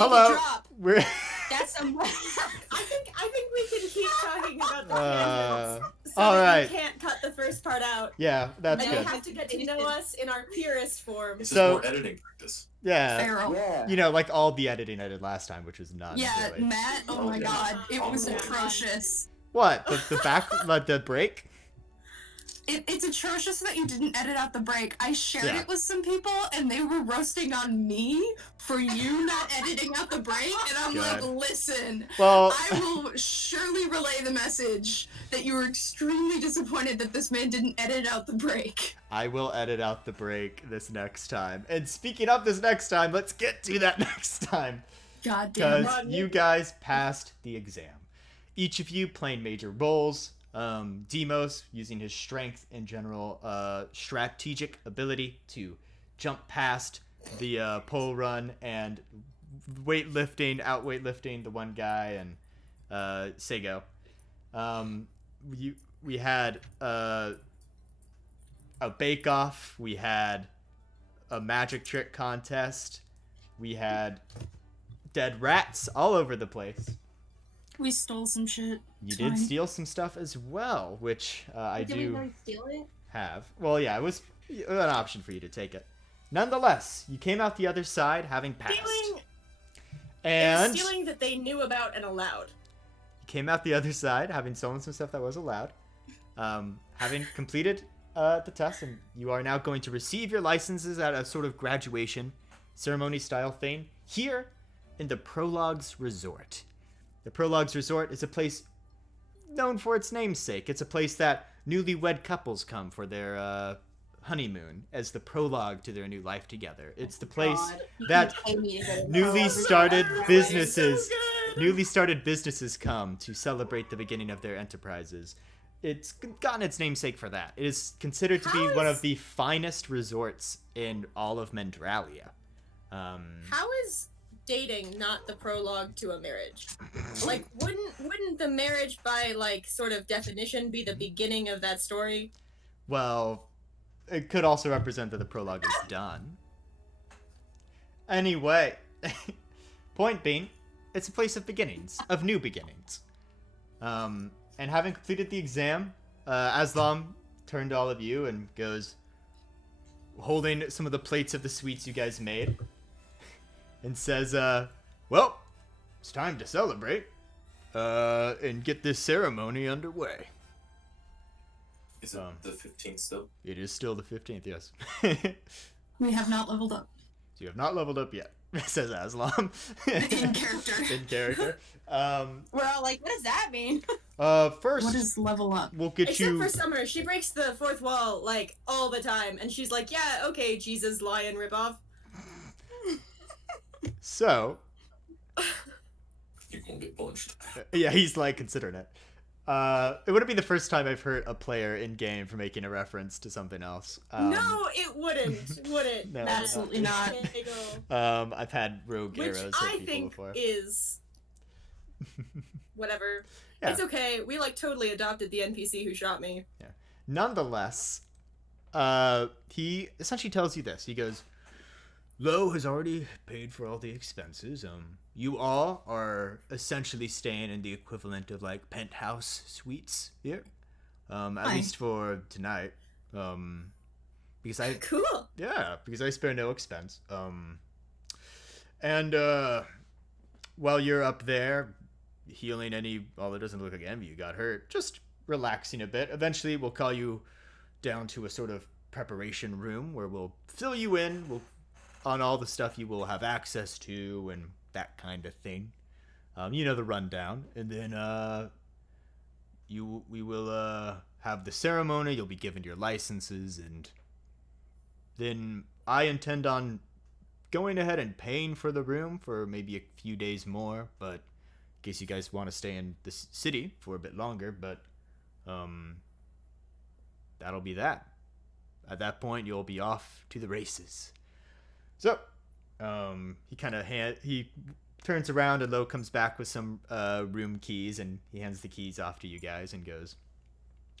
Make it Hello. drop. We're That's some. I think we can keep talking about the tangents. So all that right. you can't cut the first part out. Yeah, that's And good. you have to get to know us in our purest form. This So- is more editing practice. Yeah. Feral. Yeah. You know, like all the editing I did last time, which was none. Yeah, Really. Matt. Oh my god, it was Oh, atrocious. What? The break? It's atrocious that you didn't edit out the break. I shared Yeah. it with some people, and they were roasting on me for you not editing out the break, and I'm like, God. listen, Well, I will surely relay the message that you were extremely disappointed that this man didn't edit out the break. I will edit out the break this next time. And speaking of this next time, let's get to that next time. God damn Because it. you guys passed the exam. Each of you playing major roles. Demos using his strength and general strategic ability to jump past the pole run and out-weightlifting the one guy, and Sego. We had a bake-off. We had a magic trick contest. We had dead rats all over the place. We stole some shit. You did steal some stuff as well, which I Did we do really steal it? have. Well, yeah, it was an option for you to take it. Nonetheless, you came out the other side having passed. And you Stealing that they knew about and allowed. came out the other side having stolen some stuff that was allowed. Having completed the test, and you are now going to receive your licenses at a sort of graduation ceremony style thing here in the Prologues Resort. The Prologues Resort is a place known for its namesake. It's a place that newlywed couples come for their honeymoon as the prologue to their new life together. It's the place God. You that can pay me to go to newly Prologue. started businesses So good. newly started businesses come to celebrate the beginning of their enterprises. It's gotten its namesake for that. It is considered to be one of the finest resorts in all of Mendralia. How is dating not the prologue to a marriage? Like, wouldn't the marriage by, like, sort of definition be the beginning of that story? Well, it could also represent that the prologue is done. Anyway, point being, it's a place of beginnings, of new beginnings. And having completed the exam, Aslam turned to all of you and goes, holding some of the plates of the sweets you guys made, and says, well, it's time to celebrate, and get this ceremony underway. Is it the 15th still? It is still the 15th, yes. We have not leveled up. So you have not leveled up yet, says Aslam. In character. In character. We're all like, what does that mean? First, What is level up? we'll get Except you... for Summer, she breaks the fourth wall, like, all the time, and she's like, yeah, okay, Jesus, lion ripoff. So, You're gonna get punched. yeah, he's like considering it. It wouldn't be the first time I've hurt a player in game for making a reference to something else. No, it wouldn't, would it? No, Absolutely not. I've had rogue Which arrows hit I people think before. is... Whatever. Yeah. It's okay, we, like, totally adopted the NPC who shot me. Nonetheless, he essentially tells you this. He goes, Lo has already paid for all the expenses. You all are essentially staying in the equivalent of like penthouse suites here. At least for tonight. Because I Cool. because I spare no expense. And while you're up there healing it doesn't look like any of you got hurt, just relaxing a bit. Eventually we'll call you down to a sort of preparation room where we'll fill you in on all the stuff you will have access to and that kind of thing. You know the rundown. And then we will have the ceremony. You'll be given your licenses, and then I intend on going ahead and paying for the room for maybe a few days more, but in case you guys want to stay in the city for a bit longer, but that'll be that. At that point, you'll be off to the races. So, he turns around and Lo comes back with some room keys, and he hands the keys off to you guys and goes,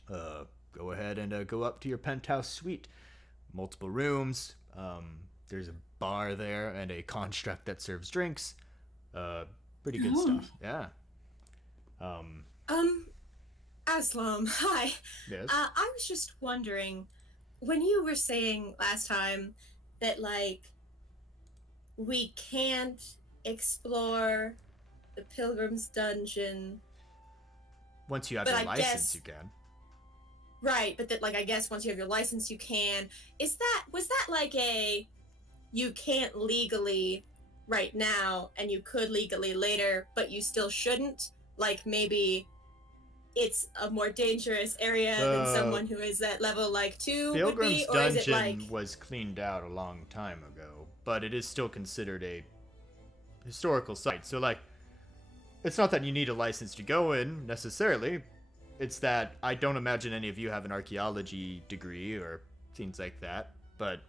go ahead and go up to your penthouse suite. Multiple rooms. There's a bar there and a construct that serves drinks. Pretty good stuff. Yeah. Um, Aslam, hi. yes. I was just wondering, when you were saying last time that, like, we can't explore the Pilgrim's Dungeon. Once you have but your I license, guess- you can. Right, but that, like, I guess once you have your license, you can. Was that like you can't legally right now, and you could legally later, but you still shouldn't? Like, maybe it's a more dangerous area than someone who is at level, like, 2 would Pilgrim's be? Or is it, Dungeon like... was cleaned out a long time ago, but it is still considered a historical site. So, like, it's not that you need a license to go in, necessarily. It's that I don't imagine any of you have an archaeology degree or things like that, but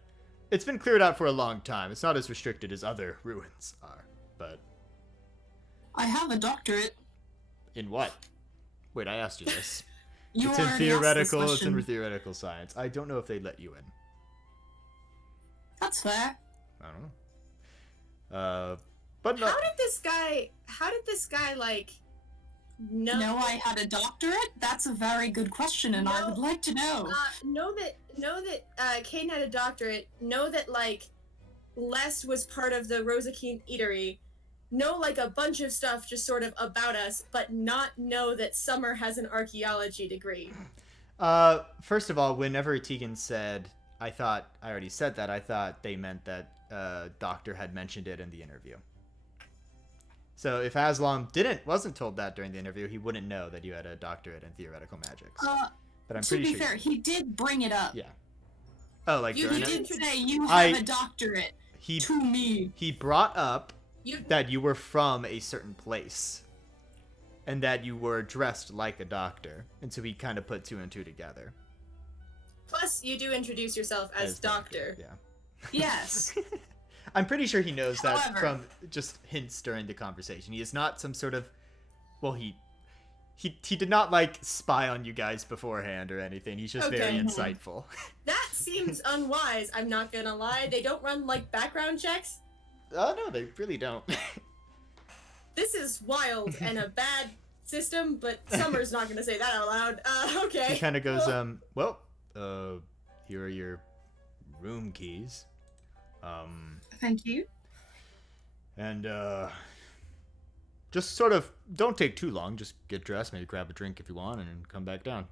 it's been cleared out for a long time. It's not as restricted as other ruins are, but... I have a doctorate. In what? Wait, I asked you this. You It's in already asked this theoretical, it's in question. theoretical science. I don't know if they'd let you in. That's fair. I don't know. But no, How did this guy, like, know... Know I had a doctorate? That's a very good question, and I No. would like to know. know that Kane had a doctorate, know that, like, Lest was part of the Rosakeen Eatery, know, like, a bunch of stuff just sort of about us, but not know that Summer has an archaeology degree. first of all, whenever Tegan said, I already said that, I thought they meant that Doctor had mentioned it in the interview. So if Aslam wasn't told that during the interview, he wouldn't know that you had a doctorate in theoretical magics. But I'm To pretty be sure. fair, he did bring it up. Yeah. Oh, like You during He it? did say you I- have a doctorate He to me. he brought up You that you were from a certain place, and that you were dressed like a doctor, and so he kind of put two and two together. Plus, you do introduce yourself as Doctor. Yeah. Yes. I'm pretty sure he knows that However- from just hints during the conversation. He is not some sort of, well, he did not like spy on you guys beforehand or anything. He's just very Okay. insightful. That seems unwise, I'm not gonna lie. They don't run, like, background checks. Oh no, they really don't. This is wild and a bad system, but Summer's not gonna say that out loud. Okay. He kind of goes, here are your room keys. Thank you. And just sort of don't take too long. Just get dressed, maybe grab a drink if you want, and then come back down.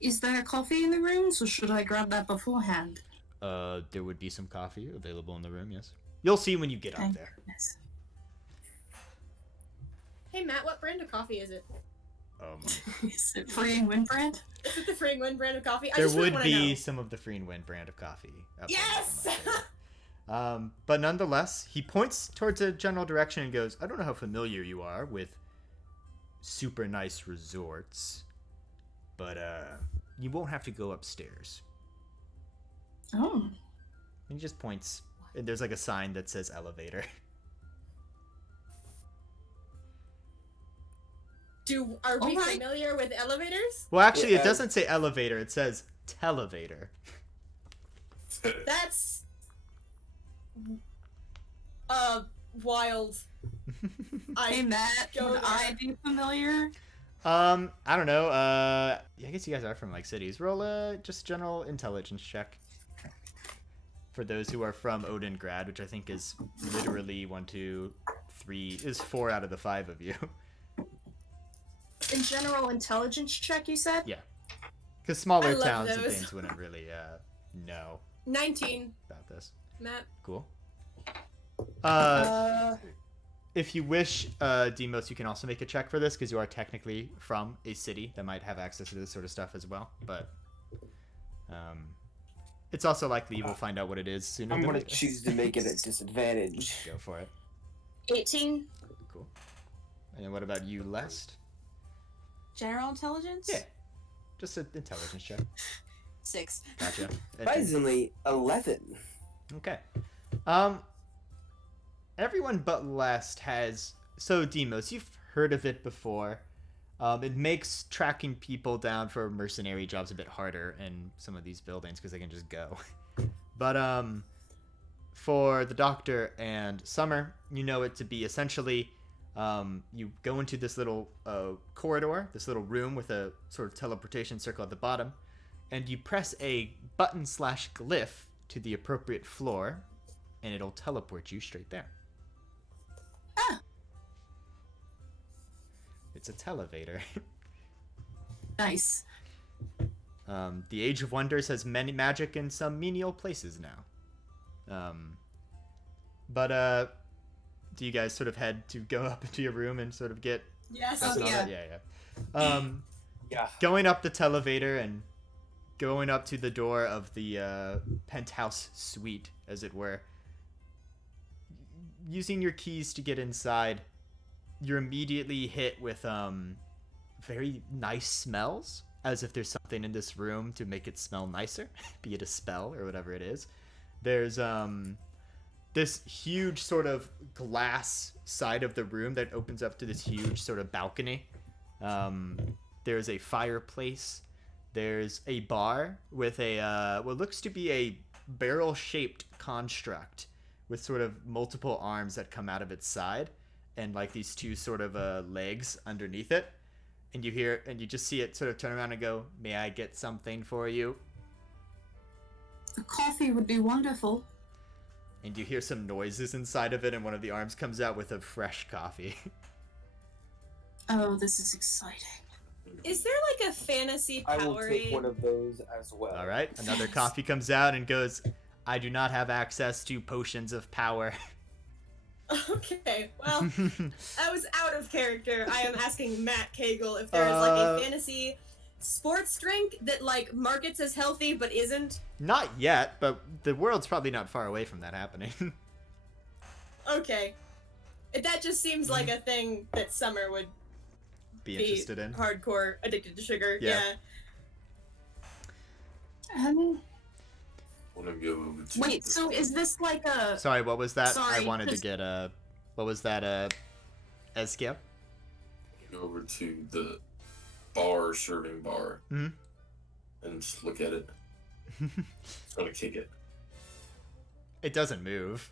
Is there coffee in the rooms, or should I grab that beforehand? There would be some coffee available in the room. Yes, you'll see when you get up Thank there. goodness. Hey, Matt, what brand of coffee is it? Is it Free and Wind brand? Is it the Free and Wind brand of coffee? I There just really would wanna be know. some of the Free and Wind brand of coffee. up there Yes! on the table. But nonetheless, he points towards a general direction and goes, I don't know how familiar you are with super nice resorts, but you won't have to go upstairs. Oh. And he just points, and there's like a sign that says elevator. Are we Alright. familiar with elevators? Well, actually, Yeah. it doesn't say elevator, it says televator. That's... wild. Hey, I... Matt, go would there. I be familiar? I don't know. I guess you guys are from like cities. Roll a just general intelligence check. For those who are from Odingrad, which I think is literally 1, 2, 3, is 4 out of the 5 of you. In general intelligence check, you said? Yeah. Because smaller I love towns and those. things wouldn't really know 19, about this. Matt. Cool. Uh, If you wish, Demos, you can also make a check for this because you are technically from a city that might have access to this sort of stuff as well. But it's also likely you will find out what it is sooner I'm than gonna later. choose to make it a disadvantage. Go for it. 18. Cool. And what about you, Lest? General intelligence? Yeah. Just an intelligence check. 6. Gotcha. Surprisingly, 11. Okay. Everyone but Lest has... So, Demos, you've heard of it before. It makes tracking people down for mercenary jobs a bit harder in some of these buildings because they can just go. But, for the Doctor and Summer, you know it to be essentially you go into this little corridor, this little room with a sort of teleportation circle at the bottom, and you press a button/glyph to the appropriate floor, and it'll teleport you straight there. Ah. It's a televator. Nice. The Age of Wonders has many magic in some menial places now. But do you guys sort of head to go up into your room and sort of get Yes. dressed and all yeah. that? Yeah. Yeah. Going up the televator and going up to the door of the penthouse suite, as it were. Using your keys to get inside, you're immediately hit with very nice smells, as if there's something in this room to make it smell nicer, be it a spell or whatever it is. There's this huge sort of glass side of the room that opens up to this huge sort of balcony. There's a fireplace. There's a bar with a what looks to be a barrel-shaped construct with sort of multiple arms that come out of its side and like these two sort of legs underneath it. And you just see it sort of turn around and go, "May I get something for you?" The coffee would be wonderful. And you hear some noises inside of it, and one of the arms comes out with a fresh coffee. Oh, this is exciting. Is there like a fantasy I will take Powerade? one of those as well. All right, another coffee comes out and goes, "I do not have access to potions of power." Okay, well, I was out of character. I am asking Matt Cagle if there is like a fantasy sports drink that like markets as healthy but isn't. Not yet, but the world's probably not far away from that happening. Okay, that just seems like a thing that Summer would Be be interested in. hardcore addicted to sugar. Yeah. Want to go over to Wait, so is this like a... Sorry, what was that? Sorry, I wanted to 'cause- get what was that? Eskia? go over to the bar serving bar Mhm. and just look at it. Just gonna kick it. It doesn't move.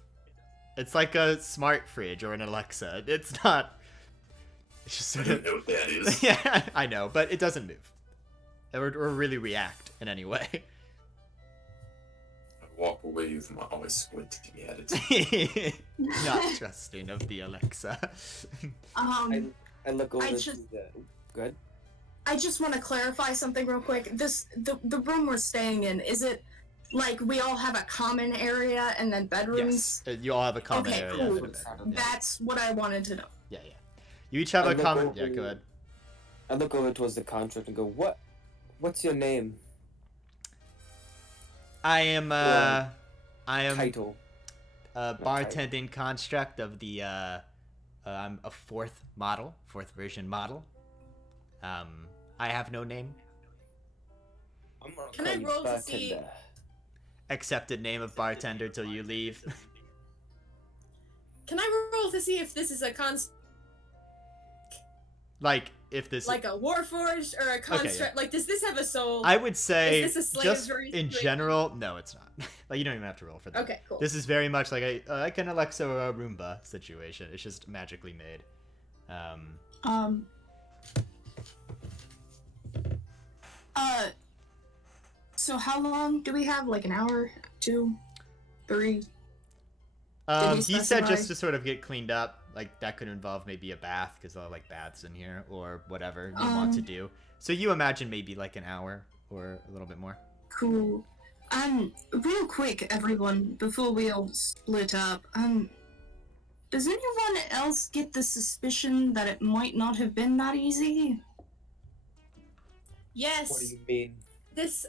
It's like a smart fridge or an Alexa. It's not. It's just I sort don't of. know what that is. Yeah, I know, but it doesn't move, or really react in any way. I walk away with my eyes squinting at it. Not trusting of the Alexa. I look over I to just- the... Good? I just want to clarify something real quick. The room we're staying in, is it like we all have a common area and then bedrooms? Yes, you all have a common Okay, area. cool. and a bedroom. Yeah. That's what I wanted to know. Yeah. You each have I a look common. over- Yeah, go ahead. I look over towards the contract and go, what's your name? I am Title. a bartending construct of the I'm a fourth version model. I have no name. I'm gonna Can call I you roll to see- bartender. Accepted name of bartender till you leave. Can I roll to see if this is a Like if this like a warforged or a construct? Like, does this have a soul? I would say Is this a just slavery in situation? general, no, it's not. Like you don't even have to roll for that. Okay, cool. This is very much like a like an Alexa or a Roomba situation. It's just magically made. So how long do we have? Like an hour? 2? 3? He said specify? just to sort of get cleaned up. Like that could involve maybe a bath because I like baths in here or whatever you want to do. So you imagine maybe like an hour or a little bit more. Cool. Real quick, everyone, before we all split up, does anyone else get the suspicion that it might not have been that easy? Yes. What do you mean? This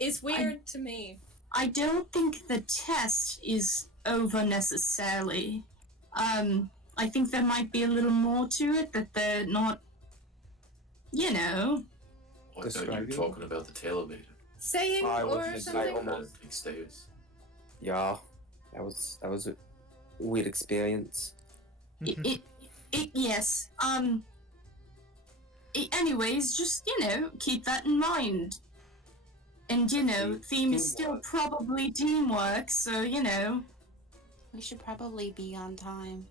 is weird to me. I don't think the test is over necessarily. I think there might be a little more to it that they're not, you know. I thought you were Describe it. talking about the televator. Saying I or wasn't something. almost- Big stairs. Yeah, that was a weird experience. Yes. Anyways, just, keep that in mind. And you know, theme is still Teamwork. probably teamwork, so you know, We should probably be on time.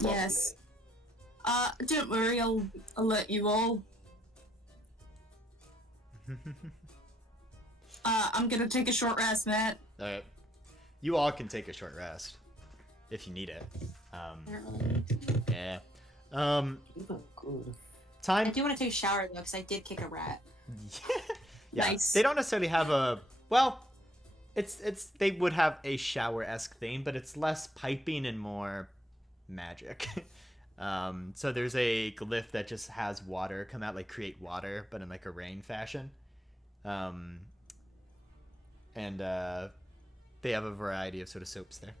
yes. Don't worry, I'll alert you all. I'm gonna take a short rest, Matt. Alright. You all can take a short rest if you need it. Apparently. Yeah. Even good. I Time. do want to take a shower though, because I did kick a rat. Yeah. Nice. They don't necessarily have a well. It's they would have a shower-esque theme, but it's less piping and more magic. So there's a glyph that just has water come out, like create water, but in like a rain fashion. And they have a variety of sort of soaps there.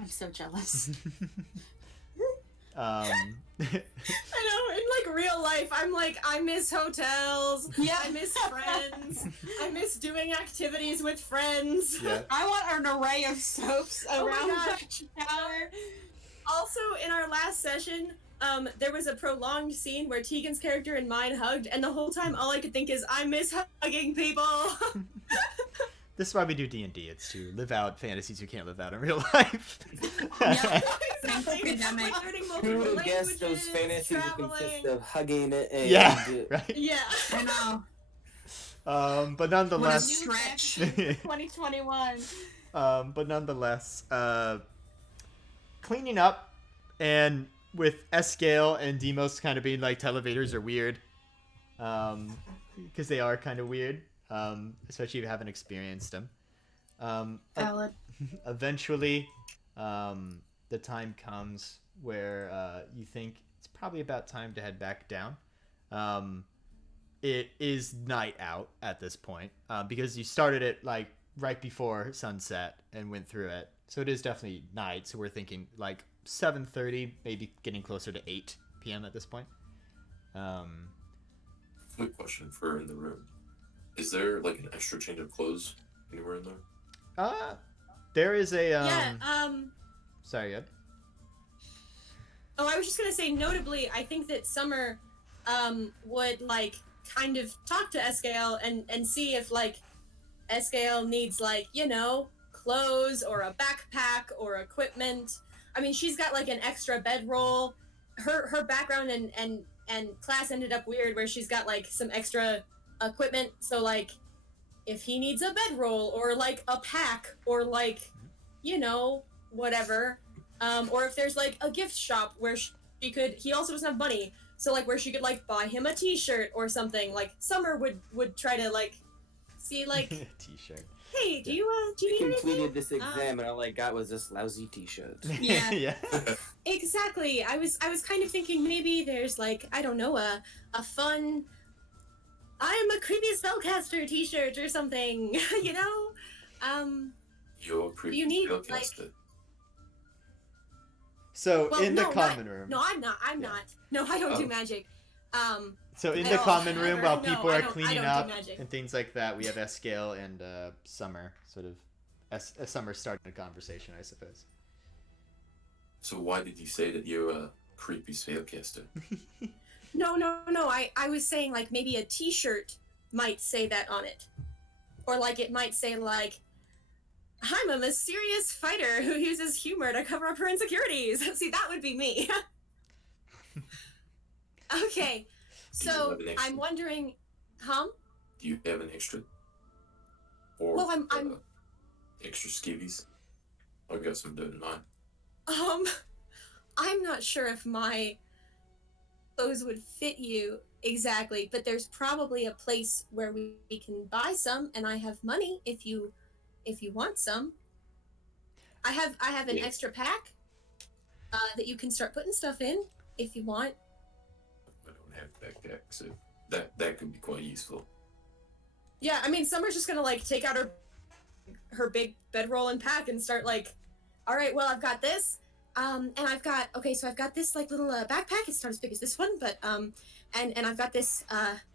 I'm so jealous. I know, in like real life, I'm like, I miss hotels. Yeah. I miss friends. I miss doing activities with friends. Yeah. I want an array of soaps Oh my around gosh. the shower. Also, in our last session, there was a prolonged scene where Tegan's character and mine hugged, and the whole time all I could think is, I miss hugging people. This is why we do D&D. It's to live out fantasies you can't live out in real life. Yeah. Exactly. Pandemic. Learning multiple Who would guess those languages, fantasies would consist traveling. of hugging it and Yeah, right. Yeah. I know. But nonetheless, Stretch. 2021. but nonetheless, cleaning up, and with Escale and Demos kind of being like televators are weird, because they are kind of weird, especially if you haven't experienced them. Valid. Eventually, the time comes where you think it's probably about time to head back down. It is night out at this point, because you started it like right before sunset and went through it, so it is definitely night. So we're thinking like 7:30, maybe getting closer to 8 p.m. at this point. Quick question for in the room. Is there like an extra change of clothes anywhere in there? There is a Yeah, sorry, Ed. oh, I was just gonna say, notably, I think that Summer, would, like, kind of talk to Escale and see if, like, Escale needs, like, you know, clothes or a backpack or equipment. I mean, she's got, like, an extra bedroll. Her background and class ended up weird, where she's got, like, some extra equipment, so, like, if he needs a bedroll or, like, a pack or, like, you know, whatever, or if there's, like, a gift shop where she could, he also doesn't have money, so, like, where she could, like, buy him a t-shirt or something. Like, Summer would try to, like, see, like, T-shirt. hey, do you I need anything? completed this exam and all I got was this lousy t-shirt. Yeah. Yeah. Exactly. I was kind of thinking maybe there's, like, I don't know, a fun, I am a creepy spellcaster t-shirt or something, you know? You're creepy You need, spellcaster. So Well, in the no, common room. No, I'm not. I'm Yeah. not. No, I don't do Oh. magic. So in I the don't- common room, while no, people I are don't- I cleaning don't do up magic. and things like that, we have Escale and Summer sort of. Summer starting a conversation, I suppose. So why did you say that you're a creepy spellcaster? No. I was saying, like, maybe a t-shirt might say that on it. Or, like, it might say, like, I'm a mysterious fighter who uses humor to cover up her insecurities. See, that would be me. Okay. Do you So, have an extra? I'm wondering, huh? Do you have an extra? Or Well, I'm- extra skivvies? I got some doing mine. I'm not sure if my clothes would fit you exactly, but there's probably a place where we can buy some, and I have money if you want some. I have an Yeah. extra pack that you can start putting stuff in if you want. I don't have a backpack, so that could be quite useful. Yeah, I mean, Summer's just gonna, like, take out her big bedroll and pack and start, like, all right, well, I've got this, and I've got this, like, little backpack. It's not as big as this one, but and I've got this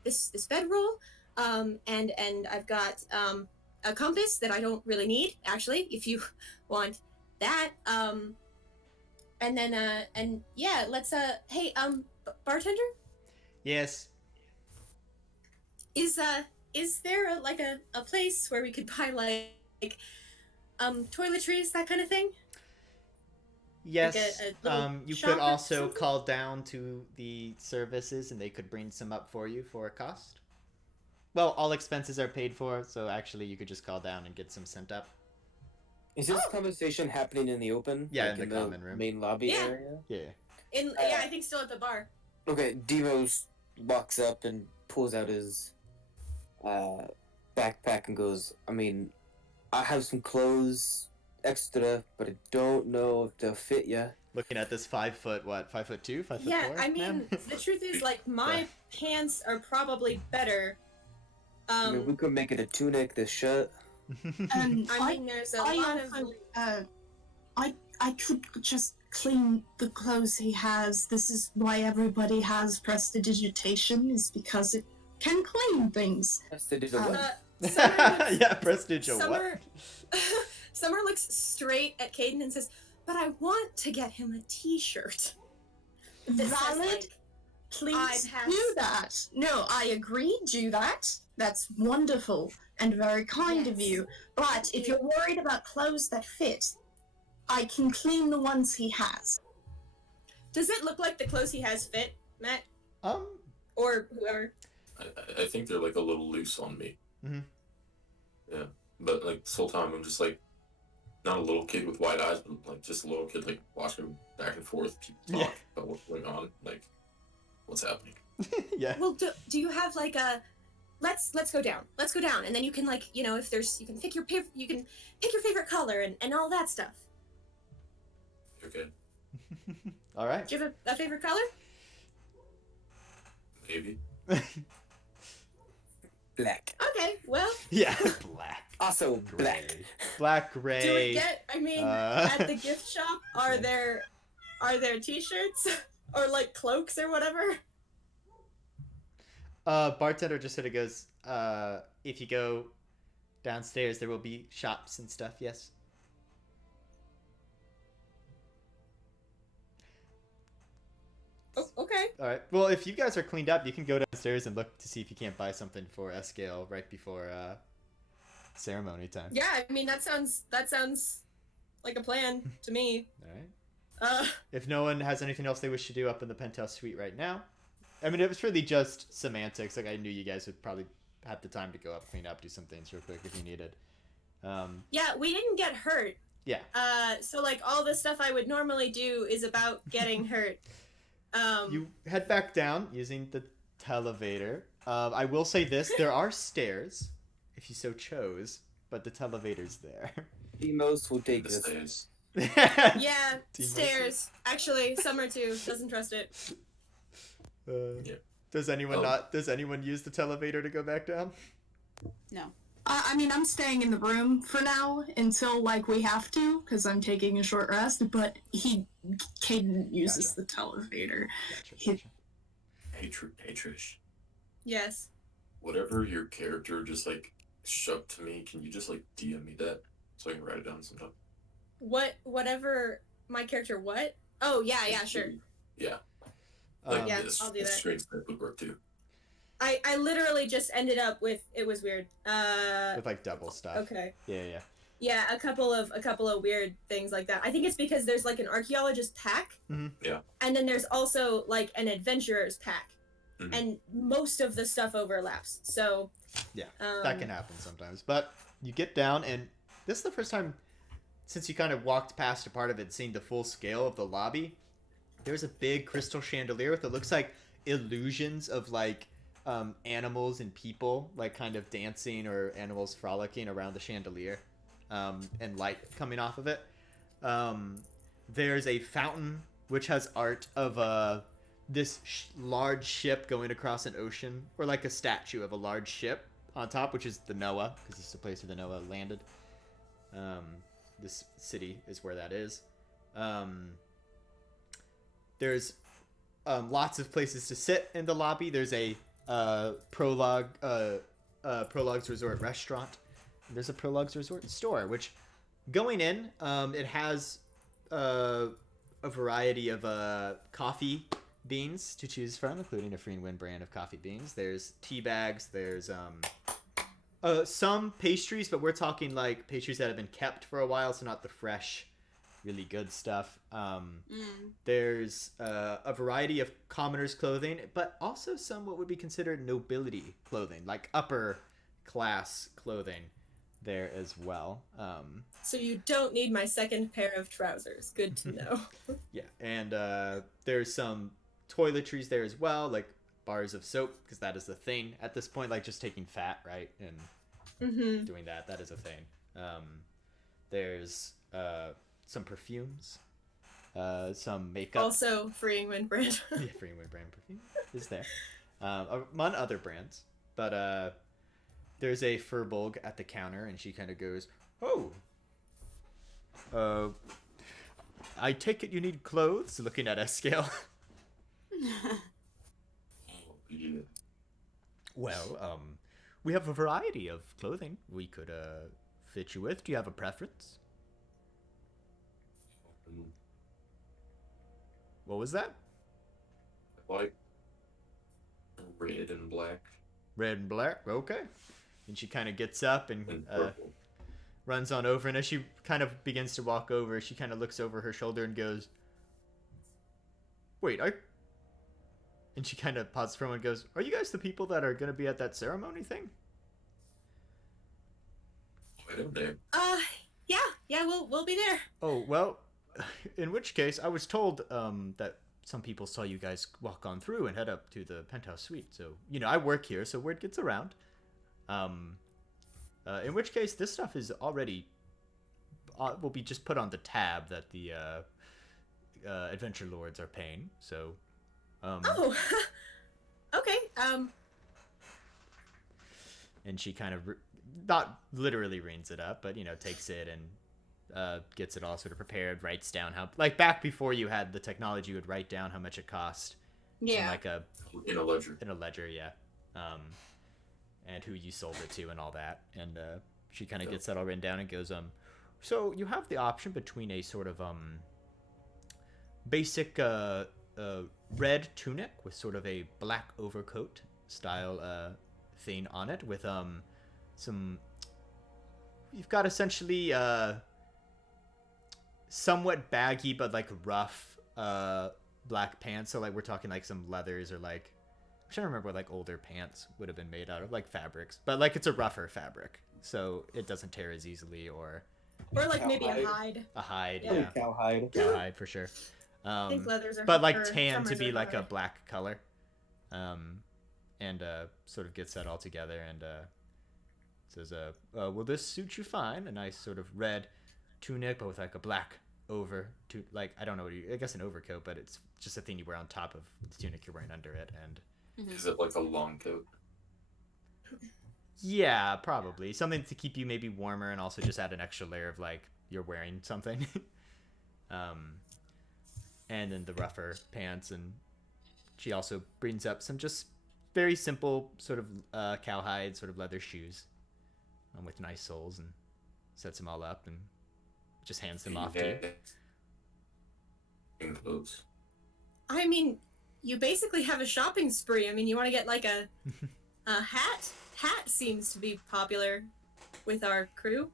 this bedroll, and I've got a compass that I don't really need, actually, if you want that, and then and yeah, let's hey, bartender, Yes. is there a place where we could buy like toiletries, that kind of thing? Yes. a little You shop could or also something? call down to the services, and they could bring some up for you for a cost. Well, all expenses are paid for, so actually you could just call down and get some sent up. Is this conversation happening in the open? Yeah, like in the common room. main lobby Yeah. area? Yeah. Yeah, I think still at the bar. Okay, Demos walks up and pulls out his backpack and goes, I mean, I have some clothes extra, but I don't know if they'll fit ya. Looking at this 5 foot, what, 5'2", 5'4"? Yeah, I mean, man? the truth is, like, my pants are probably better. I mean, we could make it a tunic, this shirt. And I mean, there's a lot of. I could just clean the clothes he has. This is why everybody has prestidigitation, is because it can clean things. Yes, they did a what? Summer Yeah, Prestige, what? Summer, Summer looks straight at Caden and says, "But I want to get him a T-shirt." that says, Valid. like, Please pass. do that. No, I agree, do that. That's wonderful and very kind of Yes. you. But if you're worried about clothes that fit, I can clean the ones he has. Does it look like the clothes he has fit, Matt? Or whoever? I think they're like a little loose on me. Mhm. Yeah, but like this whole time I'm just like not a little kid with wide eyes, but like just a little kid like watching back and forth people talk about what's going on, like what's happening. Yeah. Well, do you have like a let's go down, and then you can like if there's you can pick your favorite color and all that stuff. Okay, All right. Do you have a favorite color? maybe. Black. Okay, well, Yeah. Black. Also black. Gray. Black, gray. do we get? I mean, at the gift shop, are Okay. there T-shirts or like cloaks or whatever? Bartender just sort of goes, if you go downstairs, there will be shops and stuff, yes? Oh, okay. All right. Well, if you guys are cleaned up, you can go downstairs and look to see if you can't buy something for Escale right before ceremony time. Yeah, I mean that sounds like a plan to me. All right. If no one has anything else they wish to do up in the penthouse suite right now, I mean, it was really just semantics. Like, I knew you guys would probably have the time to go up, clean up, do some things real quick if you needed. Yeah, we didn't get hurt. Yeah. So like all the stuff I would normally do is about getting hurt. You head back down using the televator. I will say this: there are stairs, if you so chose, but the televator's there. Demos will take The this. stairs. Yeah, Team stairs. Actually, Summer too doesn't trust it. Yeah. Does anyone Oh. not? Does anyone use the televator to go back down? No. I mean, I'm staying in the room for now until, like, we have to, because I'm taking a short rest, but Caden uses the televator. Gotcha. Hey Trish, Yes. whatever your character just like shoved to me, can you just like DM me that so I can write it down sometime? Whatever my character. What? Oh yeah, sure. Yeah. Like, Yeah, this, I'll do this that. straight snip would work too. I literally just ended up with it was weird. With like double stuff. Okay. Yeah. Yeah, a couple of weird things like that. I think it's because there's like an archaeologist pack. Mhm. Yeah. And then there's also like an adventurer's pack. Mhm. And most of the stuff overlaps. So Yeah, that can happen sometimes. But you get down, and this is the first time since you kind of walked past a part of it, seeing the full scale of the lobby. There's a big crystal chandelier with it looks like illusions of like animals and people like kind of dancing or animals frolicking around the chandelier, and light coming off of it. There's a fountain which has art of this large ship going across an ocean, or like a statue of a large ship on top, which is the Noah, because this is the place where the Noah landed. This city is where that is. There's lots of places to sit in the lobby. There's a Prologue's Resort restaurant. There's a Prologue's Resort store, which going in, it has a variety of coffee beans to choose from, including a free and win brand of coffee beans. There's tea bags. There's some pastries, but we're talking like pastries that have been kept for a while, so not the fresh, really good stuff. There's a variety of commoners' clothing, but also some what would be considered nobility clothing, like upper class clothing there as well. So you don't need my second pair of trousers. Good to know. Yeah, and there's some toiletries there as well, like bars of soap, because that is the thing at this point, like just taking fat, right, and doing that is a thing. There's some perfumes, some makeup. Also, freeing wind brand. Yeah, free and win brand perfume is there. Among other brands, but there's a furbolg at the counter, and she kind of goes, "Oh, I take it you need clothes." Looking at Escale. Yeah. Well, we have a variety of clothing we could fit you with. Do you have a preference? What was that? Like red and black Red and black. Okay. And she kind of gets up and and purple. runs on over. And as she kind of begins to walk over, she kind of looks over her shoulder and goes, "Wait, And she kind of pauses for a moment and goes, "Are you guys the people that are going to be at that ceremony thing?" Right up there. Yeah, we'll be there. Oh, well, in which case, I was told that some people saw you guys walk on through and head up to the penthouse suite. So, I work here, so word gets around. In which case, this stuff is already will be just put on the tab that the adventure lords are paying. So, Oh, okay. and she kind of not literally reams it up, but takes it and gets it all sort of prepared, writes down how, like back before you had the technology, you would write down how much it cost in Yeah. like In a ledger. yeah, and who you sold it to and all that. And she kind of gets that all written down and goes, so you have the option between a sort of basic red tunic with sort of a black overcoat style thing on it with some, you've got essentially somewhat baggy but like rough black pants. So like we're talking like some leathers, or like I'm trying to remember what like older pants would have been made out of, like fabrics, but like it's a rougher fabric so it doesn't tear as easily, or Or like maybe Cowhide. a hide. a hide. Yeah. Yeah, Cowhide. cowhide for sure. I think leathers are. But like or tan to summers be are like a hide. black color, and sort of gets that all together and says, "Will this suit you fine? A nice sort of red tunic, but with like a black like I don't know I guess an overcoat, but it's just a thing you wear on top of the tunic you're wearing under it." And Is it like a long coat? yeah, probably something to keep you maybe warmer, and also just add an extra layer of like you're wearing something. And then the rougher pants, and she also brings up some just very simple sort of cowhide sort of leather shoes with nice soles, and sets them all up and just hands them off to you. In clothes. I mean, you basically have a shopping spree. I mean, you want to get like a hat. Hat seems to be popular with our crew.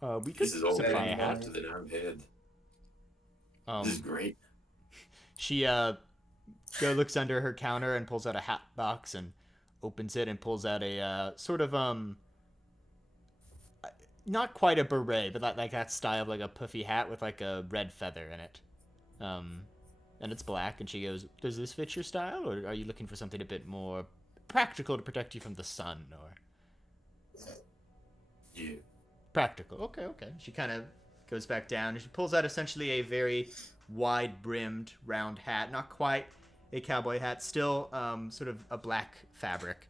We could This is all supply a more hat. than I've had. This is great. She looks under her counter and pulls out a hat box and opens it and pulls out a sort of not quite a beret, but like that style of like a puffy hat with like a red feather in it. And it's black, and she goes, "Does this fit your style, or are you looking for something a bit more practical to protect you from the sun?" Or Yeah. practical. Okay. She kind of goes back down, and she pulls out essentially a very wide-brimmed round hat, not quite a cowboy hat, still sort of a black fabric,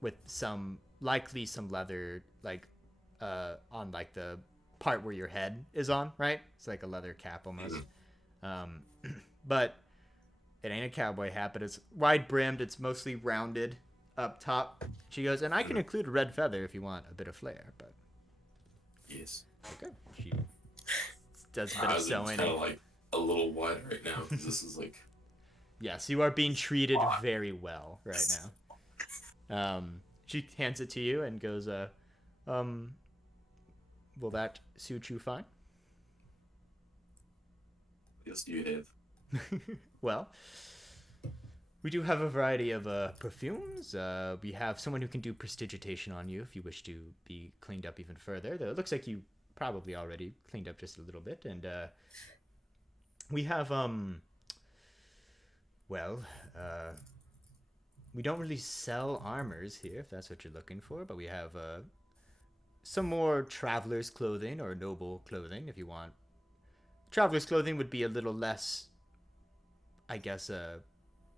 with likely some leather, like on like the part where your head is on, right? It's like a leather cap almost. But it ain't a cowboy hat, but it's wide-brimmed. It's mostly rounded up top. She goes, "And I can include a red feather if you want a bit of flair, but..." Yes. Okay. She does a bit of sewing. Kind of like a little wide right now because this is like. Yes, you are being treated very well right now. She hands it to you and goes, will that suit you fine? Yes, you have. Well, we do have a variety of perfumes. We have someone who can do prestigitation on you if you wish to be cleaned up even further. Though it looks like you probably already cleaned up just a little bit. And we have, we don't really sell armors here, if that's what you're looking for, but we have some more traveler's clothing or noble clothing if you want. Traveler's clothing would be a little less, I guess,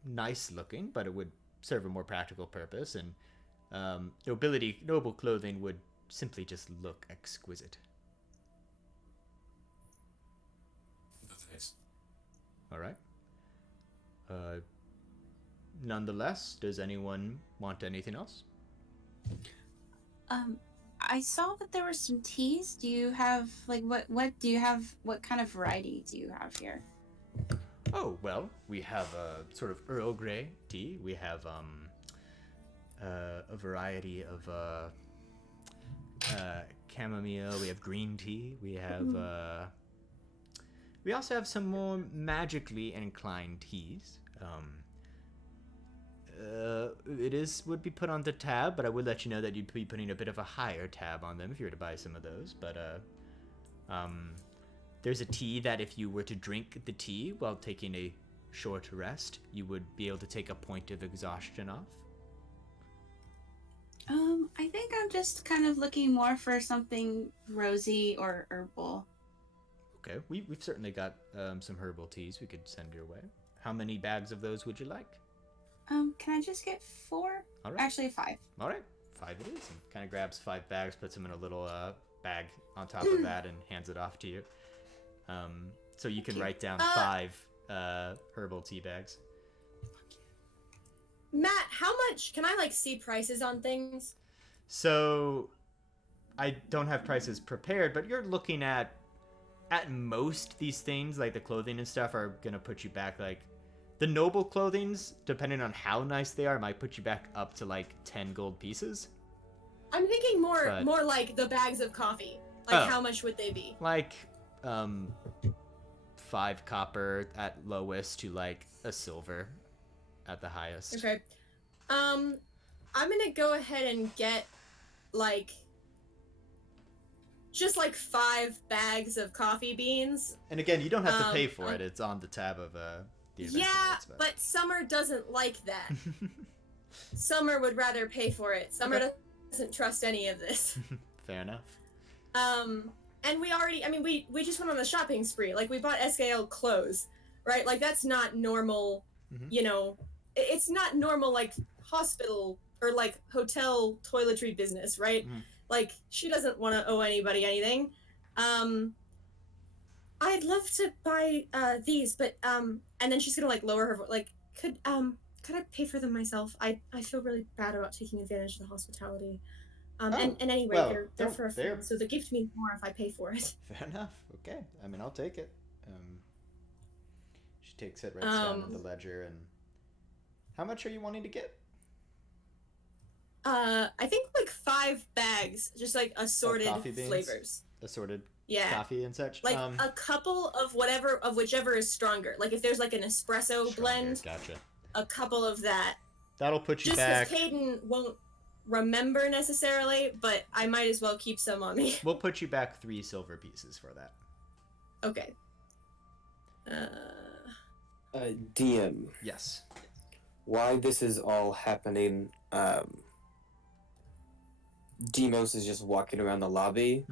nice looking, but it would serve a more practical purpose, and noble clothing would simply just look exquisite. Thanks. All right. Nonetheless, does anyone want anything else? I saw that there were some teas. Do you have what do you have? What kind of variety do you have here? Oh, well, we have a sort of Earl Grey tea. We have a variety of chamomile. We have green tea. We have we also have some more magically inclined teas. Would be put on the tab, but I would let you know that you'd be putting a bit of a higher tab on them if you were to buy some of those. But there's a tea that if you were to drink the tea while taking a short rest, you would be able to take a point of exhaustion off. I think I'm just kind of looking more for something rosy or herbal. Okay, we've certainly got some herbal teas we could send your way. How many bags of those would you like? Can I just get 4? All right. Actually, 5. All right, 5 it is. And kind of grabs 5 bags, puts them in a little bag on top of that, and hands it off to you. So you can write down 5 herbal tea bags. Matt, how much can I see prices on things? So I don't have prices prepared, but you're looking at most these things, like the clothing and stuff, are gonna put you back the noble clothings, depending on how nice they are, might put you back up to 10 gold pieces. I'm thinking more like the bags of coffee. How much would they be? 5 copper at lowest to a silver at the highest. Okay. I'm gonna go ahead and get just 5 bags of coffee beans. And again, you don't have to pay for it. It's on the tab of the yeah, notes, but Summer doesn't like that. Summer would rather pay for it. Summer doesn't trust any of this. Fair enough. And we already, we just went on the shopping spree. We bought SKL clothes, right? That's not normal, it's not normal, hospital or, hotel toiletry business, right? Mm-hmm. She doesn't want to owe anybody anything. I'd love to buy, these, but, and then she's gonna, lower her voice, could I pay for them myself? I feel really bad about taking advantage of the hospitality. And anyway, they're for a friend, so the gift means more if I pay for it. Fair enough. Okay. I'll take it. She takes it, writes down in the ledger, and how much are you wanting to get? I think 5 bags, just assorted flavors. Assorted yeah. coffee and such. A couple of whichever is stronger. If there's an espresso blend, gotcha. A couple of that. That'll put you just back. Just because Caden won't remember necessarily, but I might as well keep some on me. We'll put you back 3 silver pieces for that. Okay. DM. Yes. Why this is all happening, Demos is just walking around the lobby.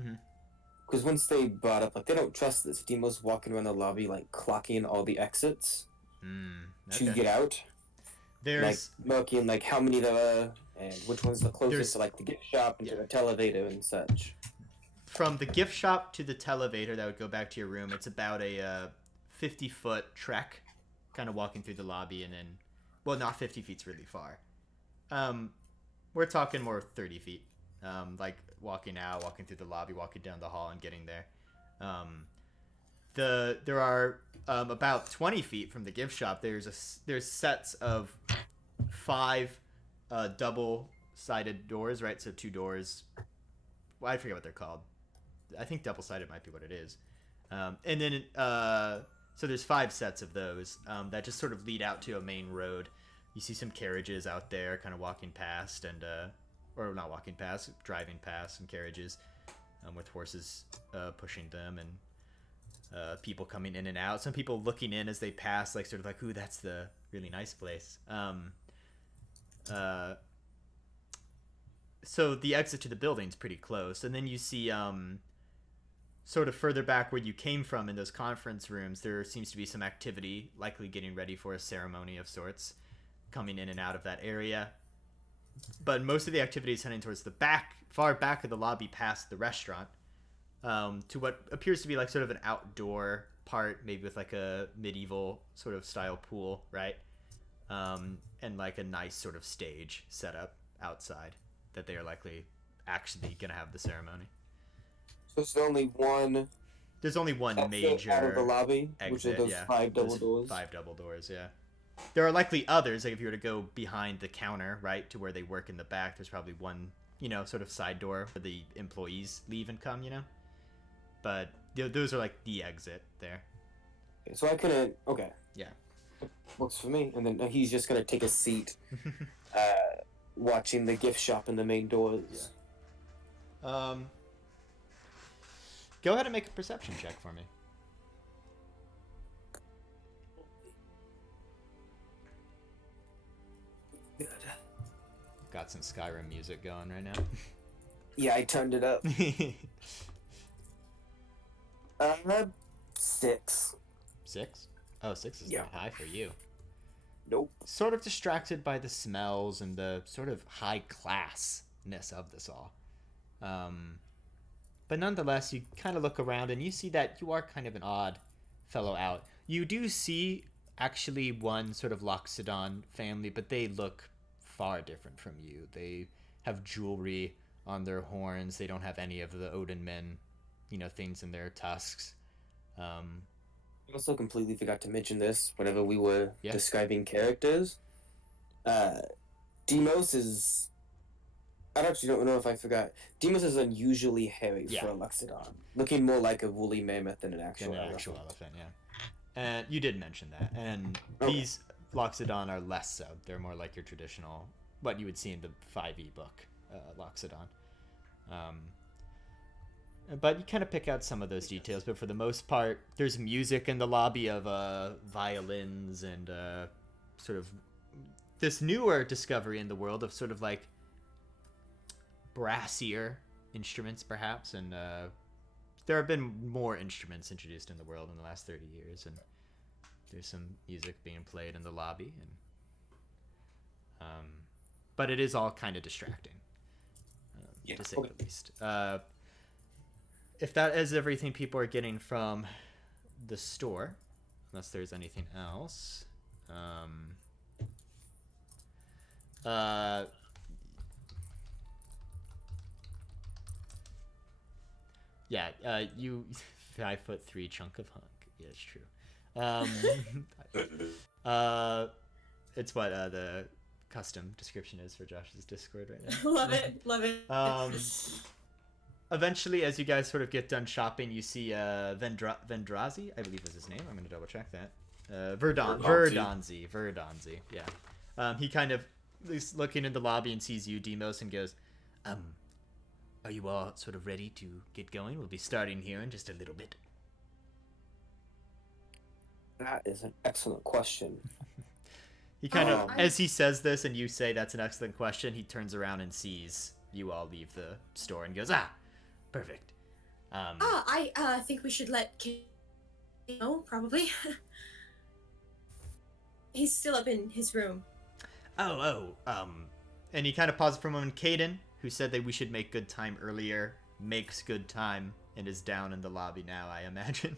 Because once they brought up, they don't trust this. Demos walking around the lobby, clocking all the exits to get out. There's marking, how many there are, and which one's the closest to, the gift shop and to the televator and such. From the gift shop to the televator that would go back to your room, it's about a 50-foot trek, kind of walking through the lobby, and then, well, not 50 feet's really far. We're talking more 30 feet. Walking out, walking through the lobby, walking down the hall, and getting there. there are about 20 feet from the gift shop. There's sets of 5 double-sided doors, right? So 2 doors. Well, I forget what they're called. I think double-sided might be what it is. And then so there's 5 sets of those that just sort of lead out to a main road. You see some carriages out there, kind of walking past, and or not walking past, driving past some carriages with horses pushing them, and people coming in and out. Some people looking in as they pass, like sort of like, "Ooh, that's the really nice place." So the exit to the building's pretty close, and then you see sort of further back where you came from in those conference rooms, there seems to be some activity, likely getting ready for a ceremony of sorts, coming in and out of that area. But most of the activity is heading towards the back, far back of the lobby, past the restaurant, to what appears to be like sort of an outdoor part, maybe with like a medieval sort of style pool, right? And like a nice sort of stage set up outside that they are likely actually gonna have the ceremony. So there's only one. There's only one exit major out of the lobby, exit, which are those yeah. 5 double Those doors. 5 double doors, yeah. There are likely others, like if you were to go behind the counter, right, to where they work in the back, there's probably one, sort of side door where the employees leave and come, But those are like the exit there. Okay, so I couldn't. Okay. Yeah. Works for me. And then he's just gonna take a seat, watching the gift shop in the main doors. Yeah. Go ahead and make a perception check for me. Good. Got some Skyrim music going right now. Yeah, I turned it up. 6. 6? Oh, 6 is Yeah. not high for you. Nope. Sort of distracted by the smells and the sort of high classness of this all. But nonetheless, you kind of look around and you see that you are kind of an odd fellow out. You do see actually one sort of Loxodon family, but they look far different from you. They have jewelry on their horns. They don't have any of the Odin men, things in their tusks. I also completely forgot to mention this whenever we were describing characters. Demos is... I actually don't know if I forgot. Demos is unusually hairy for a Loxodon. Looking more like a woolly mammoth than an actual elephant. Yeah. And you did mention that. And these Loxodon are less so. They're more like your traditional, what you would see in the 5e book, Loxodon. But you kind of pick out some of those details, but for the most part, there's music in the lobby of violins and sort of this newer discovery in the world of sort of like brassier instruments, perhaps, and there have been more instruments introduced in the world in the last 30 years, and there's some music being played in the lobby, and but it is all kind of distracting, to say the least. If that is everything people are getting from the store, unless there's anything else, you 5'3" chunk of hunk. Yeah, it's true. It's what the custom description is for Josh's Discord right now. Love it. Eventually, as you guys sort of get done shopping, you see Vendrazi, I believe is his name. I'm going to double check that. Verdonzi. Yeah. He kind of is looking in the lobby and sees you, Demos, and goes, are you all sort of ready to get going? We'll be starting here in just a little bit. That is an excellent question. He kind of, as he says this and you say that's an excellent question, he turns around and sees you all leave the store and goes, perfect. I think we should let Kid know, probably. He's still up in his room. And he kind of pauses for a moment. Caden, who said that we should make good time earlier, makes good time and is down in the lobby now, I imagine.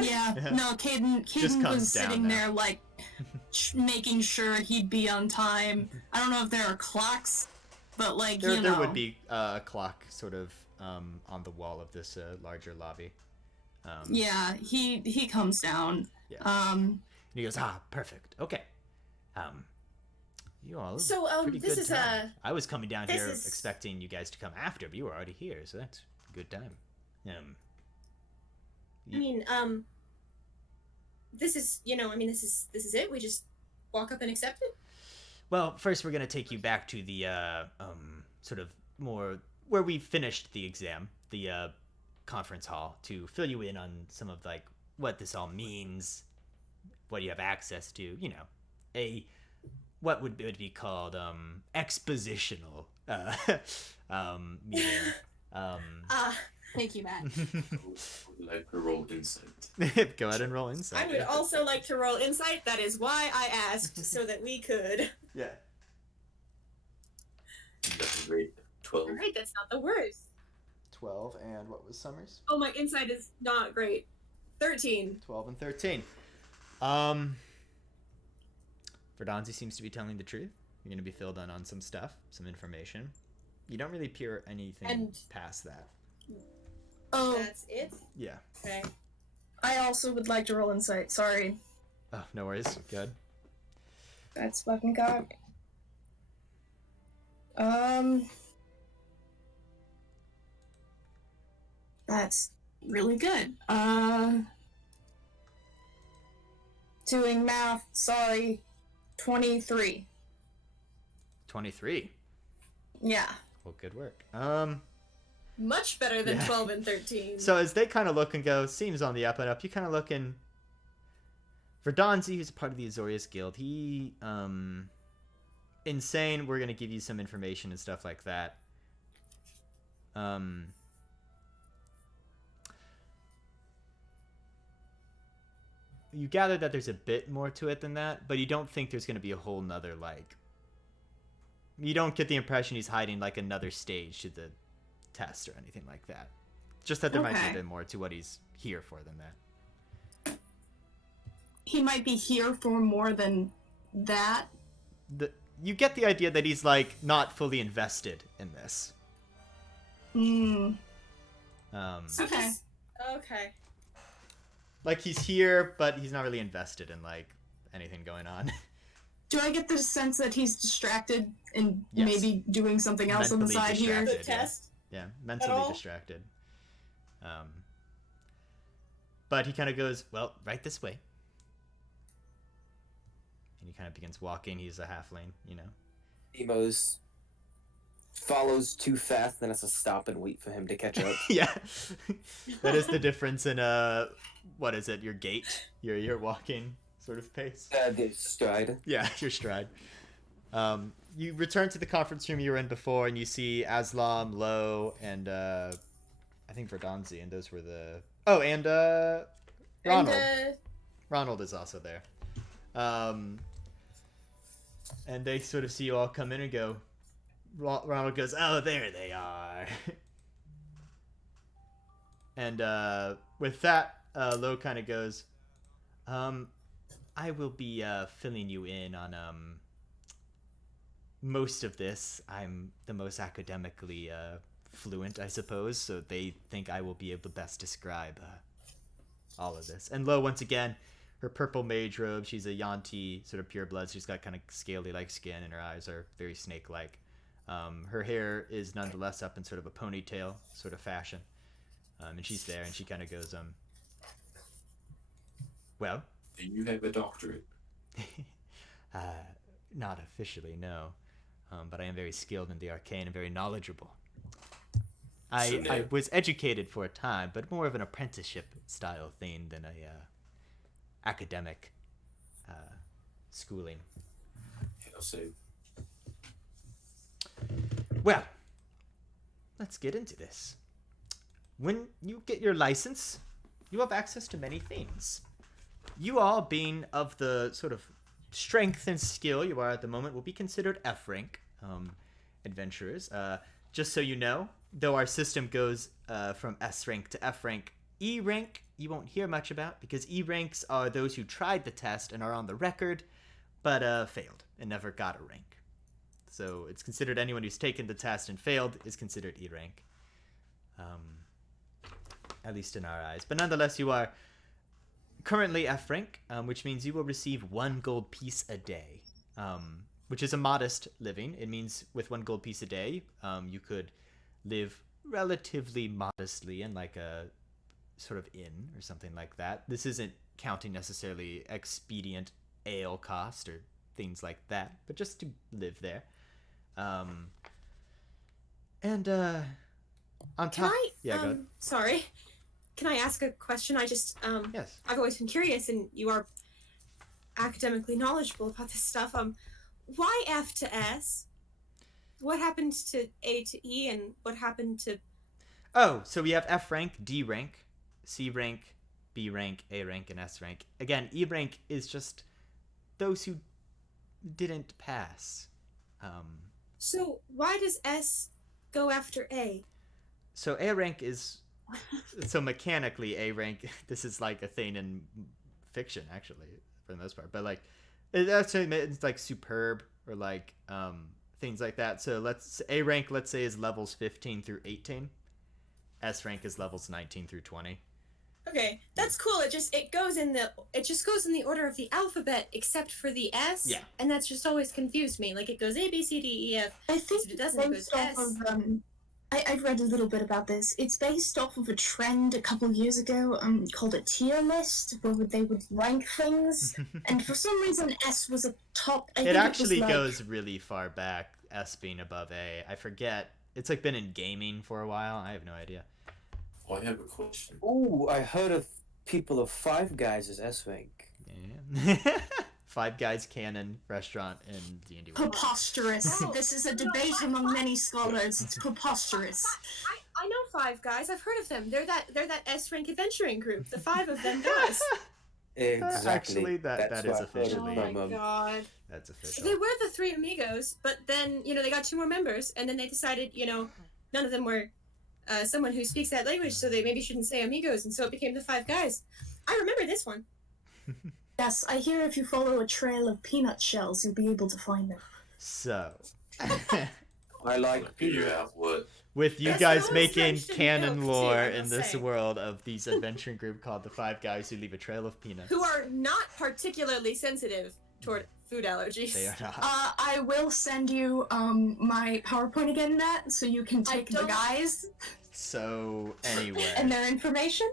Yeah, no, Caden was sitting there, like, making sure he'd be on time. I don't know if there are clocks, but, like, there would be a clock sort of on the wall of this larger lobby. Yeah, he comes down. Yeah. And he goes, perfect. Okay. You all So, pretty this good is time. I was coming down here is- expecting you guys to come after, but you were already here, so that's a good time. I mean, this is, this is it. We just walk up and accept it. Well, first we're gonna take you back to the sort of more where we finished the exam, the conference hall, to fill you in on some of like what this all means, what you have access to. You know, what would be called expositional meeting. Thank you, Matt. Would like to roll insight. Go ahead and roll insight. I would also like to roll insight. That is why I asked, so that we could. Yeah. That's great. 12. All right, that's not the worst. 12 and what was Summers? Oh, my insight is not great. 13. 12 and 13. Verdonzi seems to be telling the truth. You're going to be filled in on some stuff, some information. You don't really peer anything past that. Oh, That's it? Yeah. Okay. I also would like to roll insight. Sorry. Oh, no worries. Good. That's fucking cock. That's really good. Doing math, sorry. 23. 23. Yeah. Well, good work. Much better than Yeah. 12 and 13. So as they kind of look and go, seems on the up and up, you kind of look and Verdonzi, who's a part of the Azorius Guild, he, insane, we're going to give you some information and stuff like that. You gather that there's a bit more to it than that, but you don't think there's going to be a whole nother, like, you don't get the impression he's hiding, like, another stage to the test or anything like that. Just that there might be a bit more to what he's here for than that. He might be here for more than that. You get the idea that he's, like, not fully invested in this. Hmm. Okay. Okay. Like, he's here, but he's not really invested in, like, anything going on. Do I get the sense that he's distracted and Yes. maybe doing something else on the Mentally side here? distracted. The test? Yeah, mentally all? distracted. But he kind of goes, well, right this way. And he kind of begins walking. He's a halfling, you know. Emos follows too fast, then has to stop and wait for him to catch up. Yeah. That is the difference in, what is it, your gait? Your walking sort of pace? The stride. Yeah, your stride. You return to the conference room you were in before, and you see Aslam, Lo, and I think Verdonzi, and those were the... Oh, and Ronald. And, Ronald is also there. And they sort of see you all come in and go... Ronald goes, oh, there they are. And with that, Lo kind of goes, I will be filling you in on most of this. I'm the most academically fluent, I suppose, so they think I will be able to best describe all of this. And Lo, once again, her purple mage robe, she's a Yanti, sort of pureblood. She's got kind of scaly-like skin, and her eyes are very snake-like. Her hair is nonetheless up in sort of a ponytail sort of fashion. And she's there, and she kind of goes, well? Do you have a doctorate? Not officially, no. But I am very skilled in the arcane and very knowledgeable. I was educated for a time, but more of an apprenticeship style thing than a academic schooling. I'll say. Well, let's get into this. When you get your license, you have access to many things. You all, being of the sort of strength and skill you are at the moment, will be considered F rank adventurers. Just so you know, though our system goes from S rank to F rank, E rank you won't hear much about, because E ranks are those who tried the test and are on the record, but failed and never got a rank. So it's considered anyone who's taken the test and failed is considered E rank. at least in our eyes. But nonetheless, you are currently F rank, which means you will receive 1 gold piece a day, which is a modest living. It means with 1 gold piece a day, you could live relatively modestly in like a sort of inn or something like that. This isn't counting necessarily expedient ale cost or things like that, but just to live there. And on top, go ahead. Sorry, can I ask a question? I just Yes. I've always been curious, and you are academically knowledgeable about this stuff. Why F to S? What happened to A to E, and what happened to? Oh, so we have F rank, D rank, C rank, B rank, A rank, and S rank. Again, E rank is just those who didn't pass. So why does S go after A? So A rank is so mechanically A rank. This is like a thing in fiction, actually, for the most part. But like, it's like superb or like things like that. So A rank, let's say, is levels 15 through 18. S rank is levels 19 through 20. Okay, that's cool. It just goes in the order of the alphabet except for the S. Yeah. And that's just always confused me. Like it goes A B C D E F. I think It doesn't, it goes based off S. of I've read a little bit about this. It's based off of a trend a couple of years ago called a tier list, where they would rank things, and for some reason S was a top. It actually goes really far back, S being above A. I forget. It's like been in gaming for a while. I have no idea. Oh, I have a question. Ooh, I heard of people of Five Guys as S rank. Yeah. Five Guys canon restaurant in D&D. Preposterous. Oh, This is a no, debate Five among Guys. many scholars. It's preposterous. I know Five Guys. I've heard of them. They're that S rank adventuring group. The 5 of them guys. Exactly. Actually, that That's is what I heard officially- Oh my from, god. That's official. They were the 3 amigos, but then, they got 2 more members, and then they decided, none of them were someone who speaks that language, so they maybe shouldn't say amigos, and so it became the 5 guys. I remember this one. Yes, I hear if you follow a trail of peanut shells, you'll be able to find them. So, I like Figure out what. with you That's guys what I was making mentioning canon milk, too, lore I in must this say. world of these adventuring group called the Five Guys Who Leave a Trail of Peanuts. Who are not particularly sensitive toward food allergies. They are not. I will send you my PowerPoint again, Matt, so you can take the don't- guys So, anyway. and their information.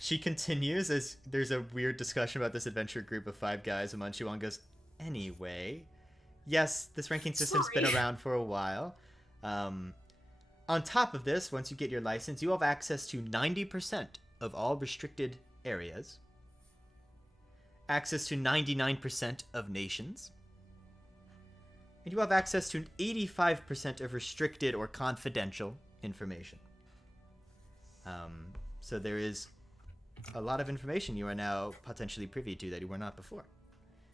She continues as there's a weird discussion about this adventure group of 5 guys, and Manchuan goes, anyway, yes, this ranking system's been Sorry. around for a while. On top of this, once you get your license, you have access to 90% of all restricted areas, access to 99% of nations, and you have access to 85% of restricted or confidential information. So there is a lot of information you are now potentially privy to that you were not before.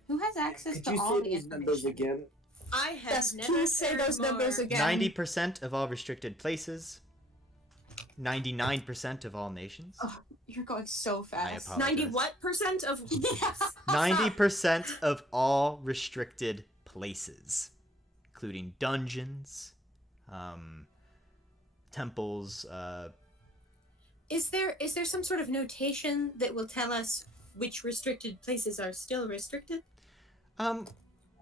Who has access Could to you all say the those numbers information? again? I have Yes, never please say heard those more. numbers again. 90% of all restricted places, 99% of all nations, Oh, you're going so fast. apologize. 90 what percent of Yes. 90% of all restricted places, including dungeons, temples. Is there some sort of notation that will tell us which restricted places are still restricted?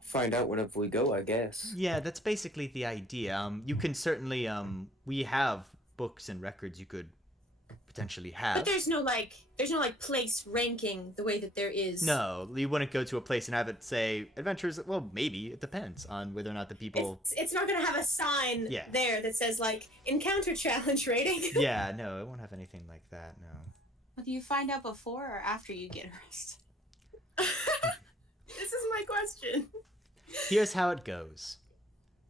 Find out whenever we go, I guess. Yeah, that's basically the idea. You can certainly, we have books and records you could potentially have. But there's no place ranking the way that there is. No, you wouldn't go to a place and have it say adventures. Well, maybe it depends on whether or not the people. It's not gonna have a sign Yeah. there that says like encounter challenge rating. Yeah, no, it won't have anything like that. No. Well, do you find out before or after you get arrested? This is my question. Here's how it goes.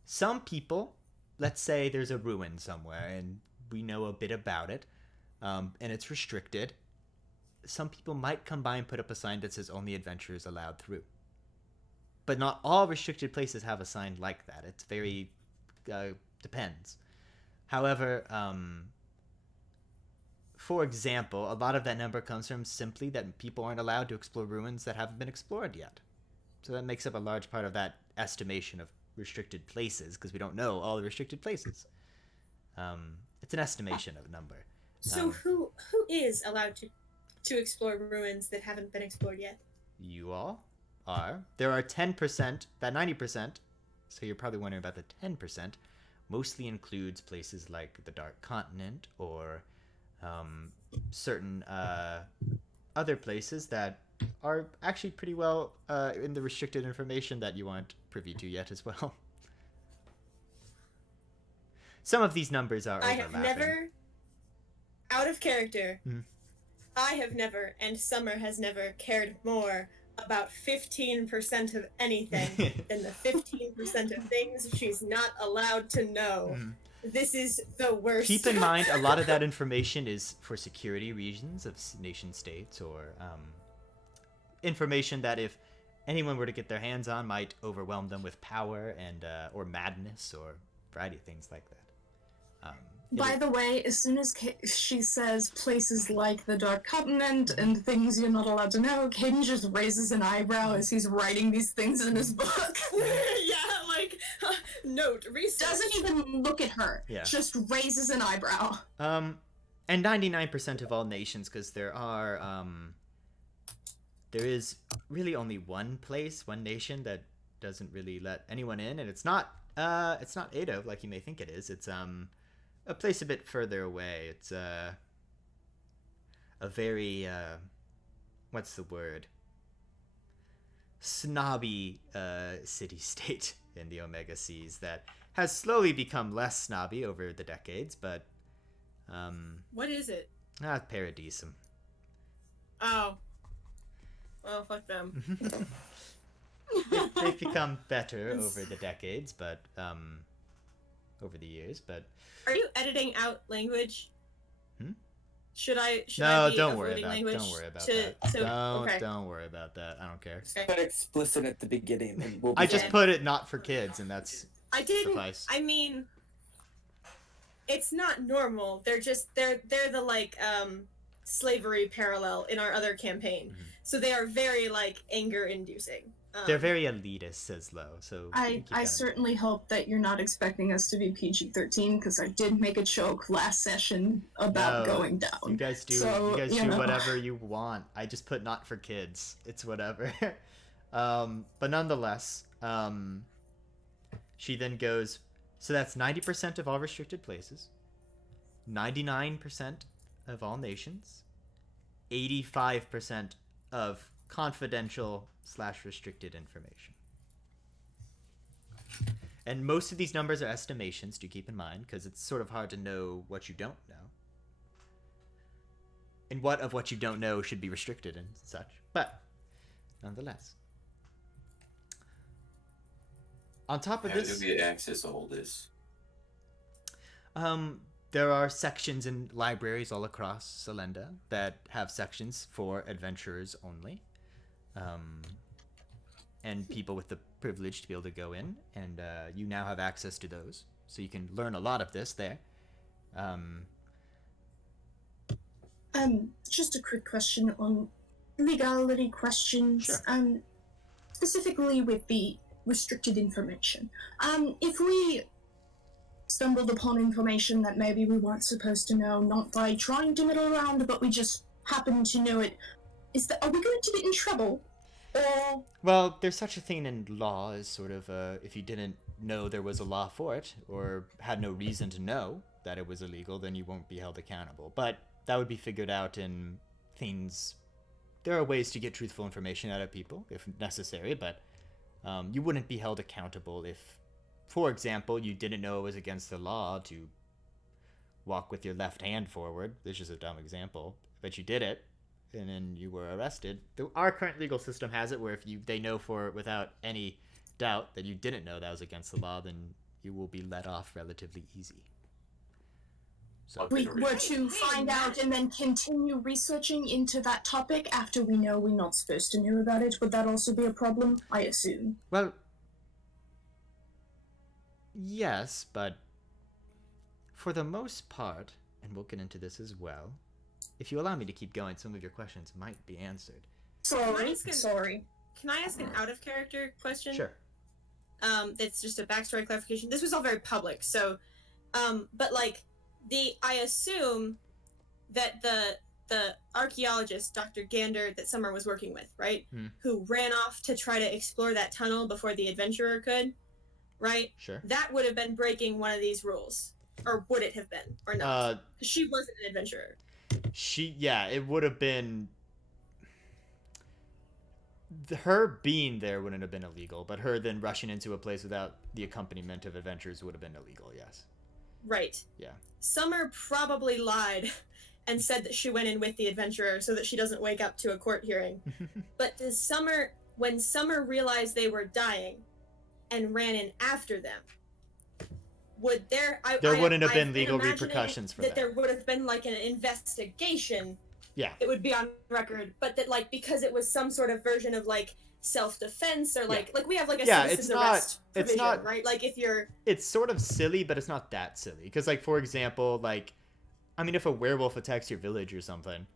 Some people, let's say there's a ruin somewhere and we know a bit about it, and it's restricted. Some people might come by and put up a sign that says only adventurers allowed through. But not all restricted places have a sign like that. It's very, depends. However, for example, a lot of that number comes from simply that people aren't allowed to explore ruins that haven't been explored yet. So that makes up a large part of that estimation of restricted places, because we don't know all the restricted places. It's an estimation of a number. So who is allowed to explore ruins that haven't been explored yet? You all are. There are 10%, that 90%, so you're probably wondering about the 10%, mostly includes places like the Dark Continent or certain other places that are actually pretty well in the restricted information that you aren't privy to yet as well. Some of these numbers are I overlapping. have never, out of character, Mhm. I have never, and Summer has never cared more about 15% of anything than the 15% of things she's not allowed to know. Mhm. This is the worst. Keep in mind, a lot of that information is for security reasons of nation states or information that if anyone were to get their hands on might overwhelm them with power and or madness or a variety of things like that. By the way, as soon as she says places like the Dark Continent and things you're not allowed to know, Caden just raises an eyebrow as he's writing these things in his book. Yeah, like, note, research. Doesn't even look at her. Yeah. Just raises an eyebrow. And 99% of all nations, because there is really only one place, one nation that doesn't really let anyone in, and it's not Edo like you may think it is. It's a place a bit further away. It's a very what's the word? Snobby city-state in the Omega Seas that has slowly become less snobby over the decades, but What is it? Paradisum. Oh. Well, fuck them. They've become better over the decades, but over the years, but Are you editing out language? Hmm? Should I no, be don't worry avoiding about language don't worry about to, that. to okay. Don't worry about that. I don't care. Okay. Put explicit at the beginning. And we'll be I just fine. put it not for kids, and that's I didn't. suffice. I mean, it's not normal. They're the like slavery parallel in our other campaign. Mhm. So they are very like anger inducing. They're very elitist, says Lo. So I certainly hope that you're not expecting us to be PG-13, because I did make a joke last session about No, going down. You guys do. So, you guys you do know. whatever you want. I just put not for kids. It's whatever. But nonetheless, she then goes. So that's 90% of all restricted places, 99% of all nations, 85% of confidential / restricted information. And most of these numbers are estimations, do keep in mind, because it's sort of hard to know what you don't know. And what of what you don't know should be restricted and such. But, nonetheless. On top of How this... do we access all this? There are sections in libraries all across Solenda that have sections for adventurers only. And people with the privilege to be able to go in, and you now have access to those, so you can learn a lot of this there. Just a quick question on legality questions. Sure. Specifically with the restricted information. If we stumbled upon information that maybe we weren't supposed to know, not by trying to middle around, but we just happened to know it, are we going to get in trouble? Or... Well, there's such a thing in law as sort of if you didn't know there was a law for it, or had no reason to know that it was illegal, then you won't be held accountable. But that would be figured out in things. There are ways to get truthful information out of people if necessary, but you wouldn't be held accountable if, for example, you didn't know it was against the law to walk with your left hand forward. This is a dumb example, but you did it, and then you were arrested. Our current legal system has it where if they know without any doubt that you didn't know that was against the law, then you will be let off relatively easy. So we were to find out and then continue researching into that topic after we know we're not supposed to know about it. Would that also be a problem? I assume. Well, yes, but for the most part, and we'll get into this as well, if you allow me to keep going, some of your questions might be answered. Sorry. Can I ask an out-of-character question? Sure. That's just a backstory clarification. This was all very public, so, but like, I assume that the archaeologist, Dr. Gander, that Summer was working with, right? Who ran off to try to explore that tunnel before the adventurer could, right? Sure. That would have been breaking one of these rules. Or would it have been? Or not? Because she wasn't an adventurer. It would have been... Her being there wouldn't have been illegal, but her then rushing into a place without the accompaniment of adventurers would have been illegal, yes. Right. Yeah. Summer probably lied and said that she went in with the adventurer so that she doesn't wake up to a court hearing. But when Summer realized they were dying and ran in after them, would there wouldn't have been legal repercussions for that. There would have been like an investigation. Yeah. It would be on record, but that like because it was some sort of version of like self-defense or like we have like a citizen's arrest provision, right? Like if you're... It's sort of silly, but it's not that silly. Because like, for example, like, I mean, if a werewolf attacks your village or something,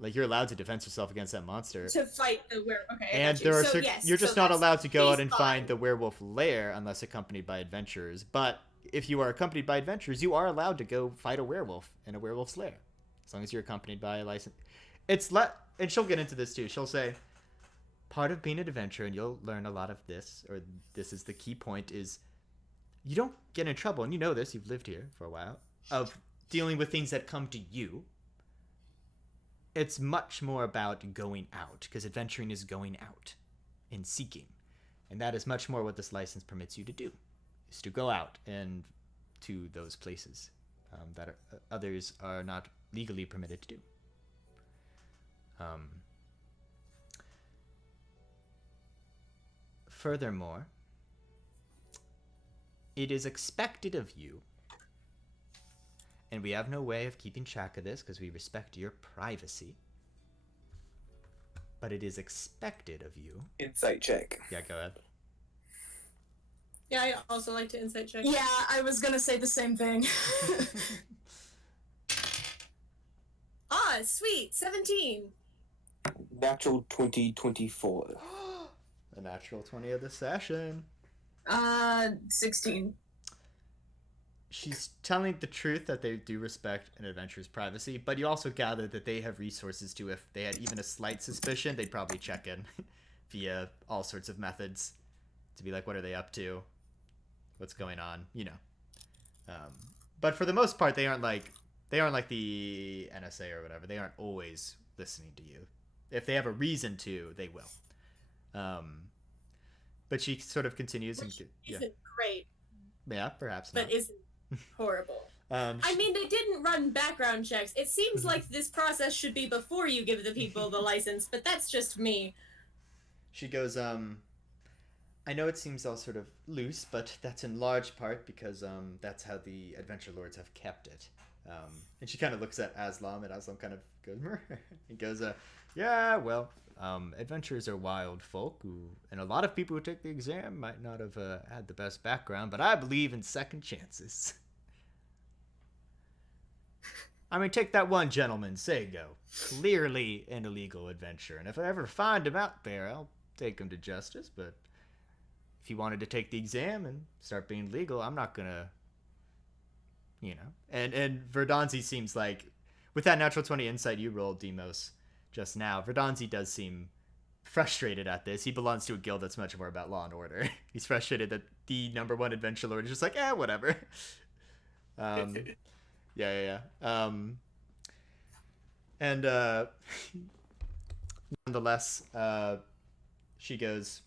like you're allowed to defend yourself against that monster. To fight the werewolf. Okay. And there are you're just not allowed to go out and find the werewolf lair unless accompanied by adventurers. But if you are accompanied by adventurers, you are allowed to go fight a werewolf in a werewolf's lair. As long as you're accompanied by a license. And she'll get into this too. She'll say, part of being an adventurer, and you'll learn a lot of this, or this is the key point, is you don't get in trouble, and you know this, you've lived here for a while, of dealing with things that come to you. It's much more about going out, because adventuring is going out and seeking. And that is much more what this license permits you to do, is to go out and to those places that others are not legally permitted to do. Furthermore, it is expected of you, and we have no way of keeping track of this because we respect your privacy, but it is expected of you. Insight check. Yeah, go ahead. Yeah, I also like to insight check. Yeah, I was gonna say the same thing. Ah, sweet, 17. Natural 2024. The natural 20 of the session. 16. She's telling the truth that they do respect an adventurer's privacy, but you also gather that they have resources to, if they had even a slight suspicion, they'd probably check in via all sorts of methods to be like, what are they up to? What's going on? You know. But for the most part, they aren't like the NSA or whatever. They aren't always listening to you. If they have a reason to, they will. But she sort of continues. Which and isn't great. Yeah, perhaps not. But isn't horrible. I mean, they didn't run background checks. It seems like this process should be before you give the people the license, but that's just me. She goes, I know it seems all sort of loose, but that's in large part because that's how the adventure lords have kept it. And she kind of looks at Aslam, and Aslam kind of goes, he goes, yeah, well, adventurers are wild folk and a lot of people who take the exam might not have had the best background, but I believe in second chances. I mean, take that one gentleman, Sago. Clearly an illegal adventurer, and if I ever find him out there, I'll take him to justice, but if he wanted to take the exam and start being legal, I'm not gonna, you know. And Verdanzi seems like, with that natural 20 insight you rolled, Demos, just now, Verdanzi does seem frustrated at this. He belongs to a guild that's much more about law and order. He's frustrated that the #1 adventure lord is just like, whatever. Yeah. And nonetheless, she goes,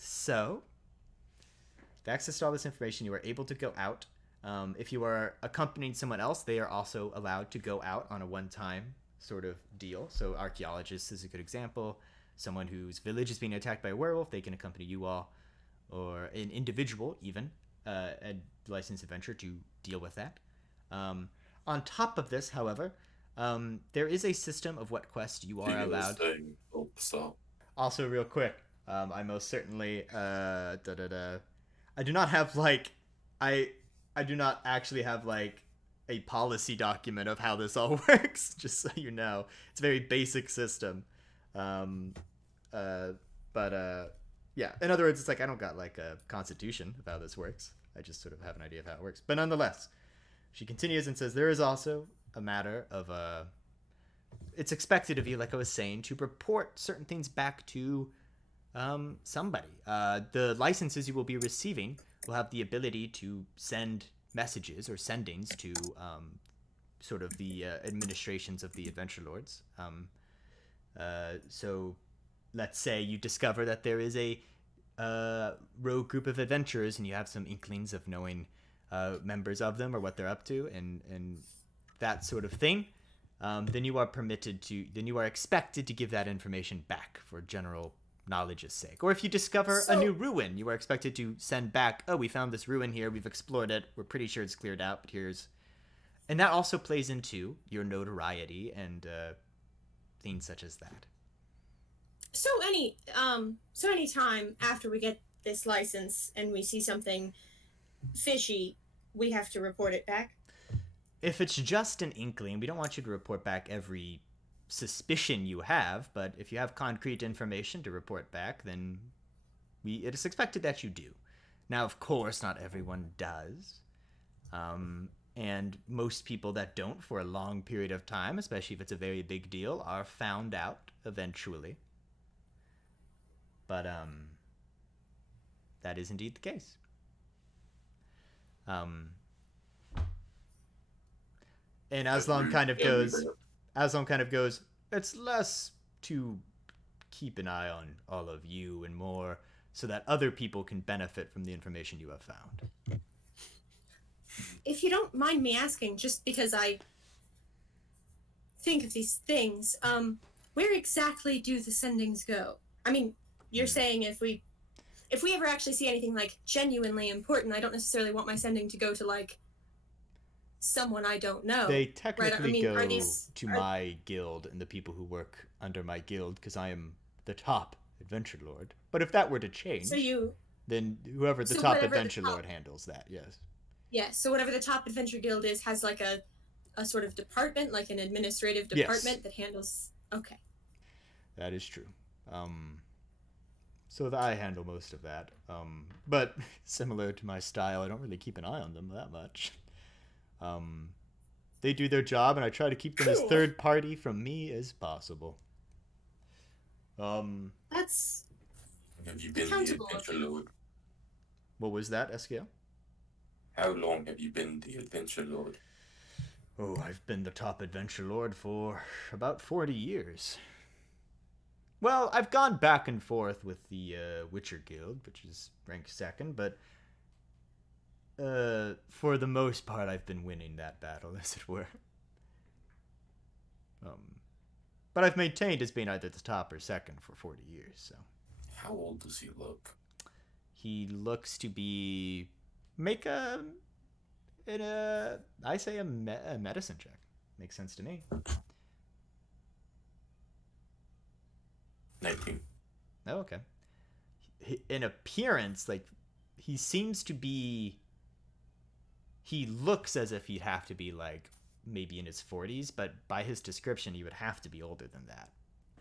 so, with access to all this information, you are able to go out. If you are accompanying someone else, they are also allowed to go out on a one-time sort of deal. So archaeologists is a good example. Someone whose village is being attacked by a werewolf, they can accompany you all, or an individual even, a licensed adventurer to deal with that. On top of this, however, there is a system of what quest you are allowed. Also, real quick, I most certainly I do not have like I do not actually have like a policy document of how this all works, just so you know. It's a very basic system. Yeah, in other words, it's like I don't got like a constitution of how this works. I just sort of have an idea of how it works. But nonetheless, she continues and says there is also a matter of it's expected of you, like I was saying, to report certain things back to somebody. The licenses you will be receiving will have the ability to send messages or sendings to sort of the administrations of the Adventure Lords. So let's say you discover that there is a rogue group of adventurers and you have some inklings of knowing members of them or what they're up to and that sort of thing. Then you are expected to give that information back for general knowledge's sake. Or if you discover a new ruin, you are expected to send back, oh, we found this ruin here, we've explored it, we're pretty sure it's cleared out, but here's... And that also plays into your notoriety and things such as that. So any time after we get this license and we see something fishy, we have to report it back? If it's just an inkling, we don't want you to report back every suspicion you have, but if you have concrete information to report back, then it is expected that you do. Now, of course, not everyone does. And most people that don't for a long period of time, especially if it's a very big deal, are found out eventually. But that is indeed the case. And Aslan kind of goes, it's less to keep an eye on all of you and more so that other people can benefit from the information you have found. If you don't mind me asking, just because I think of these things, where exactly do the sendings go? I mean, you're saying if we ever actually see anything like genuinely important, I don't necessarily want my sending to go to like someone I don't know. They technically right? go to my guild and the people who work under my guild because I am the top adventure lord. But if that were to change, then whoever the top adventure lord handles that, yes. Yeah, so whatever the top adventure guild is has like a sort of department, like an administrative department that handles... Okay. That is true. So I handle most of that. But similar to my style, I don't really keep an eye on them that much. They do their job, and I try to keep them as third party from me as possible. That's... Have you been the adventure lord? What was that, SKO? How long have you been the adventure lord? Oh, I've been the top adventure lord for about 40 years. Well, I've gone back and forth with the Witcher Guild, which is ranked second, but for the most part, I've been winning that battle, as it were. But I've maintained as being either the top or second for 40 years, so... How old does he look? He looks to be... I say a medicine check. Makes sense to me. 19. Oh, okay. In appearance, like, he seems to be... He looks as if he'd have to be, like, maybe in his 40s, but by his description, he would have to be older than that.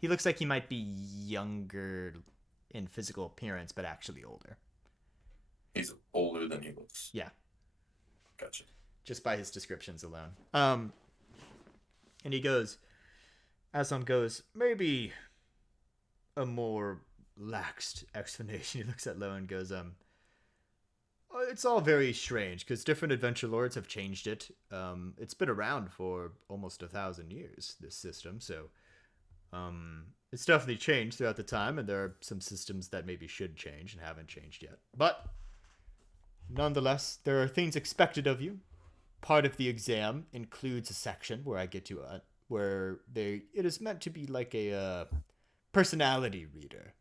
He looks like he might be younger in physical appearance, but actually older. He's older than he looks. Yeah. Gotcha. Just by his descriptions alone. And he goes, Aslan goes, maybe a more laxed explanation. He looks at Lo and goes, it's all very strange because different adventure lords have changed it. It's been around for almost 1,000 years, this system, so it's definitely changed throughout the time, and there are some systems that maybe should change and haven't changed yet. But nonetheless, there are things expected of you. Part of the exam includes a section where I get to it is meant to be like a personality reader.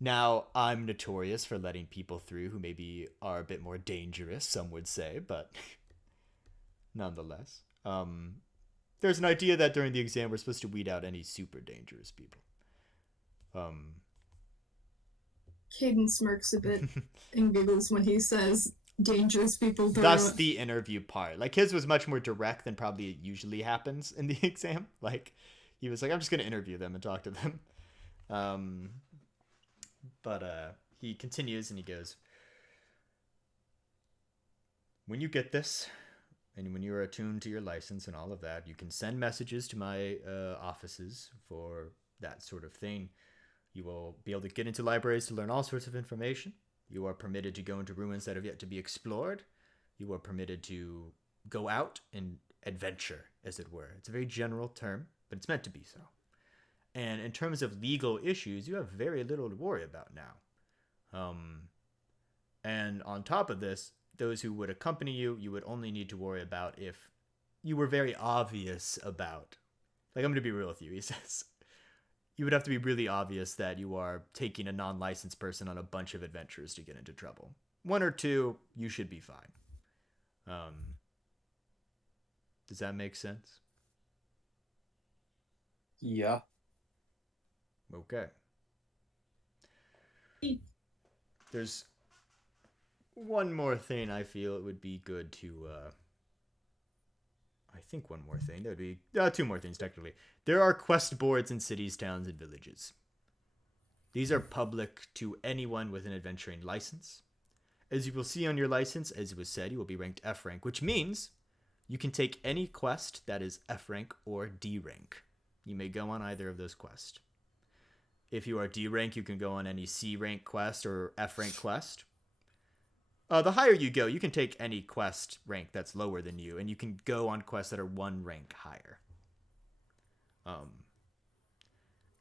Now, I'm notorious for letting people through who maybe are a bit more dangerous, some would say, but nonetheless. There's an idea that during the exam we're supposed to weed out any super dangerous people. Caden smirks a bit and giggles when he says dangerous people. That's the interview part. Like, his was much more direct than probably it usually happens in the exam. Like, he was like, I'm just going to interview them and talk to them. But he continues and he goes, when you get this, and when you are attuned to your license and all of that, you can send messages to my offices for that sort of thing. You will be able to get into libraries to learn all sorts of information. You are permitted to go into ruins that have yet to be explored. You are permitted to go out and adventure, as it were. It's a very general term, but it's meant to be so. And in terms of legal issues, you have very little to worry about now. And on top of this, those who would accompany you, you would only need to worry about if you were very obvious about. Like, I'm going to be real with you, he says. You would have to be really obvious that you are taking a non-licensed person on a bunch of adventures to get into trouble. 1 or 2, you should be fine. Does that make sense? Yeah. Okay. There's one more thing I feel it would be good to I think one more thing. That would be 2 more things technically. There are quest boards in cities, towns, and villages. These are public to anyone with an adventuring license. As you will see on your license, as it was said, you will be ranked F rank, which means you can take any quest that is F rank or D rank. You may go on either of those quests. If you are D rank, you can go on any C rank quest or F rank quest. The higher you go, you can take any quest rank that's lower than you, and you can go on quests that are 1 rank higher.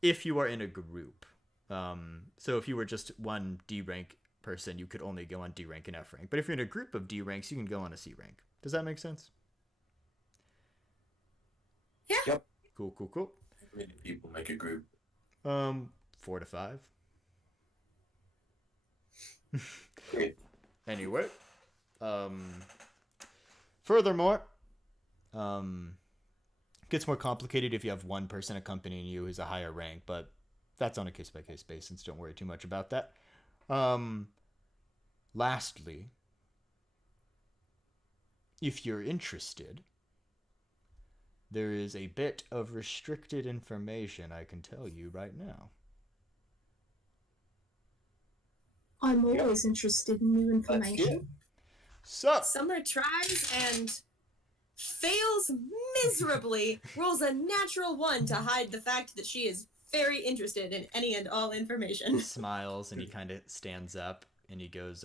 If you are in a group. So if you were just one D rank person, you could only go on D rank and F rank. But if you're in a group of D ranks, you can go on a C rank. Does that make sense? Yeah. Yep. Cool. How many people make a group? 4 to 5. Great. Anyway, furthermore, gets more complicated if you have one person accompanying you who's a higher rank, but that's on a case-by-case basis. Don't worry too much about that. Lastly, if you're interested, there is a bit of restricted information I can tell you right now. I'm always interested in new Let's hear information. it. So, Summer tries and fails miserably, rolls a natural 1 to hide the fact that she is very interested in any and all information. smiles and he kind of stands up and he goes,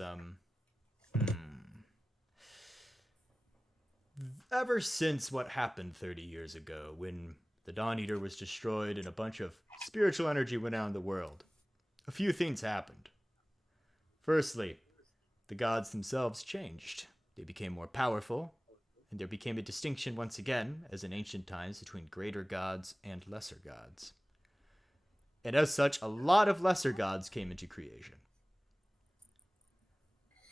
Ever since what happened 30 years ago when the Dawn Eater was destroyed and a bunch of spiritual energy went out in the world, a few things happened. Firstly, the gods themselves changed. They became more powerful, and there became a distinction once again, as in ancient times, between greater gods and lesser gods. And as such, a lot of lesser gods came into creation.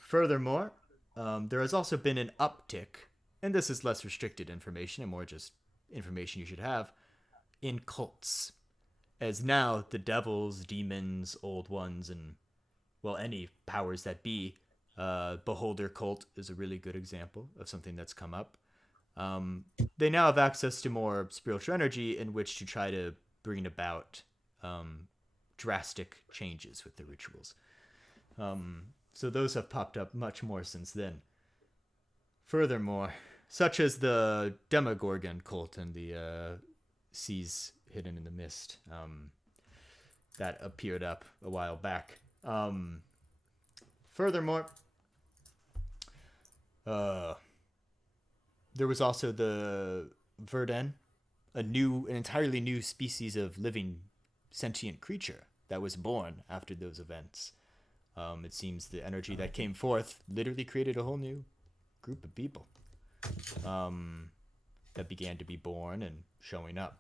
Furthermore, there has also been an uptick, and this is less restricted information and more just information you should have, in cults. As now, the devils, demons, old ones, and, well, any powers that be, Beholder cult is a really good example of something that's come up. They now have access to more spiritual energy in which to try to bring about drastic changes with the rituals. So those have popped up much more since then. Furthermore, such as the Demogorgon cult and the Seas Hidden in the Mist that appeared up a while back. Furthermore, there was also the Verden, an entirely new species of living sentient creature that was born after those events. It seems the energy that came forth literally created a whole new group of people that began to be born and showing up.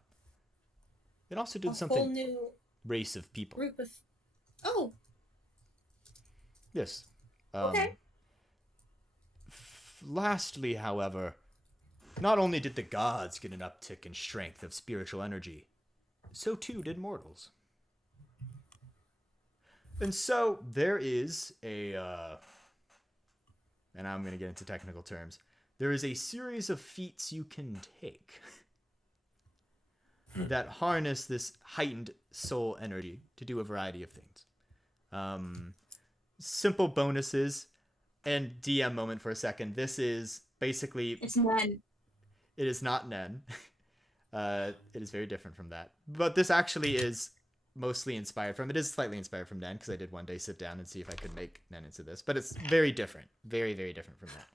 It also did something. Whole new race of people. group of. Oh. Yes. Okay. Lastly, however, not only did the gods get an uptick in strength of spiritual energy, so too did mortals. And so there is a, and I'm going to get into technical terms, there is a series of feats you can take that harness this heightened soul energy to do a variety of things. Simple bonuses, and DM moment for a second. This is basically It's Nen. it is not Nen. It is very different from that. But this actually is mostly inspired from. It is slightly inspired from Nen because I did one day sit down and see if I could make Nen into this. But it's very different, very very different from that.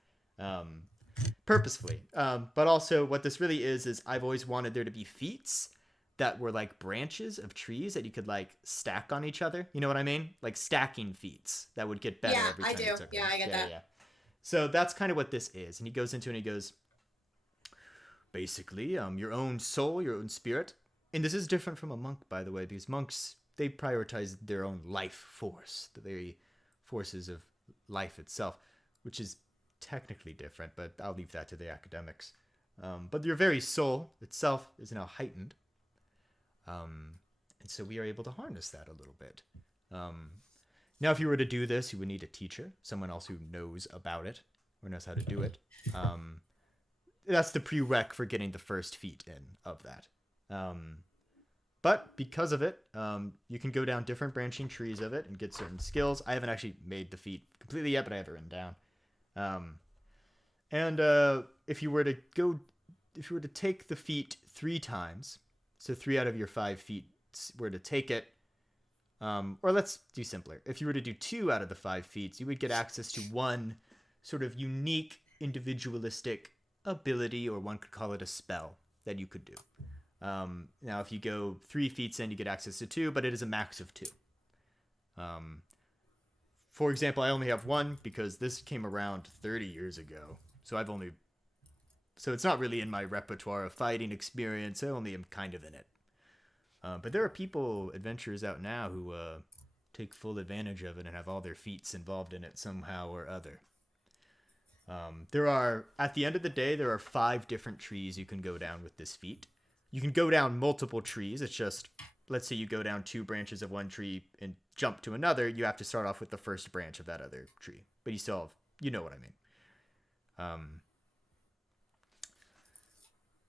Purposefully. But also what this really is I've always wanted there to be feats that were like branches of trees that you could like stack on each other. You know what I mean? Like stacking feats that would get better every time. I do. You took them. I get that. Yeah. So that's kind of what this is. And he goes into it and he goes, basically, your own soul, your own spirit. And this is different from a monk, by the way, because monks, they prioritize their own life force, the very forces of life itself, which is technically different, but I'll leave that to the academics. But your very soul itself is now heightened. And so we are able to harness that a little bit. Now, if you were to do this, you would need a teacher, someone else who knows about it or knows how to do it. That's the prereq for getting the first feat in of that. But because of it, you can go down different branching trees of it and get certain skills. I haven't actually made the feat completely yet, but I have it written down. If you were to take the feat 3 times, so 3 out of your 5 feet were to take it, or let's do simpler. If you were to do 2 out of the 5 feats, you would get access to one sort of unique, individualistic ability, or one could call it a spell that you could do. Now, if you go 3 feats in, you get access to 2, but it is a max of 2. For example, I only have 1 because this came around 30 years ago. So it's not really in my repertoire of fighting experience. I only am kind of in it. But there are people, adventurers out now who take full advantage of it and have all their feats involved in it somehow or other. At the end of the day, there are 5 different trees you can go down with this feat. You can go down multiple trees. It's just, let's say you go down 2 branches of one tree and jump to another. You have to start off with the first branch of that other tree. But you still have, you know what I mean.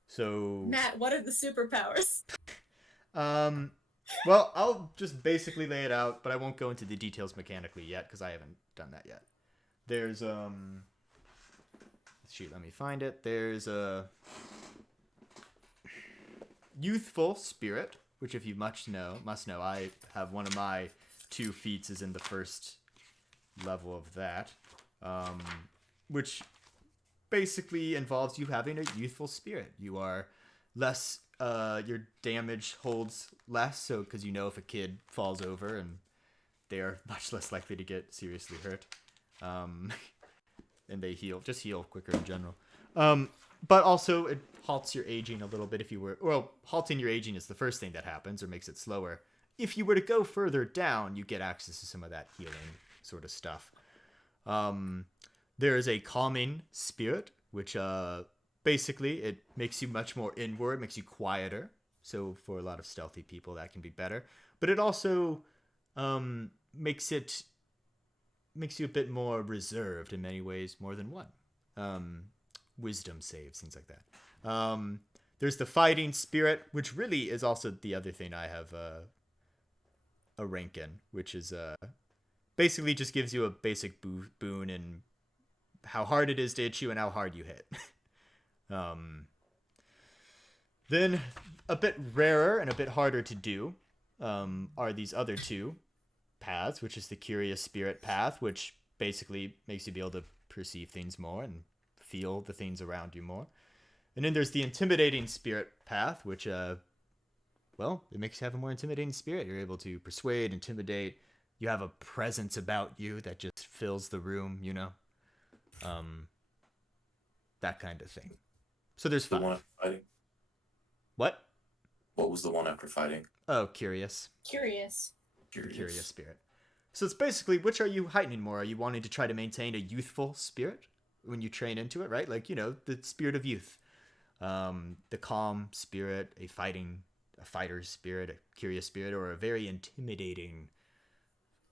So Matt, what are the superpowers? Well, I'll just basically lay it out, but I won't go into the details mechanically yet because I haven't done that yet. There's let me find it. There's a youthful spirit, which if you must know, I have one of my 2 feats is in the first level of that, which basically involves you having a youthful spirit. You are less, your damage holds less, so because you know if a kid falls over, and they are much less likely to get seriously hurt, and they just heal quicker in general. But also it halts your aging a little bit halting your aging is the first thing that happens, or makes it slower. If you were to go further down, you get access to some of that healing sort of stuff. There is a calming spirit, which basically it makes you much more inward, makes you quieter. So for a lot of stealthy people, that can be better. But it also makes you a bit more reserved in many ways, more than one. Wisdom saves, things like that. There's the fighting spirit, which really is also the other thing I have a rank in, which is basically just gives you a basic boon in how hard it is to hit you and how hard you hit. Then a bit rarer and a bit harder to do are these other 2 paths, which is the curious spirit path, which basically makes you be able to perceive things more and feel the things around you more. And then there's the intimidating spirit path, which it makes you have a more intimidating spirit. You're able to persuade, intimidate. You have a presence about you that just fills the room, you know? That kind of thing. So there's 5. The one after fighting. What? What was the one after fighting? Oh, curious. Curious. Curious spirit. So it's basically, which are you heightening more? Are you wanting to try to maintain a youthful spirit when you train into it, right? Like, the spirit of youth. The calm spirit, a fighter's spirit, a curious spirit, or a very intimidating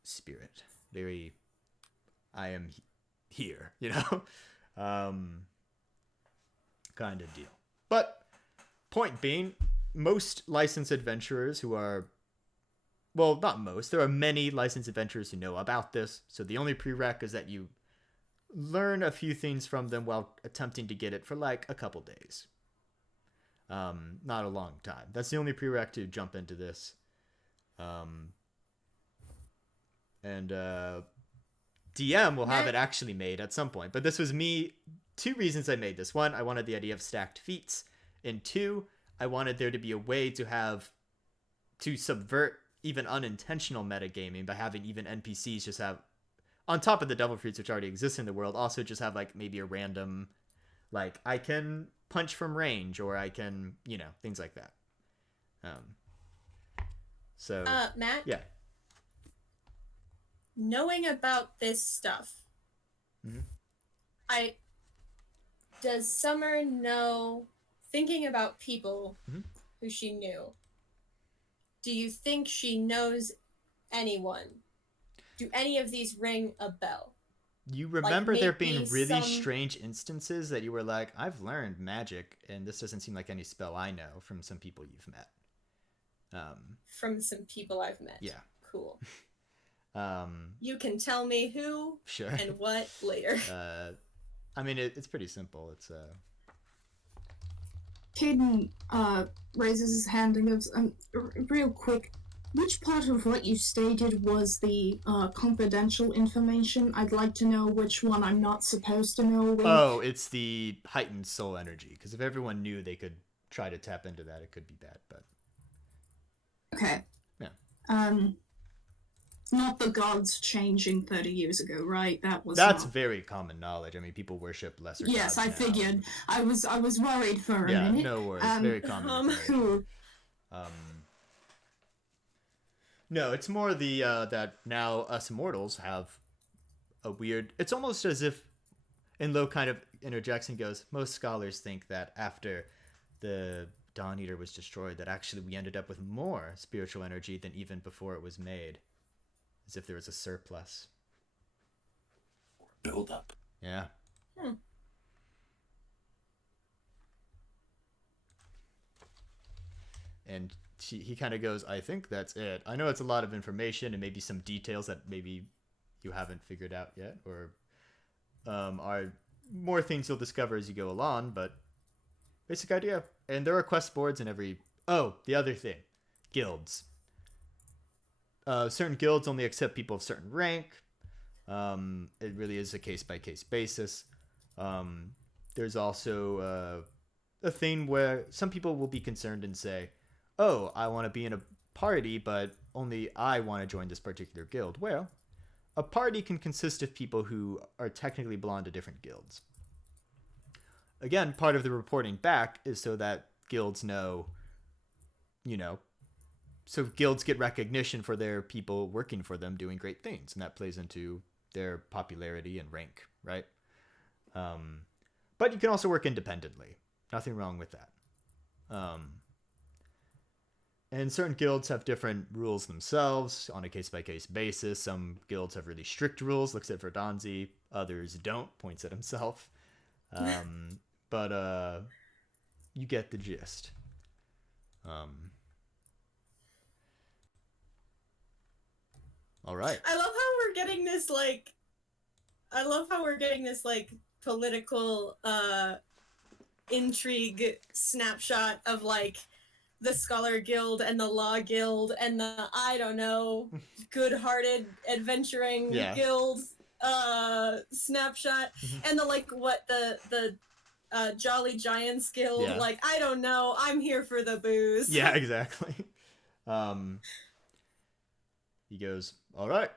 spirit. Very, I am here, kind of deal. But point being, most licensed adventurers who are, well, not most, there are many licensed adventurers who know about this. So the only prereq is that you learn a few things from them while attempting to get it for like a couple days. Not a long time. That's the only prereq to jump into this. And DM will have it actually made at some point. But this was me. 2 reasons I made this. 1, I wanted the idea of stacked feats. And 2, I wanted there to be a way to subvert even unintentional metagaming by having even NPCs just have, on top of the devil fruits which already exist in the world, also just have like maybe a random, like I can punch from range, or I can, things like that. So Matt? Yeah. Knowing about this stuff, does Summer know, thinking about people who she knew, do you think she knows anyone? Do any of these ring a bell? You remember there being really strange instances that you were like, I've learned magic, and this doesn't seem like any spell I know, from some people you've met. From some people I've met. Yeah. Cool. You can tell me who Sure. and what later. I mean, it's pretty simple. It's Caden raises his hand and goes, real quick, which part of what you stated was the confidential information? I'd like to know which one I'm not supposed to know. Oh, it's the heightened soul energy. Because if everyone knew they could try to tap into that, it could be bad. But okay. Yeah. Not the gods changing 30 years ago, right? That's very common knowledge. I mean, people worship lesser gods. Yes, I figured. I was worried for a minute. Yeah, no worries. Very common. Cool. No, it's more the that now us mortals have a weird. It's almost as if, and Lo kind of interjects and goes, most scholars think that after the Dawn Eater was destroyed, that actually we ended up with more spiritual energy than even before it was made. As if there was a surplus. Build up. Yeah. And he kind of goes, I think that's it. I know it's a lot of information and maybe some details that maybe you haven't figured out yet, or are more things you'll discover as you go along, but basic idea. And there are quest boards in every... Oh, the other thing. Guilds. Certain guilds only accept people of certain rank. It really is a case-by-case basis. There's also a thing where some people will be concerned and say, oh, I want to be in a party, but only I want to join this particular guild. Well, a party can consist of people who are technically belong to different guilds. Again, part of the reporting back is so that guilds know, so guilds get recognition for their people working for them doing great things, and that plays into their popularity and rank, right? But you can also work independently. Nothing wrong with that. And certain guilds have different rules themselves on a case-by-case basis. Some guilds have really strict rules, looks at Verdonzi. Others don't, points at himself. But you get the gist. All right. I love how we're getting this political intrigue snapshot of like the Scholar Guild and the Law Guild and the good-hearted adventuring guild snapshot, and the Jolly Giants Guild. Yeah. Like, I don't know, I'm here for the booze. Yeah, exactly. He goes, all right,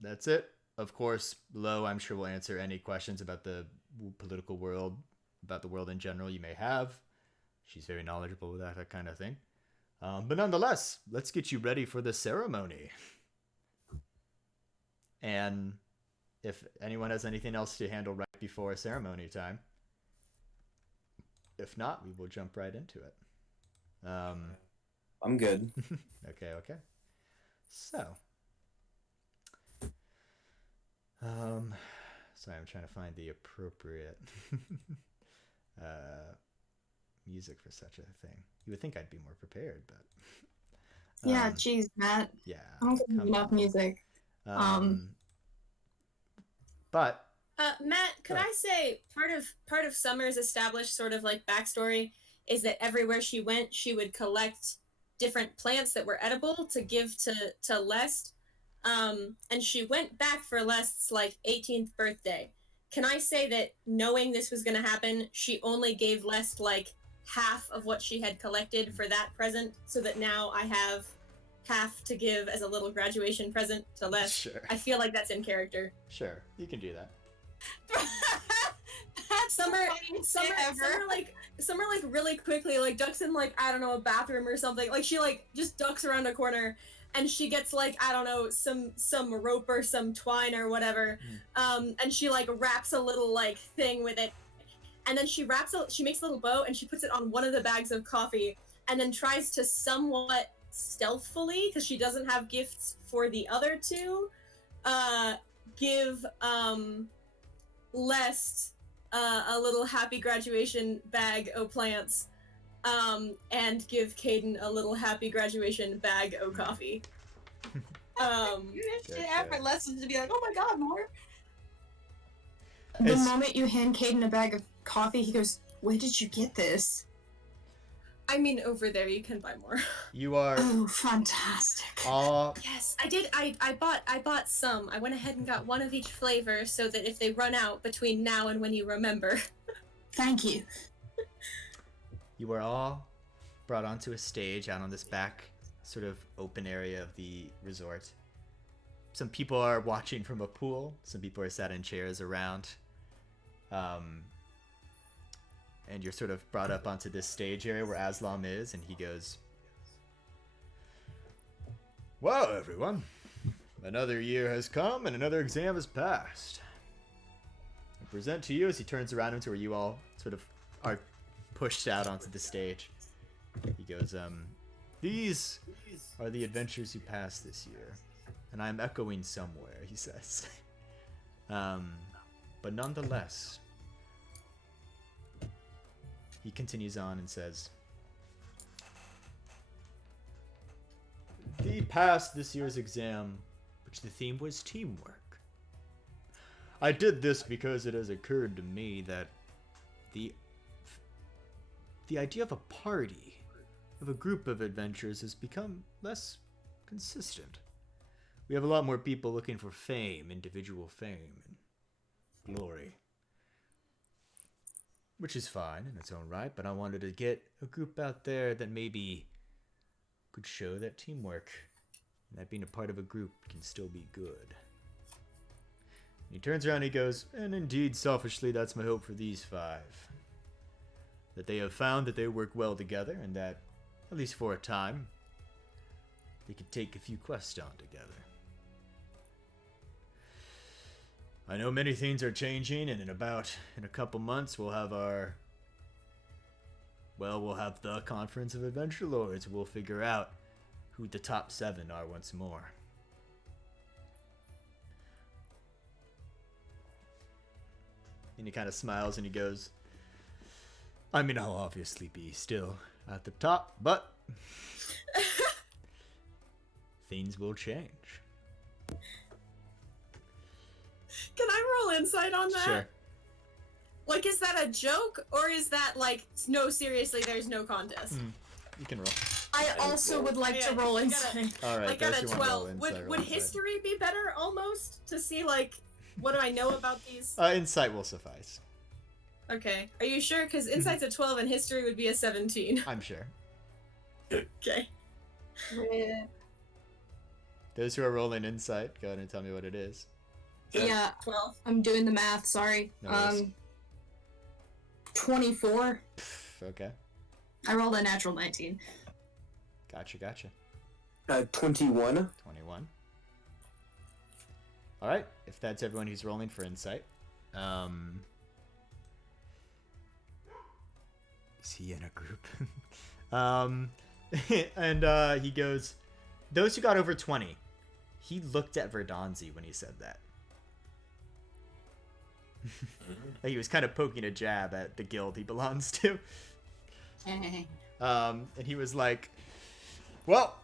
that's it. Of course, Lo, I'm sure, will answer any questions about the political world, about the world in general you may have. She's very knowledgeable with that kind of thing. But nonetheless, let's get you ready for the ceremony. And if anyone has anything else to handle right before ceremony time, if not, we will jump right into it. I'm good. Okay. So, sorry, I'm trying to find the appropriate music for such a thing. You would think I'd be more prepared, but yeah, geez, Matt. Yeah, I don't think enough music. But Matt, could I say part of Summer's established sort of like backstory is that everywhere she went, she would collect different plants that were edible to give to Lest. And she went back for Lest's like 18th birthday. Can I say that knowing this was going to happen, she only gave Lest like half of what she had collected for that present, so that now I have half to give as a little graduation present to Lest? Sure. I feel like that's in character. Sure, you can do that. That's Summer, the funniest shit ever. Summer like really quickly like ducks in like, I don't know, a bathroom or something. Like she like just ducks around a corner and she gets like, I don't know, some rope or some twine or whatever. And she like wraps a little like thing with it. And then she makes a little bow and she puts it on one of the bags of coffee and then tries to somewhat stealthily, because she doesn't have gifts for the other two, give Lest a little happy graduation bag o' plants, and give Caden a little happy graduation bag o' coffee. Shit effortless to be like, oh my god, more. The It's- moment you hand Caden a bag of coffee, he goes, "Where did you get this?" I mean, over there you can buy more. You are Oh, fantastic. all Yes, I did. I bought some. I went ahead and got one of each flavor so that if they run out between now and when you remember. Thank you. You are all brought onto a stage out on this back sort of open area of the resort. Some people are watching from a pool. Some people are sat in chairs around. And you're sort of brought up onto this stage area where Aslam is, and he goes, "Well, everyone, another year has come and another exam has passed. I present to you," as he turns around into where you all sort of are pushed out onto the stage. He goes, "These are the adventures you passed this year, and I'm echoing somewhere," he says. "But nonetheless," he continues on and says, "Thee passed this year's exam, which the theme was teamwork. I did this because it has occurred to me that the idea of a party, of a group of adventurers, has become less consistent. We have a lot more people looking for fame, individual fame, and glory. Which is fine in its own right, but I wanted to get a group out there that maybe could show that teamwork, and that being a part of a group can still be good." And he turns around and he goes, "And indeed, selfishly, that's my hope for these five. That they have found that they work well together, and that, at least for a time, they could take a few quests on together. I know many things are changing, and in a couple months we'll have the Conference of Adventure Lords. We'll figure out who the top 7 are once more." And he kind of smiles and he goes, "I mean, I'll obviously be still at the top, but things will change." Can I roll insight on that? Sure. Like, is that a joke, or is that like, no, seriously, there's no contest? You can roll. I also would like to Yeah, roll you gotta- insight. All right, I got those a who want to roll 12. insight, roll Would insight. history be better, almost, to see like, what do I know about these? Insight will suffice. Okay, are you sure? Because insight's a 12 and history would be a 17. I'm sure. Okay. Those who are rolling insight, go ahead and tell me what it is. Yeah, 12. I'm doing the math, sorry. No worries. 24. Okay. I rolled a natural 19. Gotcha. 21. 21. All right. If that's everyone who's rolling for insight, is he in a group? And he goes, "Those who got over 20." He looked at Verdonzi when he said that. Like he was kind of poking a jab at the guild he belongs to. And he was like, "Well,"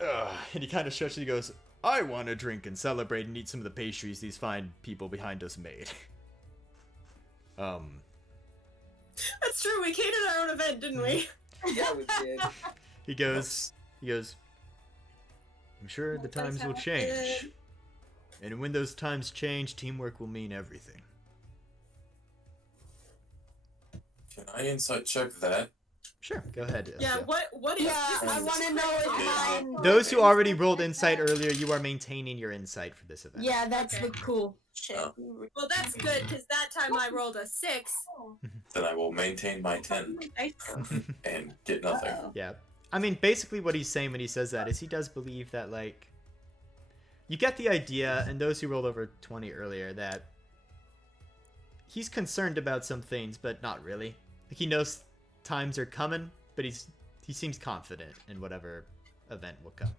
and he kind of stretches and he goes, "I want to drink and celebrate and eat some of the pastries these fine people behind us made." That's true. We catered our own event, didn't we? Yeah, we did. He goes, I'm sure the times will change. And when those times change, teamwork will mean everything. Can I insight check that? Sure, go ahead. Yeah. Eskel. What is? Yeah, this I is want to know if crazy. mine. Those who already rolled insight earlier, you are maintaining your insight for this event. Yeah, that's Okay. the cool. Shit. Oh. Well, that's good because that time I rolled a 6. Then I will maintain my 10 and get nothing. Uh-oh. Yeah. I mean, basically what he's saying when he says that is he does believe that, like, you get the idea, and those who rolled over 20 earlier, that he's concerned about some things, but not really. Like, he knows times are coming, but he seems confident in whatever event will come.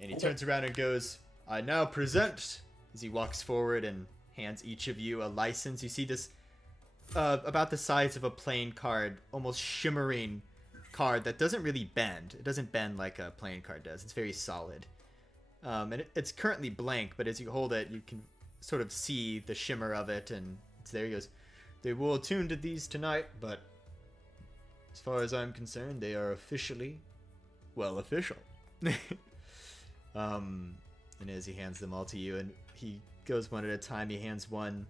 And he turns around and goes, I now present, as he walks forward and hands each of you a license. You see this about the size of a playing card, almost shimmering card that doesn't really bend. It doesn't bend like a playing card does. It's very solid. And it's currently blank, but as you hold it, you can sort of see the shimmer of it, and it's there. He goes, they will attune to these tonight, but as far as I'm concerned, they are officially, well, official. And as he hands them all to you, and he goes one at a time, he hands one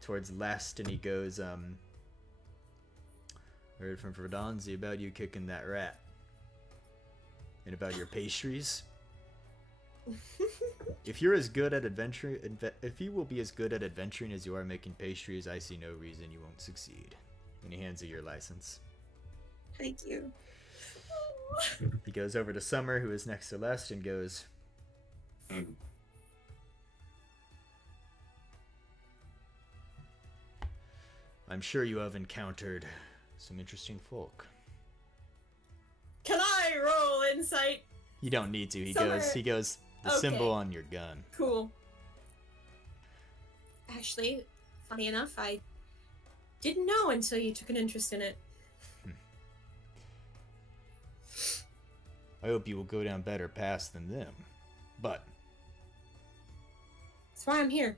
towards Lest, and he goes, heard from Verdanzi about you kicking that rat. And about your pastries. If you're as good at if you will be as good at adventuring as you are making pastries, I see no reason you won't succeed. And he hands you your license. Thank you. He goes over to Summer, who is next to Lest, and goes, I'm sure you have encountered some interesting folk. Can I roll insight? You don't need to. He Summer- goes, the Okay. symbol on your gun. Cool. Actually, funny enough, I didn't know until you took an interest in it. I hope you will go down better paths than them. But That's why I'm here.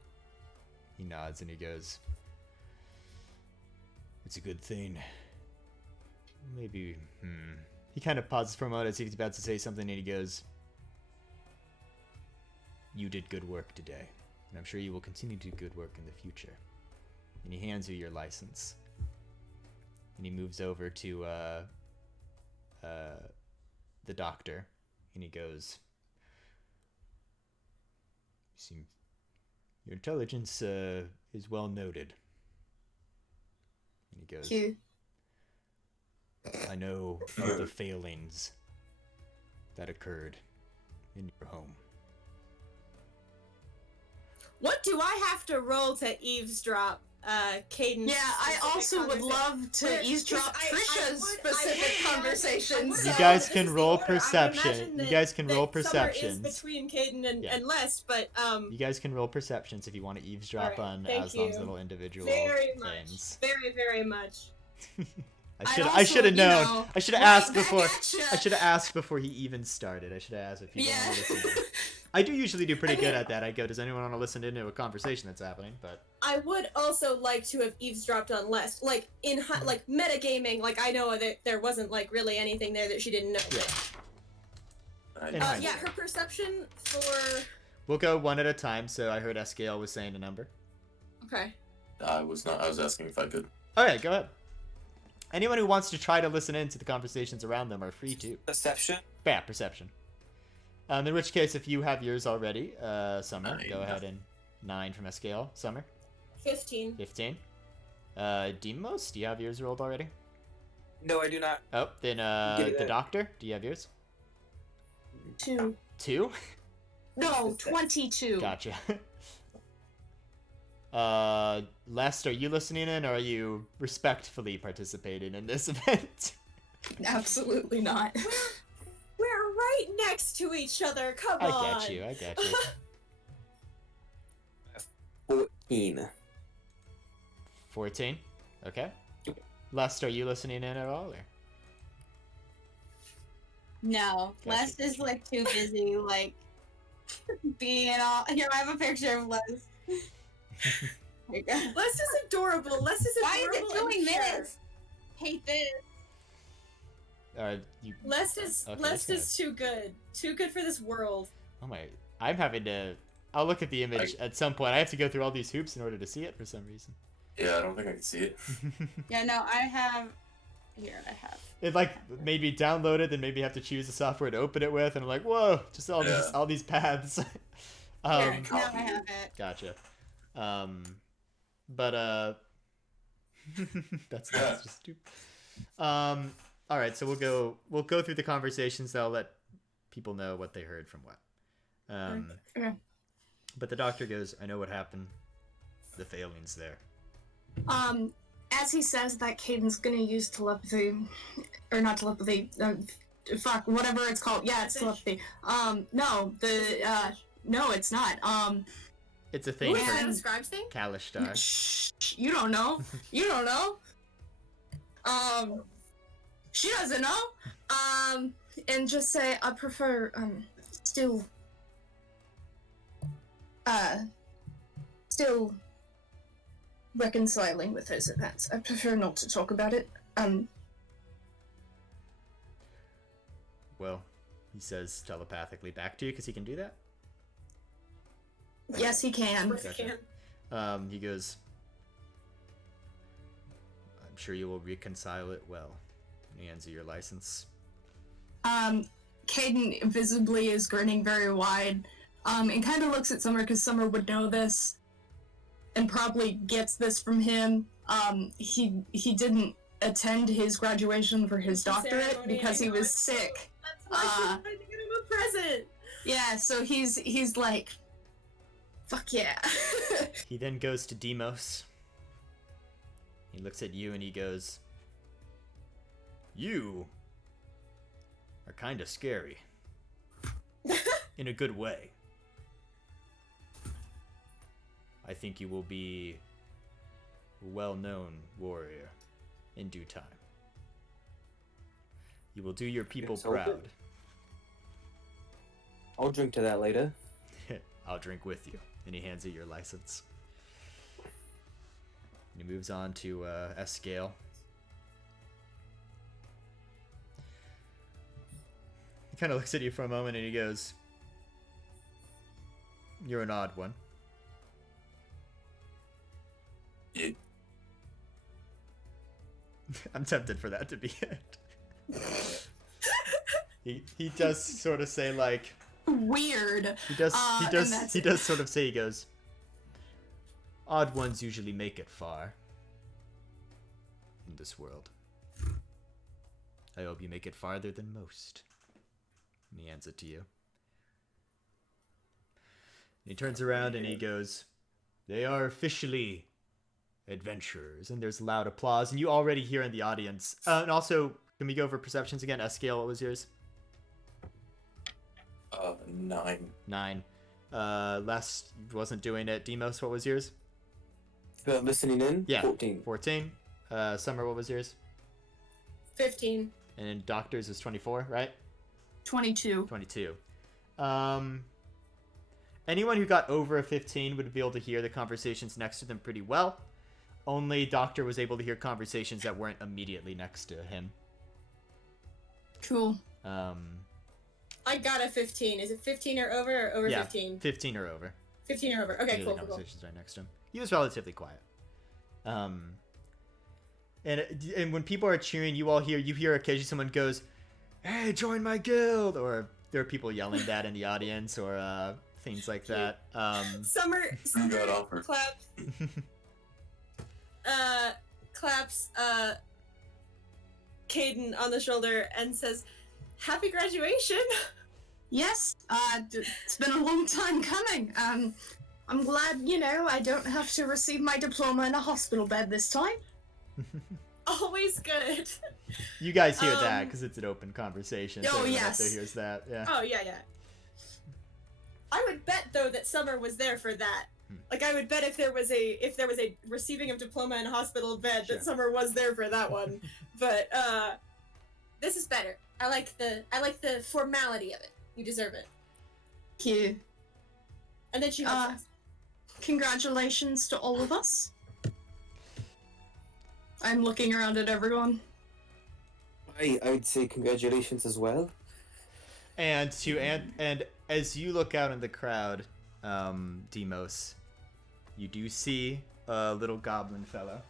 he nods and he goes, it's a good thing. Maybe, He kind of pauses for a moment as if he's about to say something, and he goes, you did good work today, and I'm sure you will continue to do good work in the future. And he hands you your license. And he moves over to the doctor, and he goes, your intelligence is well noted. And he goes, Q. I know of the failings that occurred in your home. What do I have to roll to eavesdrop, Caden? Yeah, I also would love to Where- eavesdrop 'cause I Trisha's would- specific I would- conversations. You So guys this can is the roll order. I would perception. imagine You that- guys can roll that Summer perceptions. is between Caden and, Yeah. and Les, but You guys can roll perceptions if you want to eavesdrop Alright, on thank Aslan's you. little individual very much, things. very, very much. I should have known. I should have asked before. I I should have asked before he even started. I should have asked if he Yeah. wanted to listen. In. I do usually do pretty good at that. I go, does anyone want to listen into a conversation that's happening? But I would also like to have eavesdropped on Les, like in like metagaming. Like I know that there wasn't like really anything there that she didn't know. Yeah. In Yeah, hindsight. her perception for. We'll go one at a time. So I heard Escale was saying a number. Okay. I was asking if I could. Okay, go ahead. Anyone who wants to try to listen in to the conversations around them are free to. Perception. Yeah, perception. In which case, if you have yours already, Summer, 9. go ahead and 9 from Escale. Summer, 15. 15. Demos, do you have yours rolled already? No, I do not. Oh, then Give me the that. doctor, do you have yours? 2. 2? No, 22. Gotcha. Lest, are you listening in, or are you respectfully participating in this event? Absolutely not. We're right next to each other. Come on. I get you. 14. 14? Okay. Lest, are you listening in at all, or? No, Gotcha. Les is like too busy like Being all here, I have a picture of Les. Les is adorable. Les is Why is adorable. it doing and pure. this? Hate this. You. Les is Okay, Les this guy. is too good. Too good for this world. Oh my! I'm having to. I'll look at the image at some point. I have to go through all these hoops in order to see it for some reason. Yeah, I don't think I can see it. Yeah, no, I have. Here, I have. It like made me download it, then maybe have to choose the software to open it with, and I'm like, whoa, just all these paths. Here, now I have it. Gotcha. But that's just stupid. All right, so we'll go through the conversations. That'll let people know what they heard from what. Okay. But the doctor goes, I know what happened. The failing's there. As he says that, Caden's gonna use telepathy, or not telepathy. Fuck, whatever it's called. Yeah, it's telepathy. No, no, it's not. It's a thing Is that a for scribes thing? Kalishtar. Shh, you don't know. You don't know. She doesn't know. And just say I prefer still reconciling with those events. I prefer not to talk about it. Well, he says telepathically back to you because he can do that. Yes, he can. Of course he can. He goes, I'm sure you will reconcile it well. And he hands you your license. Caden visibly is grinning very wide, and kind of looks at Summer because Summer would know this, and probably gets this from him. He didn't attend his graduation for his doctorate Ceremony, because I he know. was sick. That's why she's trying to get him a present. Yeah, so he's like, fuck yeah. He then goes to Demos. He looks at you and he goes, you are kind of scary. In a good way. I think you will be a well-known warrior in due time. You will do your people It's all proud. good. I'll drink to that later. I'll drink with you. And he hands you your license. He moves on to S-Scale. He kind of looks at you for a moment and he goes, you're an odd one. Yeah. I'm tempted for that to be it. he does sort of say like Weird. he does and that's he does sort of say he goes, odd ones usually make it far in this world. I hope you make it farther than most. And he hands it to you. And he turns around and he goes, they are officially adventurers. And there's loud applause. And you already hear in the audience. And also, can we go over perceptions again? S-Scale, what was yours? 9. 9. Les wasn't doing it. Demos, what was yours? But listening in? Yeah. 14. 14. Summer, what was yours? 15. And then Doctors was 24, right? 22. 22. Anyone who got over a 15 would be able to hear the conversations next to them pretty well. Only Doctor was able to hear conversations that weren't immediately next to him. Cool. I got a 15. Is it 15 or over Yeah, 15? 15 or over. 15 or over. You Okay, hear cool, the cool, cool. conversations right next to him. He was relatively quiet. And when people are cheering, you hear occasionally someone goes, hey, join my guild! Or there are people yelling that in the audience, or things like that. Summer got offered? claps Caden on the shoulder and says, happy graduation. Yes, it's been a long time coming. I'm glad, I don't have to receive my diploma in a hospital bed this time. Always good. You guys hear that because it's an open conversation. Oh, so everyone yes. out there hears that. Yeah. Oh, yeah. I would bet though that Summer was there for that. Like I would bet if there was a receiving of diploma in a hospital bed Sure. that Summer was there for that one. But this is better. I like the formality of it. You deserve it. Thank you. And then she hugs us. Congratulations to all of us. I'm looking around at everyone. I'd say congratulations as well. And as you look out in the crowd, Demos, you do see a little goblin fellow.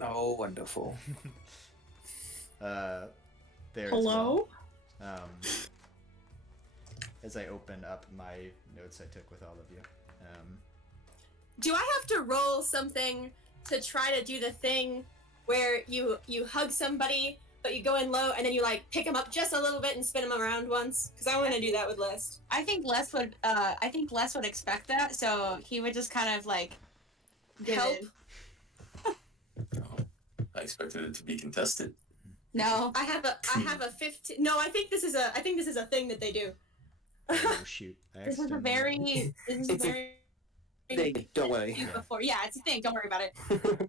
Oh, wonderful. There Hello? as well. As I open up my notes I took with all of you. Do I have to roll something to try to do the thing where you hug somebody, but you go in low and then you like pick them up just a little bit and spin them around once? Because I want to do that with List. I think Les would expect that, so he would just kind of like Help. I expected it to be contested. No. I have a 15. No, I think this is a thing that they do. Oh shoot! This is a very Don't worry. before. Yeah, it's a thing. Don't worry about it.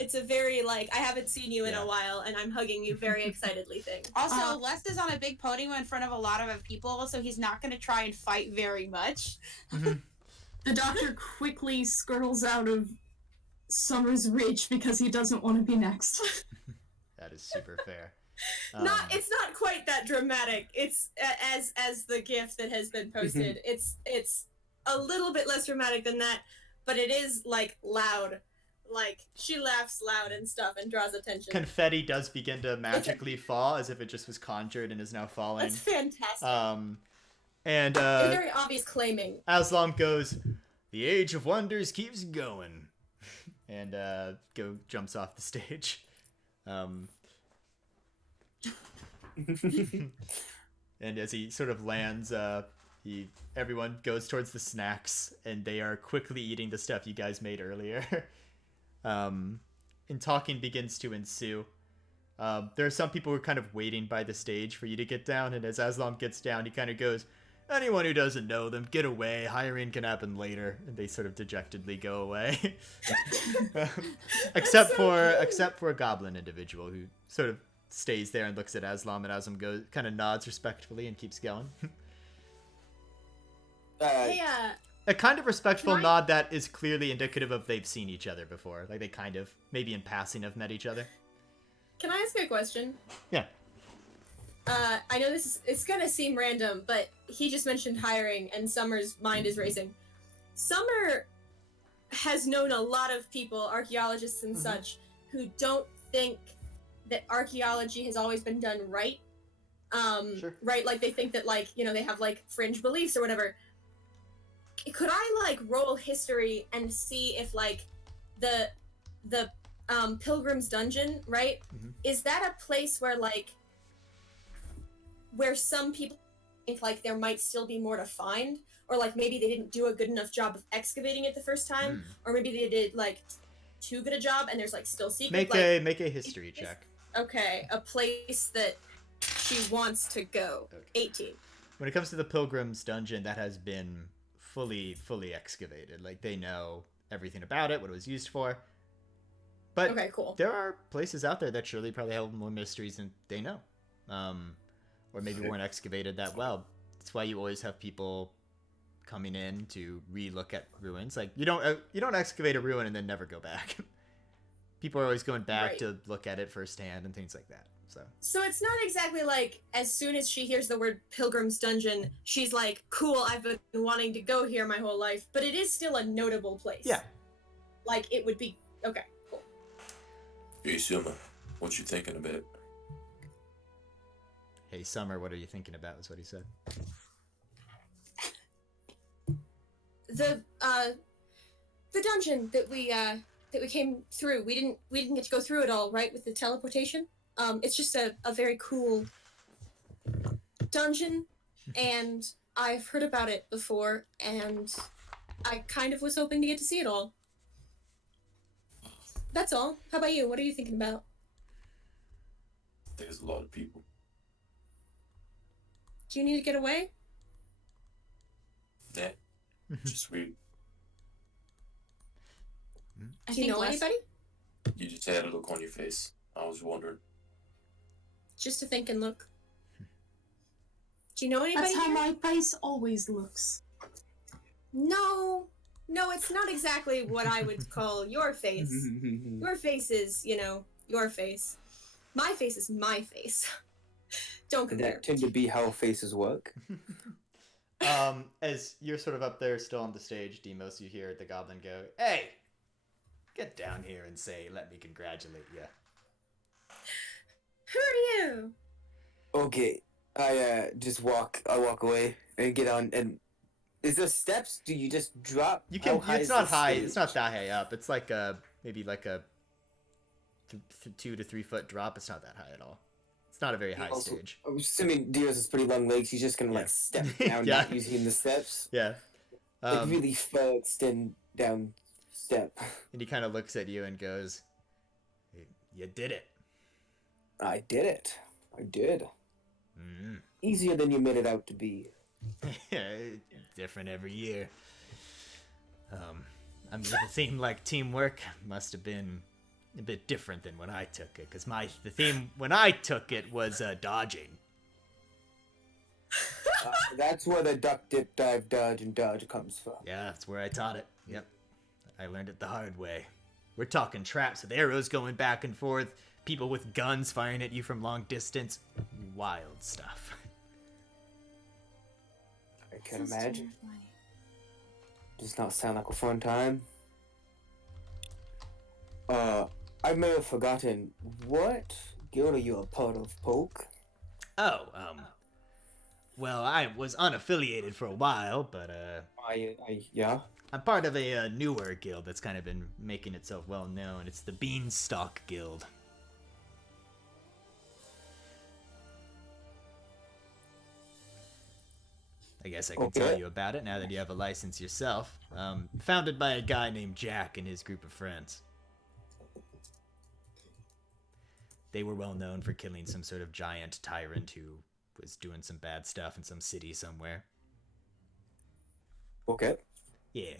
It's a very like I haven't seen you in Yeah. a while and I'm hugging you very excitedly thing. Also, Les is on a big podium in front of a lot of people, so he's not going to try and fight very much. The doctor quickly skirtles out of Summer's reach because he doesn't want to be next. That is super fair. It's not quite that dramatic. It's as the gift that has been posted. It's a little bit less dramatic than that, but it is like loud. Like she laughs loud and stuff and draws attention. Confetti does begin to magically fall as if it just was conjured and is now falling. That's fantastic. And Very obvious claiming. Aslam goes, "The Age of Wonders keeps going," and jumps off the stage. And as he sort of lands, everyone goes towards the snacks, and they are quickly eating the stuff you guys made earlier. And talking begins to ensue. There are some people who are kind of waiting by the stage for you to get down, and as Aslam gets down, he kind of goes, "Anyone who doesn't know them, get away. Hiring can happen later." And they sort of dejectedly go away. except for a goblin individual who sort of stays there and looks at Aslam, and Aslam goes, kind of nods respectfully and keeps going. Hey, A kind of respectful Can I- nod that is clearly indicative of they've seen each other before. Like they kind of, maybe in passing, have met each other. can I ask a question? Yeah. I know it's gonna seem random, but he just mentioned hiring and Summer's mind is racing. Summer has known a lot of people, archaeologists and such, who don't think that archaeology has always been done right. Sure. Right? Like they think that like, they have like fringe beliefs or whatever. Could I like roll history and see if like the Pilgrim's Dungeon, right? Is that a place where some people think like there might still be more to find, or like maybe they didn't do a good enough job of excavating it the first time, or maybe they did like too good a job and there's like still secrets. Make a history check. Okay, a place that she wants to go. Okay. 18. When it comes to the Pilgrim's Dungeon, that has been fully excavated. Like they know everything about it, what it was used for. But Okay, cool. there are places out there that surely probably have more mysteries than they know, or maybe weren't excavated that well. That's why you always have people coming in to re-look at ruins. Like you don't excavate a ruin and then never go back. People are always going back Right. to look at it firsthand and things like that. So it's not exactly like as soon as she hears the word Pilgrim's Dungeon, she's like, cool, I've been wanting to go here my whole life, but it is still a notable place. Yeah. Like it would be okay, cool. Hey, Summer, what you thinking about it? Hey, Summer, what are you thinking about? Is what he said. The dungeon that we came through, we didn't get to go through it all, right, with the teleportation. It's just a very cool dungeon, and I've heard about it before, and I kind of was hoping to get to see it all. That's all. How about you? What are you thinking about? There's a lot of people. Do you need to get away? Yeah. Just weird. Do you know anybody? You just had a look on your face. I was wondering. Just to think and look. Do you know anybody That's how here? my face always looks. No, it's not exactly what I would call your face. Your face is, your face. My face is my face. Don't And compare. that tend to be how faces work. As you're sort of up there still on the stage, Demos, you hear the goblin go, "Hey, get down here and say, let me congratulate you." Who are you? Okay, I walk away and get on. And is there steps? Do you just drop? You can. How high It's is not the high. stage? It's not that high up. It's like maybe like a 2 to 3 foot drop. It's not that high at all. It's not a very high Also, stage. I'm assuming Diaz has pretty long legs. He's just gonna Yeah. like step down, Yeah. not using the steps. Yeah. Like really far extend down step. And he kind of looks at you and goes, "You did it." I did it. I did. Mm. Easier than you made it out to be. Different every year. I mean, it seemed like teamwork must have been a bit different than when I took it, because the theme when I took it was dodging. That's where the duck, dip, dive, dodge, and dodge comes from. Yeah, that's where I taught it. Yep. I learned it the hard way. We're talking traps with arrows going back and forth, people with guns firing at you from long distance. Wild stuff. I can imagine. Does not sound like a fun time. I may have forgotten, what guild are you a part of, Poke? Oh, well, I was unaffiliated for a while, but Yeah? I'm part of a newer guild that's kind of been making itself well known. It's the Beanstalk Guild. I guess I can Okay. tell you about it now that you have a license yourself. Founded by a guy named Jack and his group of friends. They were well known for killing some sort of giant tyrant who was doing some bad stuff in some city somewhere. Okay. Yeah.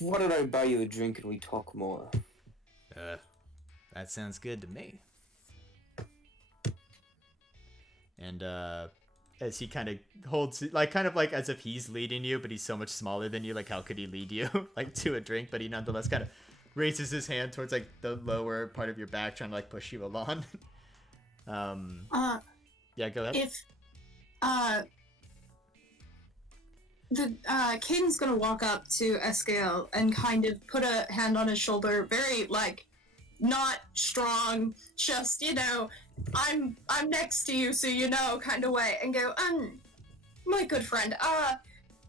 Why don't I buy you a drink and we talk more? That sounds good to me. And as he kind of holds, like, kind of like as if he's leading you, but he's so much smaller than you, like how could he lead you like to a drink? But he nonetheless kind of raises his hand towards like the lower part of your back, trying to like push you along. Yeah, go ahead. If Caden's gonna walk up to Escale and kind of put a hand on his shoulder, very like not strong, just I'm next to you, so kind of way, and go, my good friend,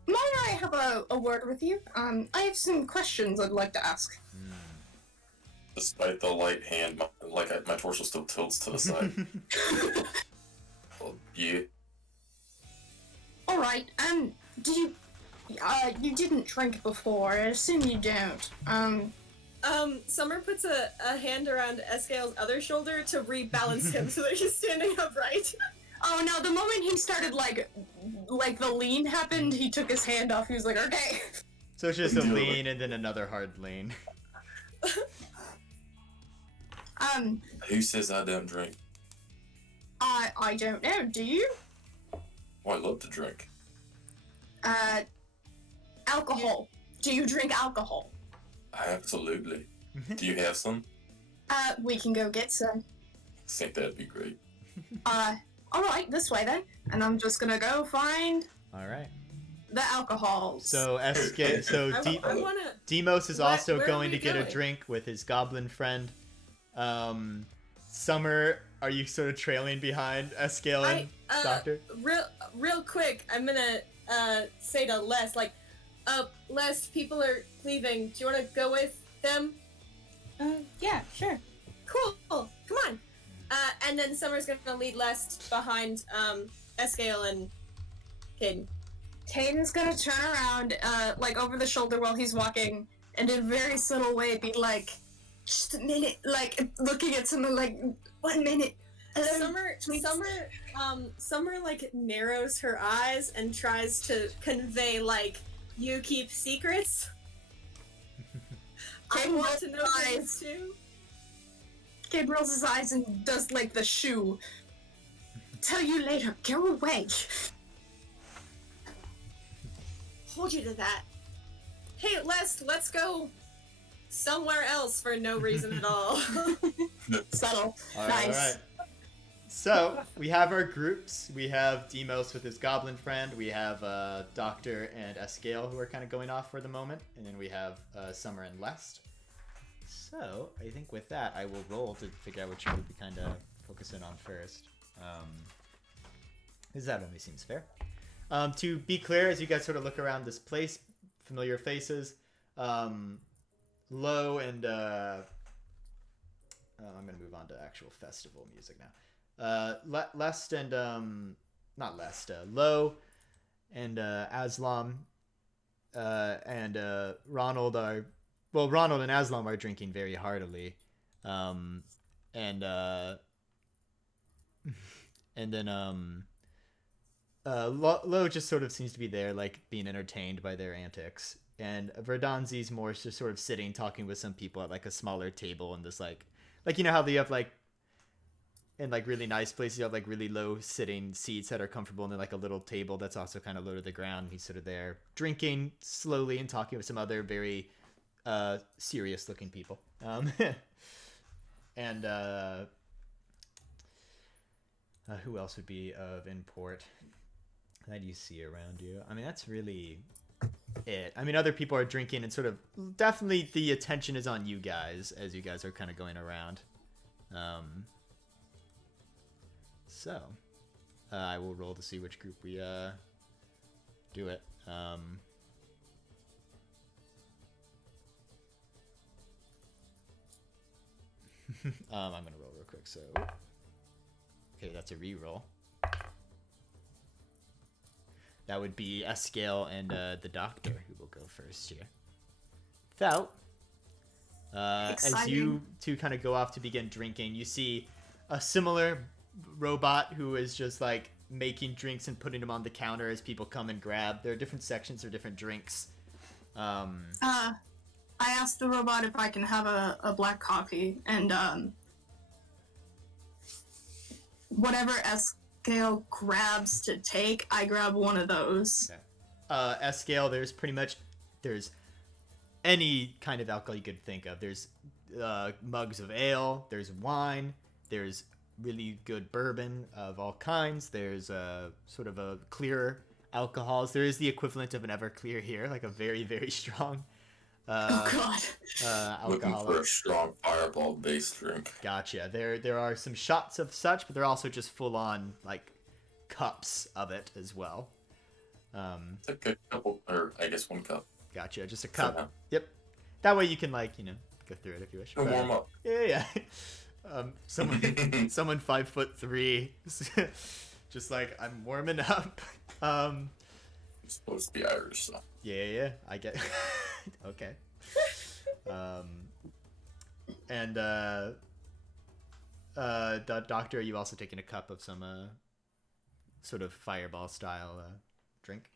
might I have a word with you? I have some questions I'd like to ask. Despite the light hand, my torso still tilts to the side. Well, yeah. All right. Do you didn't drink before? I assume you don't. Summer puts a hand around Escale's other shoulder to rebalance him so that he's standing upright. Oh no! The moment he started like the lean happened, he took his hand off. He was like, okay. So it's just a lean and then another hard lean. Who says I don't drink? I don't know. Do you? Oh, I love to drink. Alcohol. Do you drink alcohol? Absolutely. Do you have some? We can go get some. I think that'd be great. Alright, this way then. And I'm just gonna go find All right. the alcohols. So I wanna. Demos is also where are going we to get a going? drink with his goblin friend. Summer, are you sort of trailing behind Escale and Doctor? Real quick, I'm gonna say to Les, Les, people are leaving. Do you want to go with them? Yeah, sure. Cool. Come on. And then Summer's gonna lead Les behind Escale and Caden. Caden's gonna turn around, over the shoulder while he's walking, and in a very subtle way be like, just a minute, looking at someone like, 1 minute. Hello, Summer narrows her eyes and tries to convey you keep secrets. I Caden want to know rolls things too. Cade rolls his eyes and does like the shoe. Tell you later. Go away. Hold you to that. Hey, let's go somewhere else for no reason at all. Subtle. All Nice. right. So we have our groups. We have Demos with his goblin friend. We have Doctor and Escale who are kind of going off for the moment, and then we have Summer and Lest. So I think with that, I will roll to figure out which group we kind of focus in on first. Because that only seems fair. To be clear, as you guys sort of look around this place, familiar faces, Low and I'm gonna move on to actual festival music now. Lest and not Lest, Low and Aslam and Ronald and Aslam are drinking very heartily, and then Lo just sort of seems to be there, like being entertained by their antics, and Verdanzi's more just sort of sitting talking with some people at like a smaller table in this like you know how they have like in like really nice places you have like really low sitting seats that are comfortable and then like a little table that's also kind of low to the ground. He's sort of there drinking slowly and talking with some other very serious looking people. And who else would be of import that you see around you? I mean, that's really it. I mean, other people are drinking and sort of definitely the attention is on you guys as you guys are kind of going around. So I will roll to see which group we do it. I'm gonna roll real quick. So okay, that's a re-roll. That would be Escale and the Doctor who will go first here. Without, as you two kind of go off to begin drinking, you see a similar robot who is just like making drinks and putting them on the counter as people come and grab. There are different sections or different drinks. I asked the robot if I can have a black coffee, and whatever Escale grabs to take, I grab one of those. Okay. Escale, there's any kind of alcohol you could think of. There's mugs of ale, there's wine, there's really good bourbon of all kinds, there's sort of a clearer alcohols. There is the equivalent of an Everclear here, like a very, very strong oh god. Looking alcohol. for a strong fireball based drink. Gotcha. There are some shots of such, but they're also just full on like cups of it as well. Like a couple, or I guess one cup. Gotcha. Just a cup. now. Yep. That way you can like go through it if you wish. To warm up. Yeah. Someone 5'3", just like I'm warming up. I'm supposed to be Irish, so. Yeah. I get. Okay. And the Doctor, are you also taking a cup of some sort of fireball style drink?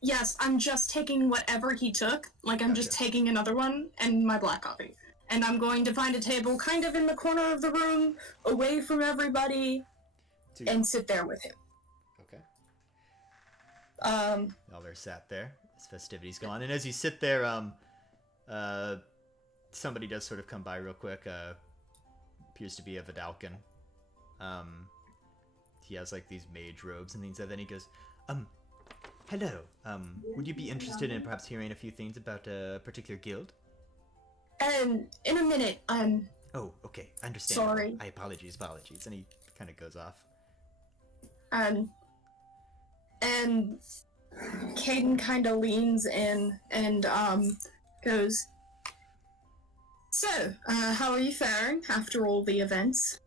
Yes, I'm just taking whatever he took. Like, I'm just Gotcha. taking another one and my black coffee. And I'm going to find a table kind of in the corner of the room, away from everybody, and sit there with him. Okay. Um, Y'all are sat there as festivities go on, and as you sit there, somebody does sort of come by real quick. Appears to be a Vidalcan. He has like these mage robes and things, and then he goes, hello. Would you be interested in perhaps hearing a few things about a particular guild? in a minute, Oh, okay, I understand. Sorry. Apologies, and he kind of goes off. and Caden kind of leans in and, goes, so, how are you faring after all the events?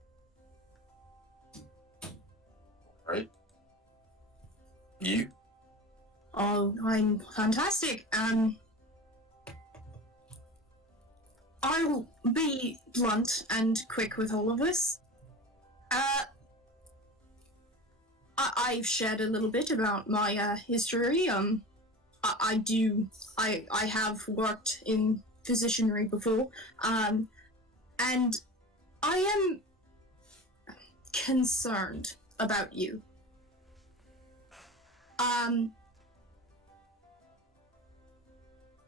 Right? You? Oh, I'm fantastic. I'll be blunt and quick with all of this. I've shared a little bit about my history. I have worked in physicianry before. And I am concerned about you.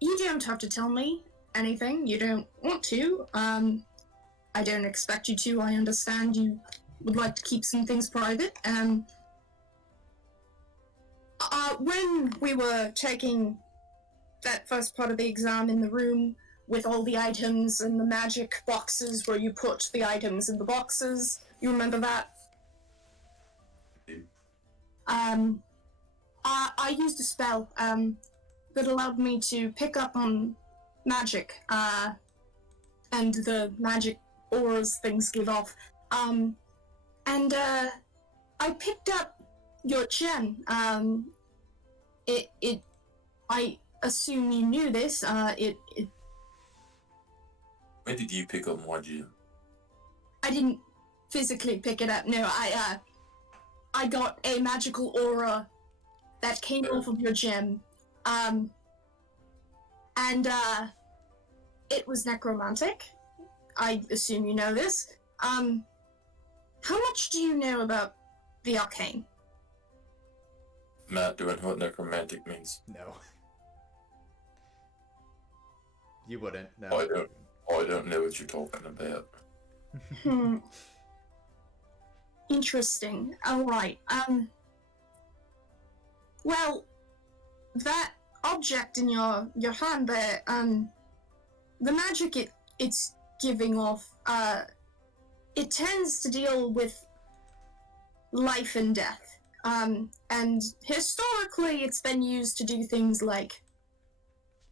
You don't have to tell me anything. You don't want to. I don't expect you to. I understand you would like to keep some things private. When we were taking that first part of the exam in the room with all the items and the magic boxes where you put the items in the boxes, you remember that? I used a spell that allowed me to pick up on magic and the magic auras things give off. I picked up your gem. I assume you knew this. When did you pick up my gem? I didn't physically pick it up. No, I got a magical aura that came off of your gem. It was necromantic. I assume you know this. How much do you know about the arcane? Matt, do you know what necromantic means? No. You wouldn't, no. I don't know what you're talking about. Interesting. Alright, well, that object in your hand there, the magic it's giving off, it tends to deal with life and death. And historically it's been used to do things like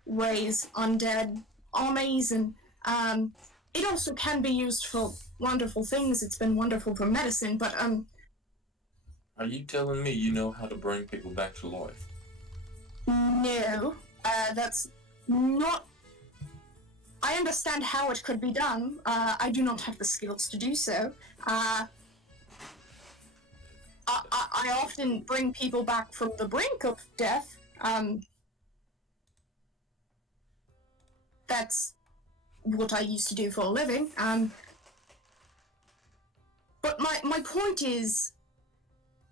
raise undead armies, and it also can be used for wonderful things. It's been wonderful for medicine, but Are you telling me you know how to bring people back to life? no, that's not. I understand how it could be done. I do not have the skills to do so. I often bring people back from the brink of death. That's what I used to do for a living. But my point is,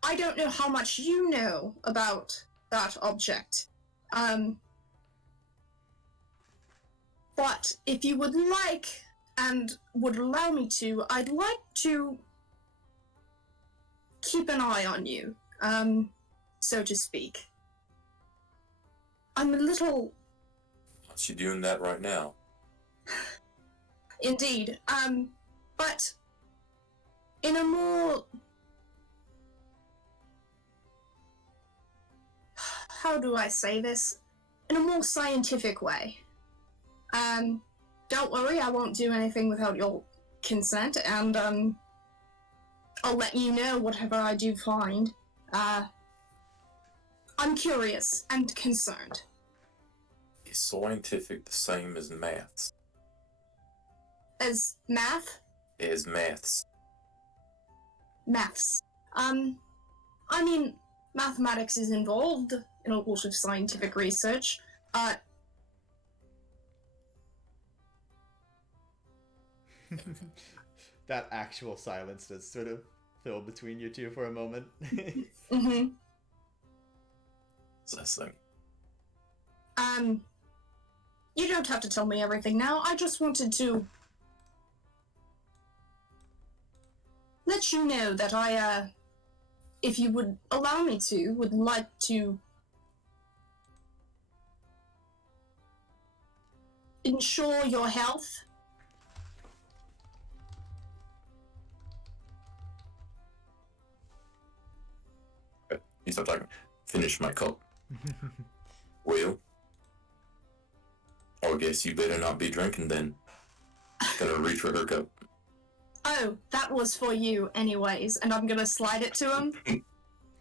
I don't know how much you know about that object. But if you would like and would allow me to, I'd like to keep an eye on you, so to speak. I'm a little... Aren't you doing that right now? Indeed, but in a more... How do I say this? In a more scientific way. Don't worry, I won't do anything without your consent, and, I'll let you know whatever I do find. I'm curious and concerned. Is scientific the same as maths? As math? As maths. Maths. I mean, mathematics is involved in a lot of scientific research. That actual silence does sort of fill between you two for a moment. Mm-hmm. What's that thing? You don't have to tell me everything now. I just wanted to let you know that I, if you would allow me to, would like to ensure your health. You stop talking. Finish my cup. Well, I guess you better not be drinking then. Gonna reach for her cup. Oh, that was for you anyways, and I'm gonna slide it to him.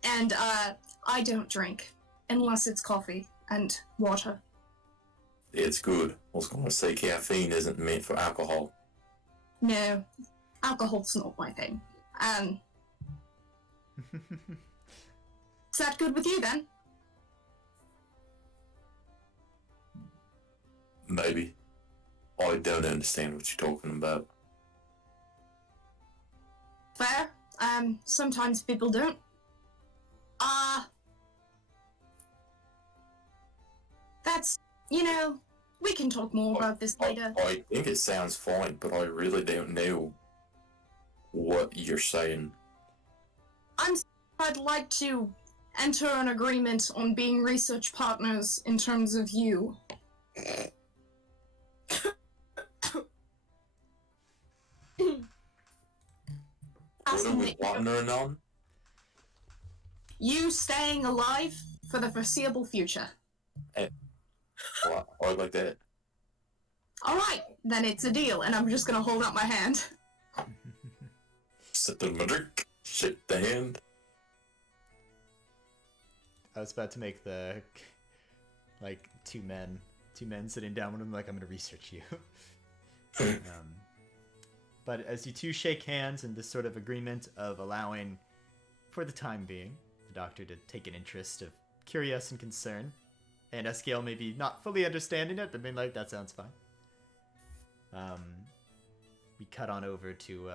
And, I don't drink, unless it's coffee and water. It's good. I was gonna say caffeine isn't meant for alcohol. No, alcohol's not my thing. Is that good with you then? Maybe. I don't understand what you're talking about. Fair. Sometimes people don't. That's, we can talk more about this later. I think it sounds fine, but I really don't know what you're saying. I'd like to enter an agreement on being research partners in terms of you. What are we partnering on? You staying alive for the foreseeable future. Well, I like that. Alright, then it's a deal, and I'm just gonna hold out my hand. Sit down, drink, shake the hand. I was about to make the, like, two men sitting down with him, like, I'm gonna research you. But as you two shake hands in this sort of agreement of allowing, for the time being, the doctor to take an interest of curious and concern, and Eskiel maybe not fully understanding it, but being like, that sounds fine. We cut on over to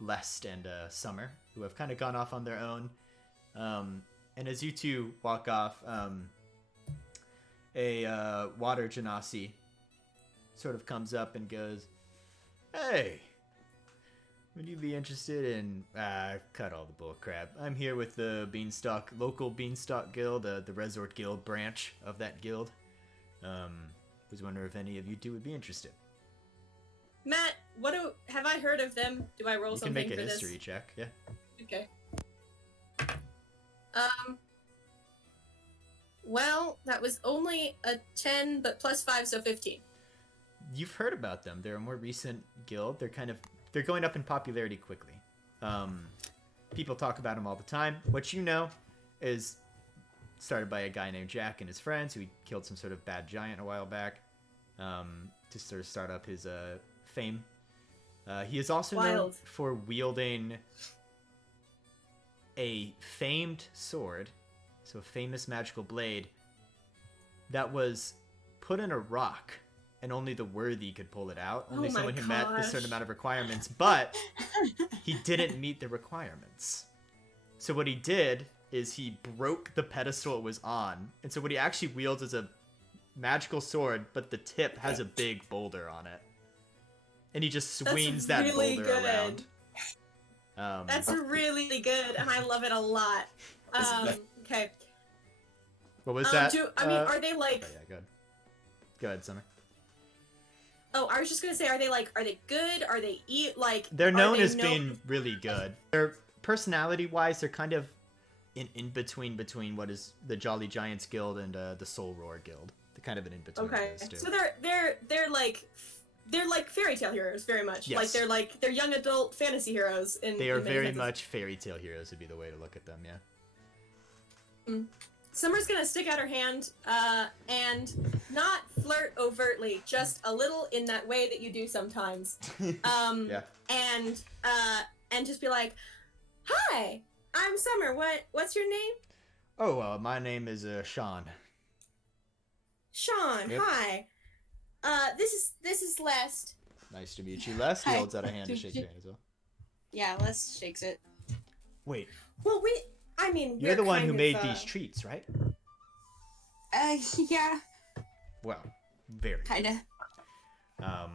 Lest and Summer, who have kind of gone off on their own. And as you two walk off, a water genasi sort of comes up and goes, "Hey, would you be interested in..." Cut all the bull crap. I'm here with the local Beanstalk Guild, the Resort Guild branch of that guild. Was wondering if any of you two would be interested. Matt, have I heard of them? Do I roll something for this? You can make a history check, yeah. Okay. Well, that was only a 10, but plus 5, so 15. You've heard about them. They're a more recent guild. They're going up in popularity quickly. People talk about them all the time. What you know is started by a guy named Jack and his friends, who he killed some sort of bad giant a while back, to sort of start up his fame. He is also known for wielding a famed sword, so a famous magical blade, that was put in a rock, and only the worthy could pull it out. Only someone who met a certain amount of requirements, but he didn't meet the requirements. So what he did is he broke the pedestal it was on, and so what he actually wields is a magical sword, but the tip has a big boulder on it. And he just swings that really boulder good. around. That's really good, and I love it a lot. Okay. What was that? Are they like... Oh, yeah, go ahead. Go ahead, Summer. Oh, I was just gonna say, are they good? Are they They're known as being really good. They're, personality-wise, they're kind of in between what is the Jolly Giants Guild and the Soul Roar Guild. They're kind of an in-between. Okay, those two. so they're like fairy tale heroes, very much. Yes. Like they're young adult fantasy heroes. They are very much fairy tale heroes would be the way to look at them, yeah. Summer's gonna stick out her hand, and not flirt overtly, just a little in that way that you do sometimes. Yeah. And just be like, "Hi, I'm Summer. What's your name?" Oh, my name is Sean. Sean. Yep. Hi. This is Lest. Nice to meet you, Les. He Hi. holds out a hand to shake your hand as well. Yeah, Les shakes it. Wait, Well, you're we're the one kind who of, made these treats, right? Yeah, Well, very. kinda. No,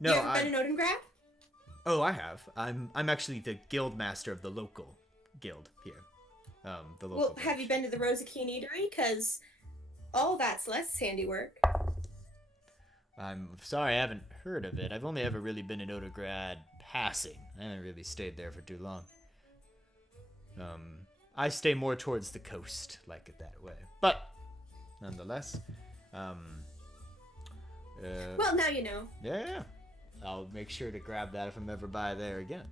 you ever been to Notengrad? Oh, I have. I'm actually the guild master of the local guild here. The local. Well, have you been to the Rosakeen Eatery? Because all that's less handiwork. I'm sorry, I haven't heard of it. I've only ever really been in Notengrad passing. I haven't really stayed there for too long. I stay more towards the coast, like it that way. But nonetheless, Well, now you know. yeah. I'll make sure to grab that if I'm ever by there again.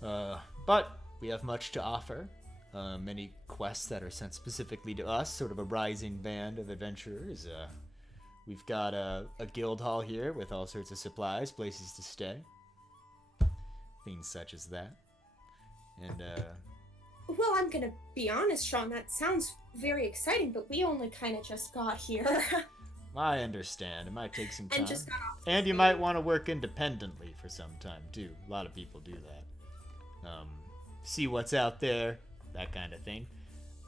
But we have much to offer. Many quests that are sent specifically to us, sort of a rising band of adventurers. We've got a guild hall here with all sorts of supplies, places to stay. Things such as that. And, Well, I'm gonna be honest, Sean, that sounds very exciting, but we only kind of just got here. I understand. It might take some time. And just got off. And you might want to work independently for some time, too. A lot of people do that. See what's out there, that kind of thing.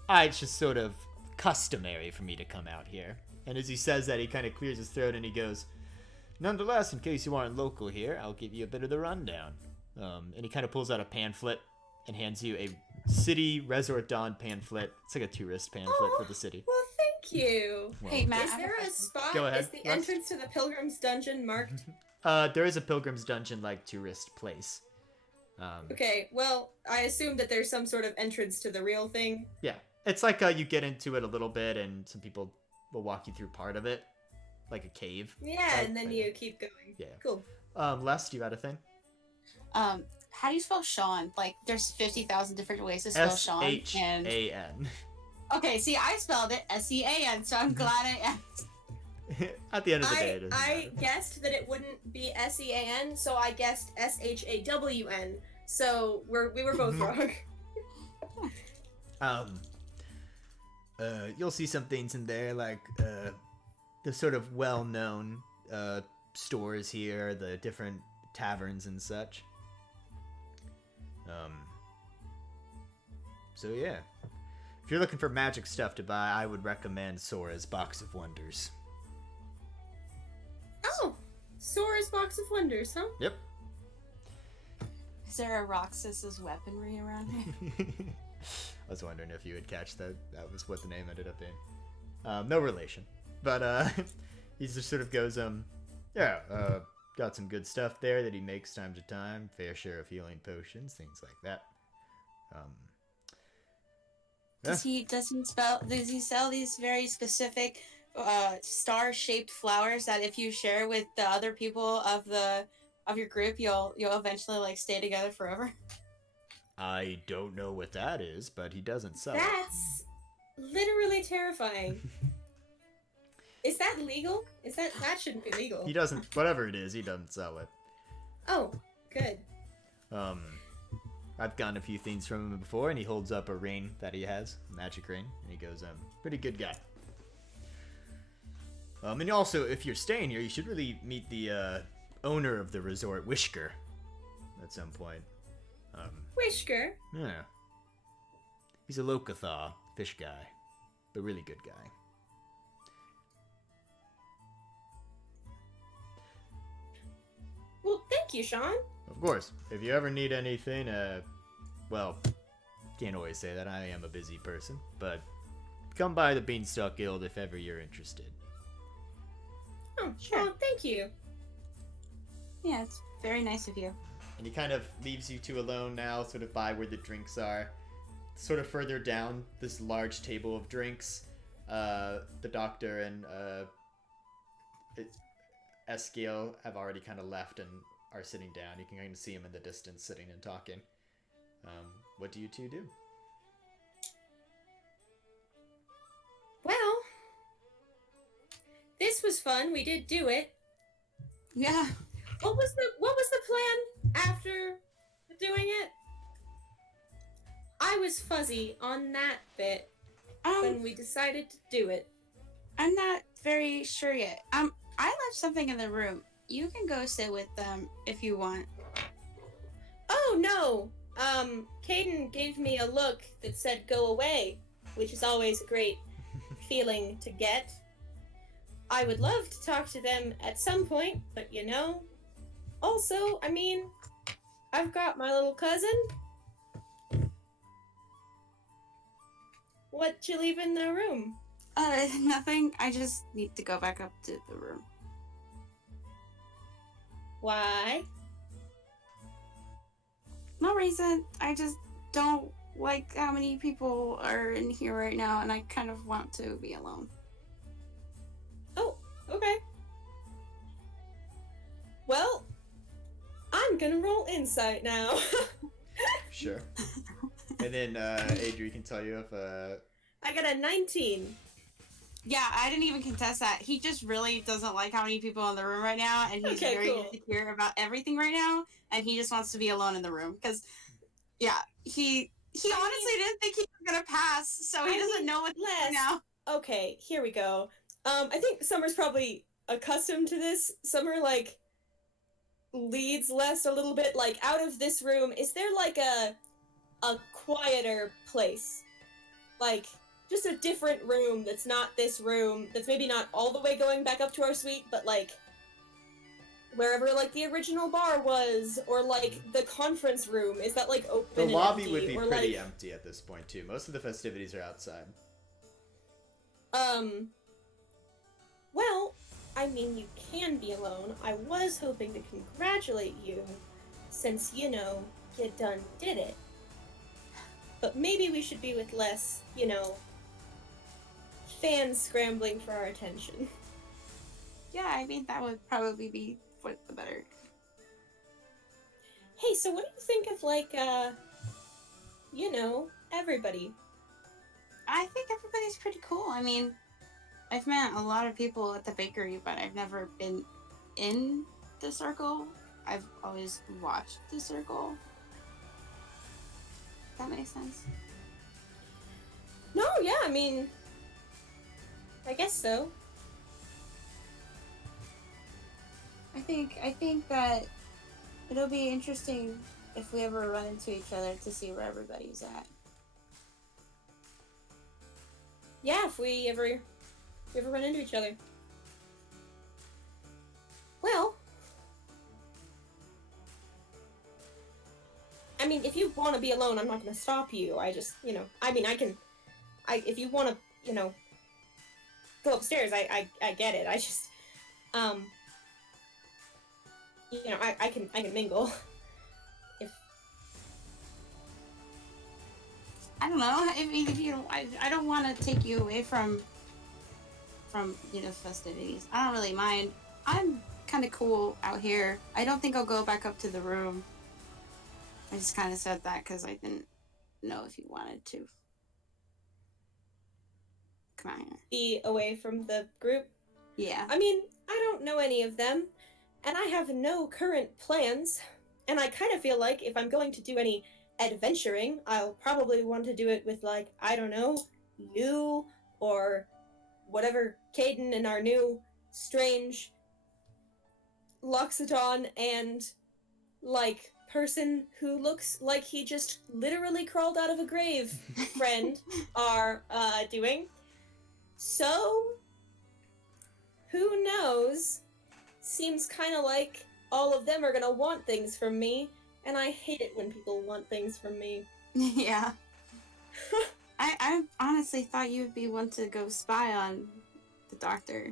It's just sort of customary for me to come out here. And as he says that, he kind of clears his throat and he goes, nonetheless, in case you aren't local here, I'll give you a bit of the rundown. And he kind of pulls out a pamphlet and hands you a City Resort Dawn pamphlet. It's like a tourist pamphlet for the city. Well, thank you. Well, Hey, Matt. Is there a spot? Go ahead, Is the Russ. entrance to the Pilgrim's Dungeon marked? There is a Pilgrim's Dungeon like tourist place. Okay, well, I assume that there's some sort of entrance to the real thing. Yeah, it's like you get into it a little bit, and some people will walk you through part of it, like a cave. Yeah, Right, and then right. you keep going. Yeah. Cool. Les, do you got a thing? How do you spell Sean? Like, there's 50,000 different ways to spell Sean. And S-H-A-N. okay, see, I spelled it S-E-A-N, so I'm glad I asked. At the end of the day, it doesn't I matter. guessed that it wouldn't be S-E-A-N, so I guessed S-H-A-W-N. So we were both wrong. You'll see some things in there, like the sort of well-known stores here, the different taverns and such. So yeah, if you're looking for magic stuff to buy, I would recommend Sora's Box of Wonders. Oh, Sora's Box of Wonders, huh? Yep. Is there a Roxas's weaponry around here? I was wondering if you would catch that. That was what the name ended up being. No relation, but he just sort of goes, got some good stuff there that he makes time to time. Fair share of healing potions, things like that. Does he sell these very specific star-shaped flowers that if you share with the other people of your group, you'll eventually like stay together forever? I don't know what that is, but he doesn't sell it. That's literally terrifying. Is that legal? That shouldn't be legal. He doesn't. Whatever it is, he doesn't sell it. Oh, good. I've gotten a few things from him before, and he holds up a ring that he has, a magic ring, and he goes, pretty good guy. And also, if you're staying here, you should really meet the owner of the resort, Wishker, at some point. Wishker? Yeah. He's a Lokathaw fish guy, but really good guy. Well, thank you, Sean. Of course, if you ever need anything, well, can't always say that. I am a busy person, but come by the Beanstalk Guild if ever you're interested. Oh, Sure. well, thank you. Yeah, it's very nice of you. And he kind of leaves you two alone now, sort of by where the drinks are. Sort of further down this large table of drinks, the doctor and Eskiel have already kind of left and are sitting down. You can kind of see him in the distance sitting and talking. What do you two do? Well, this was fun. We did do it. Yeah. What was the plan after doing it? I was fuzzy on that bit when we decided to do it. I'm not very sure yet. I left something in the room. You can go sit with them if you want. Oh no! Caden gave me a look that said go away, which is always a great feeling to get. I would love to talk to them at some point, but you know. Also, I mean, I've got my little cousin. What'd you leave in the room? Nothing. I just need to go back up to the room. Why? No reason. I just don't like how many people are in here right now, and I kind of want to be alone. Oh, okay. Well, I'm gonna roll insight now. Sure. And then Adri can tell you if I got a 19. Yeah, I didn't even contest that. He just really doesn't like how many people in the room right now, and he's Okay, very cool. insecure about everything right now, and he just wants to be alone in the room. Because, yeah, he honestly didn't think he was gonna pass, so he I doesn't mean, know what to do Les, now. Okay, here we go. I think Summer's probably accustomed to this. Summer, like, leads Lest a little bit. Like, out of this room, is there, like, a quieter place? Like, just a different room that's not this room, that's maybe not all the way going back up to our suite, but, like, wherever, like, the original bar was, or, like, the conference room. Is that, like, open The and lobby empty? would be or, pretty like, empty at this point, too. Most of the festivities are outside. Well, I mean, you can be alone. I was hoping to congratulate you, since, you know, you done did it. But maybe we should be with less, you know, fans scrambling for our attention. Yeah, I mean, that would probably be for the better. Hey, so what do you think of, like, you know, everybody? I think everybody's pretty cool. I mean, I've met a lot of people at the bakery, but I've never been in the circle. I've always watched the circle. That makes sense. No, yeah, I mean, I guess so. I think that it'll be interesting if we ever run into each other to see where everybody's at. Yeah, if we ever run into each other. Well, I mean, if you want to be alone, I'm not going to stop you. I just, you know, I mean, if you want to, you know, go upstairs, I get it. I just, you know, I can mingle. If I don't know. I mean, if you, I don't want to take you away from you know, festivities. I don't really mind. I'm kind of cool out here. I don't think I'll go back up to the room. I just kind of said that because I didn't know if you wanted to. Come on here. be away from the group. Yeah. I mean, I don't know any of them, and I have no current plans, and I kind of feel like if I'm going to do any adventuring, I'll probably want to do it with, like, I don't know, you, or whatever Caden and our new strange Loxodon and, like, person who looks like he just literally crawled out of a grave friend are doing. So, who knows? Seems kind of like all of them are gonna want things from me, and I hate it when people want things from me. Yeah. I honestly thought you would be one to go spy on the doctor.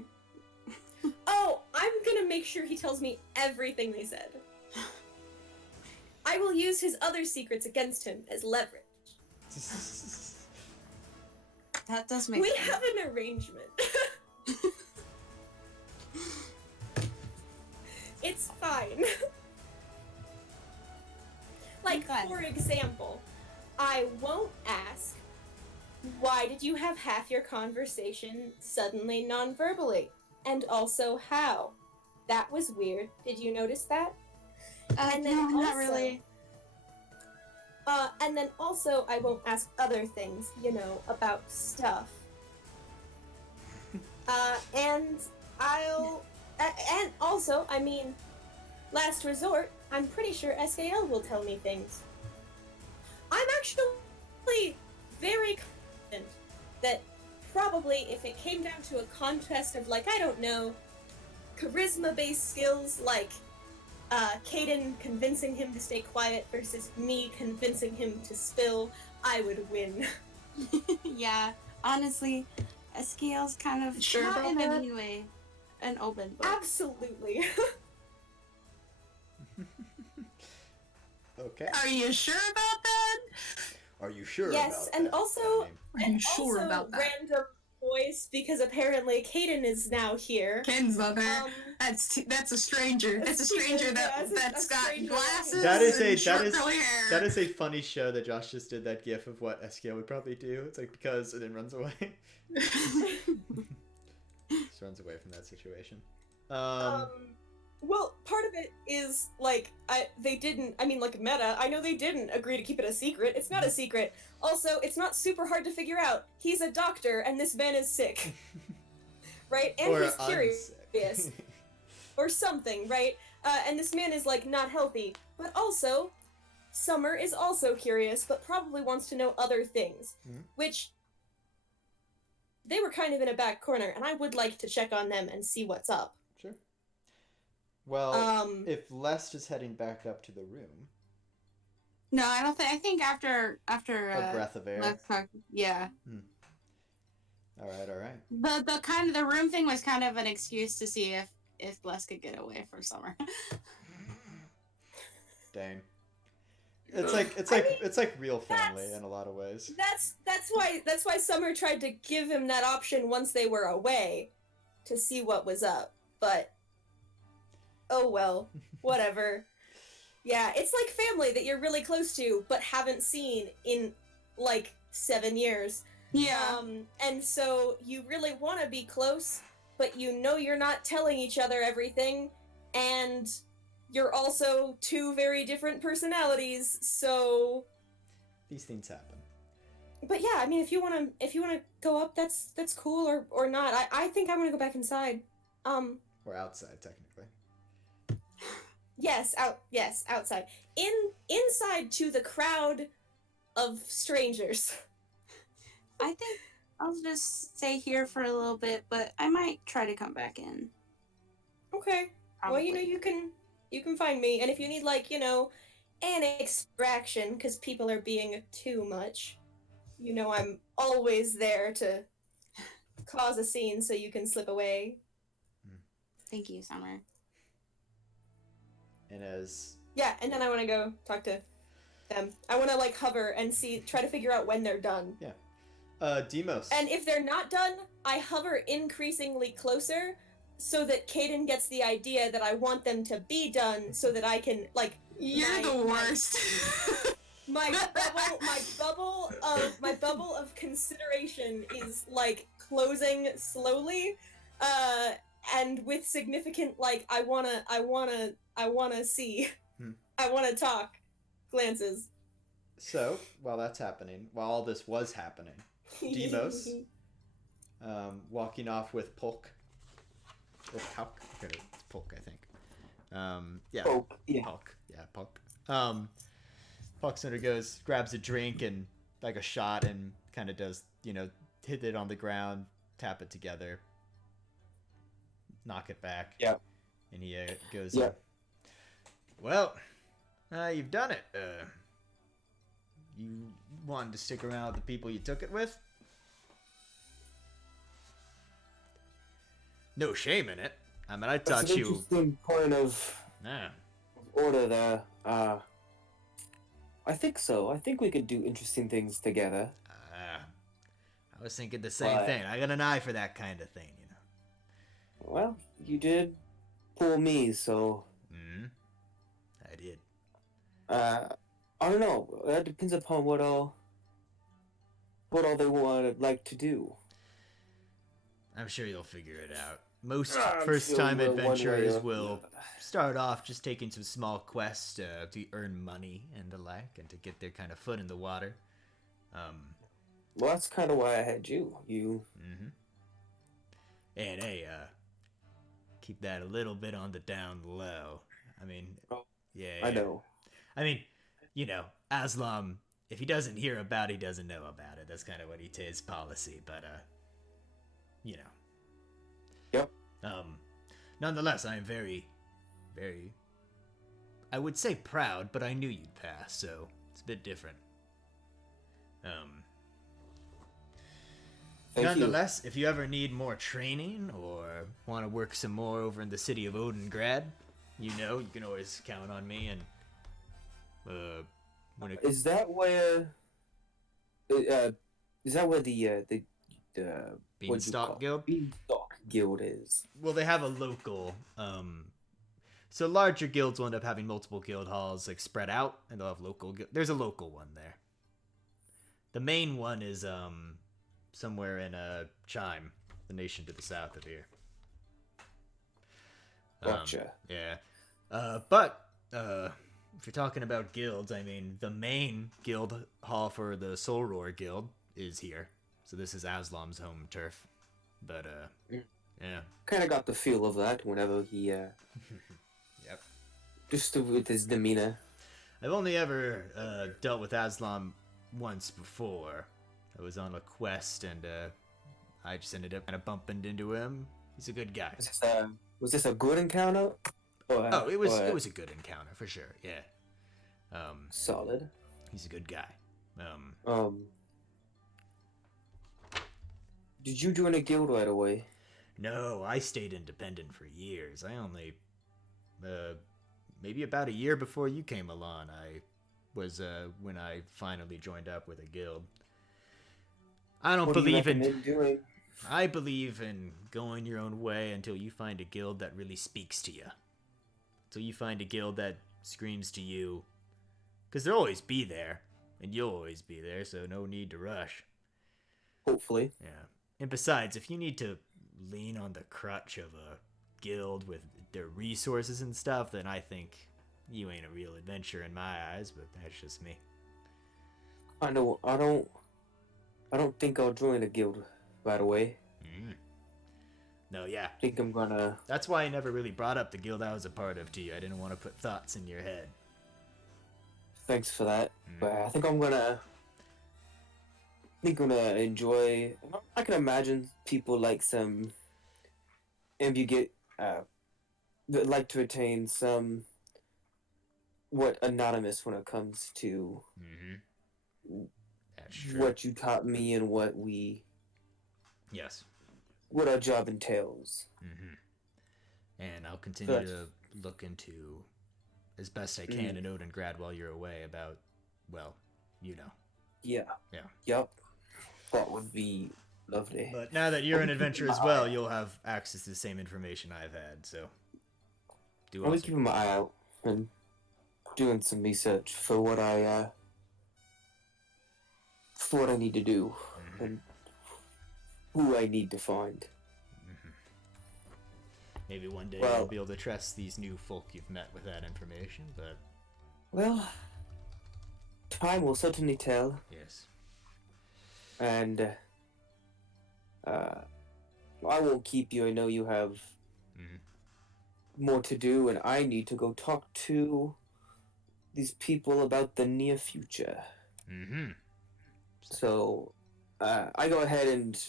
Oh, I'm gonna make sure he tells me everything they said. I will use his other secrets against him as leverage. That does make We sense. have an arrangement. It's fine. Like, Okay. for example, I won't ask, why did you have half your conversation suddenly non-verbally? And also, how? That was weird. Did you notice that? And then no, not also- really. And then also, I won't ask other things, you know, about stuff. And and also, I mean, last resort, I'm pretty sure SKL will tell me things. I'm actually very confident that probably if it came down to a contest of, like, I don't know, charisma-based skills, like, Caden convincing him to stay quiet versus me convincing him to spill, I would win. Yeah, honestly, SKL's kind of Sure not about in that? any way an open book. Absolutely. Okay. Are you sure about that? Are you sure Yes, about and that? also- I mean, Are you sure also, about that? random voice, because apparently Caden is now here. Ken's not there. Um, That's a stranger. That's a stranger Yeah, that's that's a got stranger. glasses. That is and a- short that is- curly hair. that is a funny show that Josh just did that gif of what SKL would probably do. It's like, because, and then runs away. Just runs away from that situation. Well, part of it is, like, they didn't, I mean, like, meta, I know they didn't agree to keep it a secret. It's not a secret. Also, it's not super hard to figure out. He's a doctor, and this man is sick. right? And Or he's curious. unsick. Or something, right? And this man is, like, not healthy. But also, Summer is also curious, but probably wants to know other things. Mhm. Which, they were kind of in a back corner, and I would like to check on them and see what's up. Sure. Well, if Les is heading back up to the room, No, I don't think. I think after a breath of air. let's talk. Yeah. All right. The room thing was kind of an excuse to see if Bless could get away for Summer. Dang. It's like real family in a lot of ways. That's why Summer tried to give him that option once they were away, to see what was up. But oh well, whatever. Yeah, it's like family that you're really close to but haven't seen in like 7 years. Yeah. And so you really want to be close, but you know you're not telling each other everything, and you're also two very different personalities, so These things happen. But yeah, I mean, if you wanna go up, that's cool, or not. I think I wanna go back inside. Or outside, technically. Yes, outside. Inside to the crowd of strangers. I think I'll just stay here for a little bit, but I might try to come back in. Okay. Probably. Well, you can find me, and if you need, like, an extraction because people are being too much, I'm always there to cause a scene so you can slip away. Thank you, Summer. And as Yeah, and then I want to go talk to them. I want to, like, hover and try to figure out when they're done. yeah, Demos. And if they're not done, I hover increasingly closer so that Caden gets the idea that I want them to be done so that I can, like... You're the worst. My bubble of consideration is, like, closing slowly, and with significant, like, I wanna see, I wanna talk glances. So, while that's happening, while all this was happening, Demos, walking off with Polk, or Pauk, it's Polk, I think. Yeah. Polk, yeah. Polk, yeah, Polk. Polk sort of goes, grabs a drink and like a shot, and kind of does, hit it on the ground, tap it together, knock it back. Yeah. And he goes, Yeah. Well, you've done it. You wanted to stick around with the people you took it with? No shame in it. I mean, I That's taught an you. interesting point of Yeah. order there. I think so. I think we could do interesting things together. I was thinking the same But- thing. I got an eye for that kind of thing, Well, you did pull me, so I did. I don't know. That depends upon what all they would like to do. I'm sure you'll figure it out. Most I'm first-time sure we'll one way adventurers or will the other. start off just taking some small quests to earn money and the like, and to get their kind of foot in the water. Well, that's kind of why I had you. And hey, keep that a little bit on the down low. I mean, Oh, yeah. I know. I mean, Aslam, if he doesn't hear about it, he doesn't know about it. That's kind of what his policy, but, Yep. Nonetheless, I am very, very, I would say proud, but I knew you'd pass, so it's a bit different. Thank Nonetheless, if you ever need more training or want to work some more over in the city of Odengrad, you can always count on me. And when it... Is that where? Is that where the Beanstalk Guild? Beanstalk Guild is. Well, they have a local. So larger guilds will end up having multiple guild halls like spread out, and they'll have local. There's a local one there. The main one is somewhere in Chime, the nation to the south of here. Gotcha. Yeah. But if you're talking about guilds, I mean, the main guild hall for the Soul Roar Guild is here. So this is Aslam's home turf. But Yeah. Kind of got the feel of that whenever he, Yep. just with his demeanor. I've only ever dealt with Aslam once before. I was on a quest and I just ended up kind of bumping into him. He's a good guy. Was this a good encounter? Oh, it was a good encounter for sure. Yeah. Solid. He's a good guy. Did you join a guild right away? No, I stayed independent for years. I only, maybe about a year before you came along, I was when I finally joined up with a guild. I don't believe in doing? I believe in going your own way until you find a guild that really speaks to you. Until you find a guild that screams to you. Because they'll always be there. And you'll always be there, so no need to rush. Hopefully. Yeah. And besides, if you need to lean on the crutch of a guild with their resources and stuff, then I think you ain't a real adventurer in my eyes, but that's just me. I don't think I'll join a guild right away. No, yeah. I think I'm gonna... That's why I never really brought up the guild I was a part of to you. I didn't want to put thoughts in your head. Thanks for that. But I think I'm gonna enjoy... I can imagine people like some... ambiguous... that like to retain some... what anonymous when it comes to... That's true. What you taught me and what we... Yes. What our job entails. And I'll continue to look into, as best I can, in Odengrad while you're away about, well, you know. Yeah. Yeah. Yep. That would be lovely. But now that you're an adventurer as well, you'll have access to the same information I've had, so... I'll be keeping my eye out and doing some research for what I need to do. And who I need to find. Maybe one day you'll be able to trust these new folk you've met with that information, but... Well, time will certainly tell. Yes. And, I won't keep you. I know you have more to do, and I need to go talk to these people about the near future. So... I go ahead and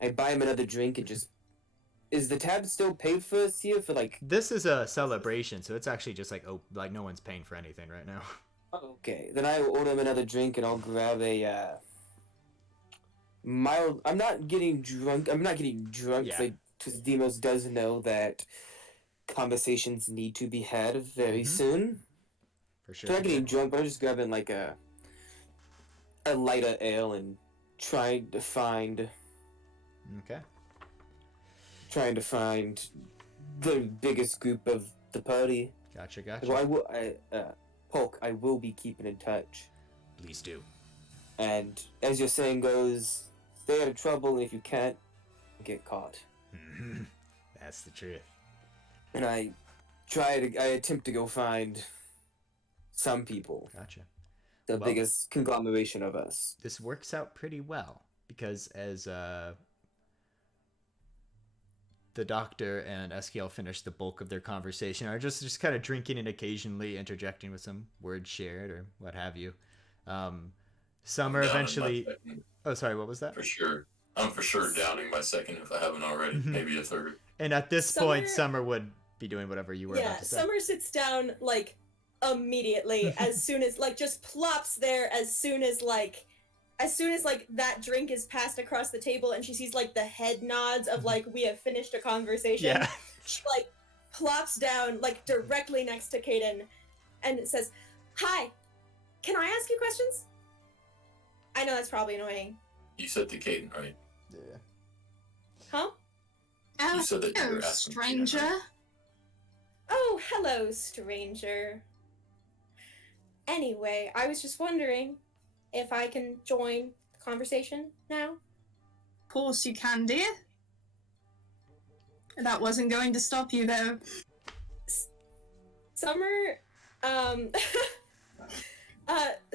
I buy him another drink and just... Is the tab still paid for us here for like... This is a celebration, so it's actually just like, oh, like no one's paying for anything right now. Okay, then I order him another drink and I'll grab a mild... I'm not getting drunk, because Demos does know that conversations need to be had very soon. For sure. So I'm not getting drunk, but I'm just grabbing like a lighter ale and trying to find the biggest group of the party. Gotcha. So Polk, I will be keeping in touch. Please do. And as your saying goes, stay out of trouble, and if you can't, get caught. That's the truth. And I attempt to go find some people. Gotcha. The biggest conglomeration of us. This works out pretty well because as the doctor and Eskiel finish the bulk of their conversation, are just kind of drinking and occasionally interjecting with some words shared or what have you. Summer eventually. Oh, sorry. What was that? For sure. I'm for sure downing my second if I haven't already. Maybe a third. And at this point, Summer would be doing whatever you were about to say. Summer sits down like immediately as soon as just plops there as soon as that drink is passed across the table and she sees the head nods of we have finished a conversation. Yeah. She plops down directly next to Kaden and says, "Hi, can I ask you questions?" I know that's probably annoying. You said to Kaden, right? Yeah. Huh? You said that you were Hello, asking stranger. Kaden, right? Oh, hello, stranger. Anyway, I was just wondering if I can join the conversation now. Of course you can, dear. That wasn't going to stop you, though. Summer,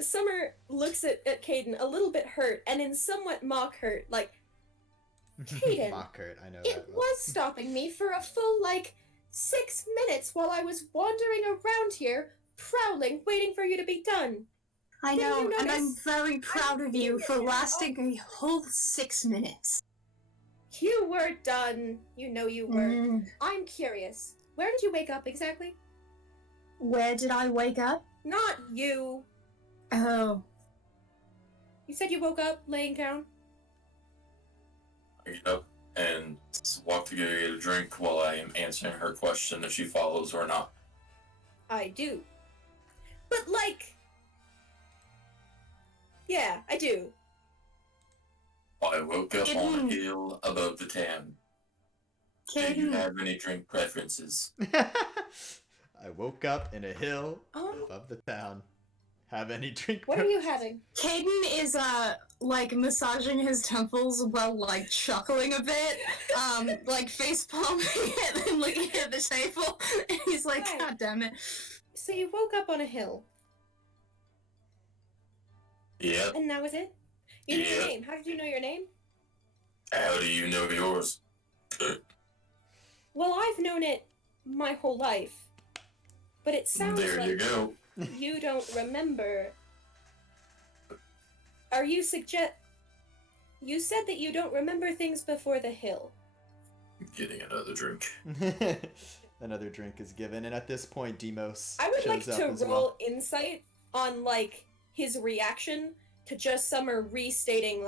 Summer looks at Caden a little bit hurt, and in somewhat mock hurt, Kaden, Mock Kurt, I know it that. was stopping me for a full, 6 minutes while I was wandering around here, prowling, waiting for you to be done. I Didn't know, you and I'm notice? very proud of you for figured it lasting a whole 6 minutes. You were done. You know you were. Mm. I'm curious. Where did you wake up exactly? Where did I wake up? Not you. Oh. You said you woke up laying down? I get up and walk to go get a drink while I am answering her question if she follows or not. I do. But, yeah, I do. I woke up on a hill above the town. Do you Caden, have any drink preferences? I woke up in a hill Oh. above the town. Have any drink? What are you having? Caden is, massaging his temples while, chuckling a bit, face palming it and looking at the table, and he's like, Right. God damn it. So you woke up on a hill, Yep. and that was it? You knew your Yeah. name. How did you know your name? How do you know yours? Well, I've known it my whole life. But it sounds There like you go. you don't remember. Are you You said that you don't remember things before the hill. Getting another drink. Another drink is given, and at this point, Demos I would like shows to up as roll well. insight on his reaction to just Summer restating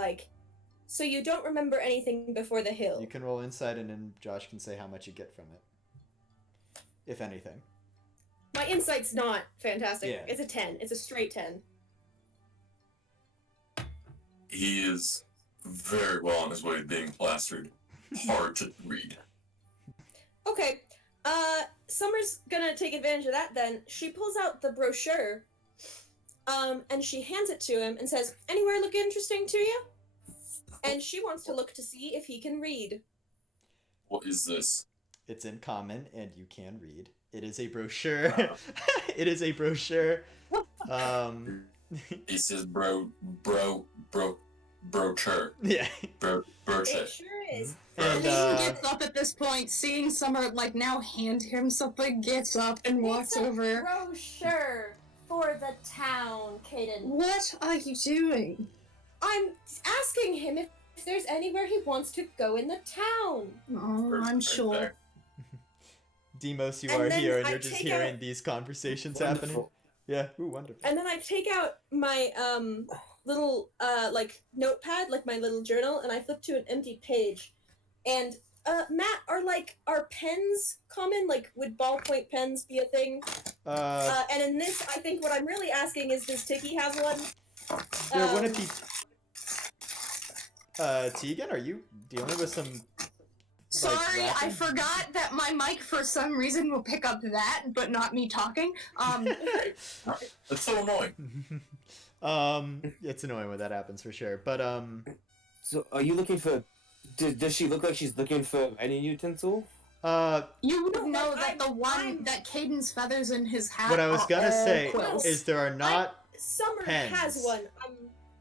so you don't remember anything before the hill. You can roll insight, and then Josh can say how much you get from it, if anything. My insight's not fantastic. Yeah. It's a 10. It's a straight 10. He is very well on his way to being plastered. Hard to read. Okay. Summer's gonna take advantage of that then. She pulls out the brochure, and she hands it to him and says, "Anywhere look interesting to you?" And she wants to look to see if he can read. What is this? It's in common, and you can read. It is a brochure. It is a brochure. He says brochure. Yeah. Brochure. It sure is. And Caden gets up at this point, seeing Summer, now hand him something, gets up and walks over. Brochure for the town, Kaden. What are you doing? I'm asking him if there's anywhere he wants to go in the town. Oh, I'm sure. Demos, you And are then here, and I you're just take hearing out- these conversations Wonderful. happening. Yeah, ooh, wonderful. And then I take out my little notepad, my little journal, and I flip to an empty page. And Matt, are pens common? Would ballpoint pens be a thing? And in this, I think what I'm really asking is, does Tiki have one? There wouldn't be. Tegan, are you dealing with some? Sorry, I rapping? forgot that my mic for some reason will pick up that, but not me talking. That's so annoying. It's annoying when that happens for sure. But So, are you looking for? Does she look like she's looking for any utensil? You would No, know but that the one that Caden's feathers in his hat. what I was are gonna all say quills. is there are not. Summer pens. has one.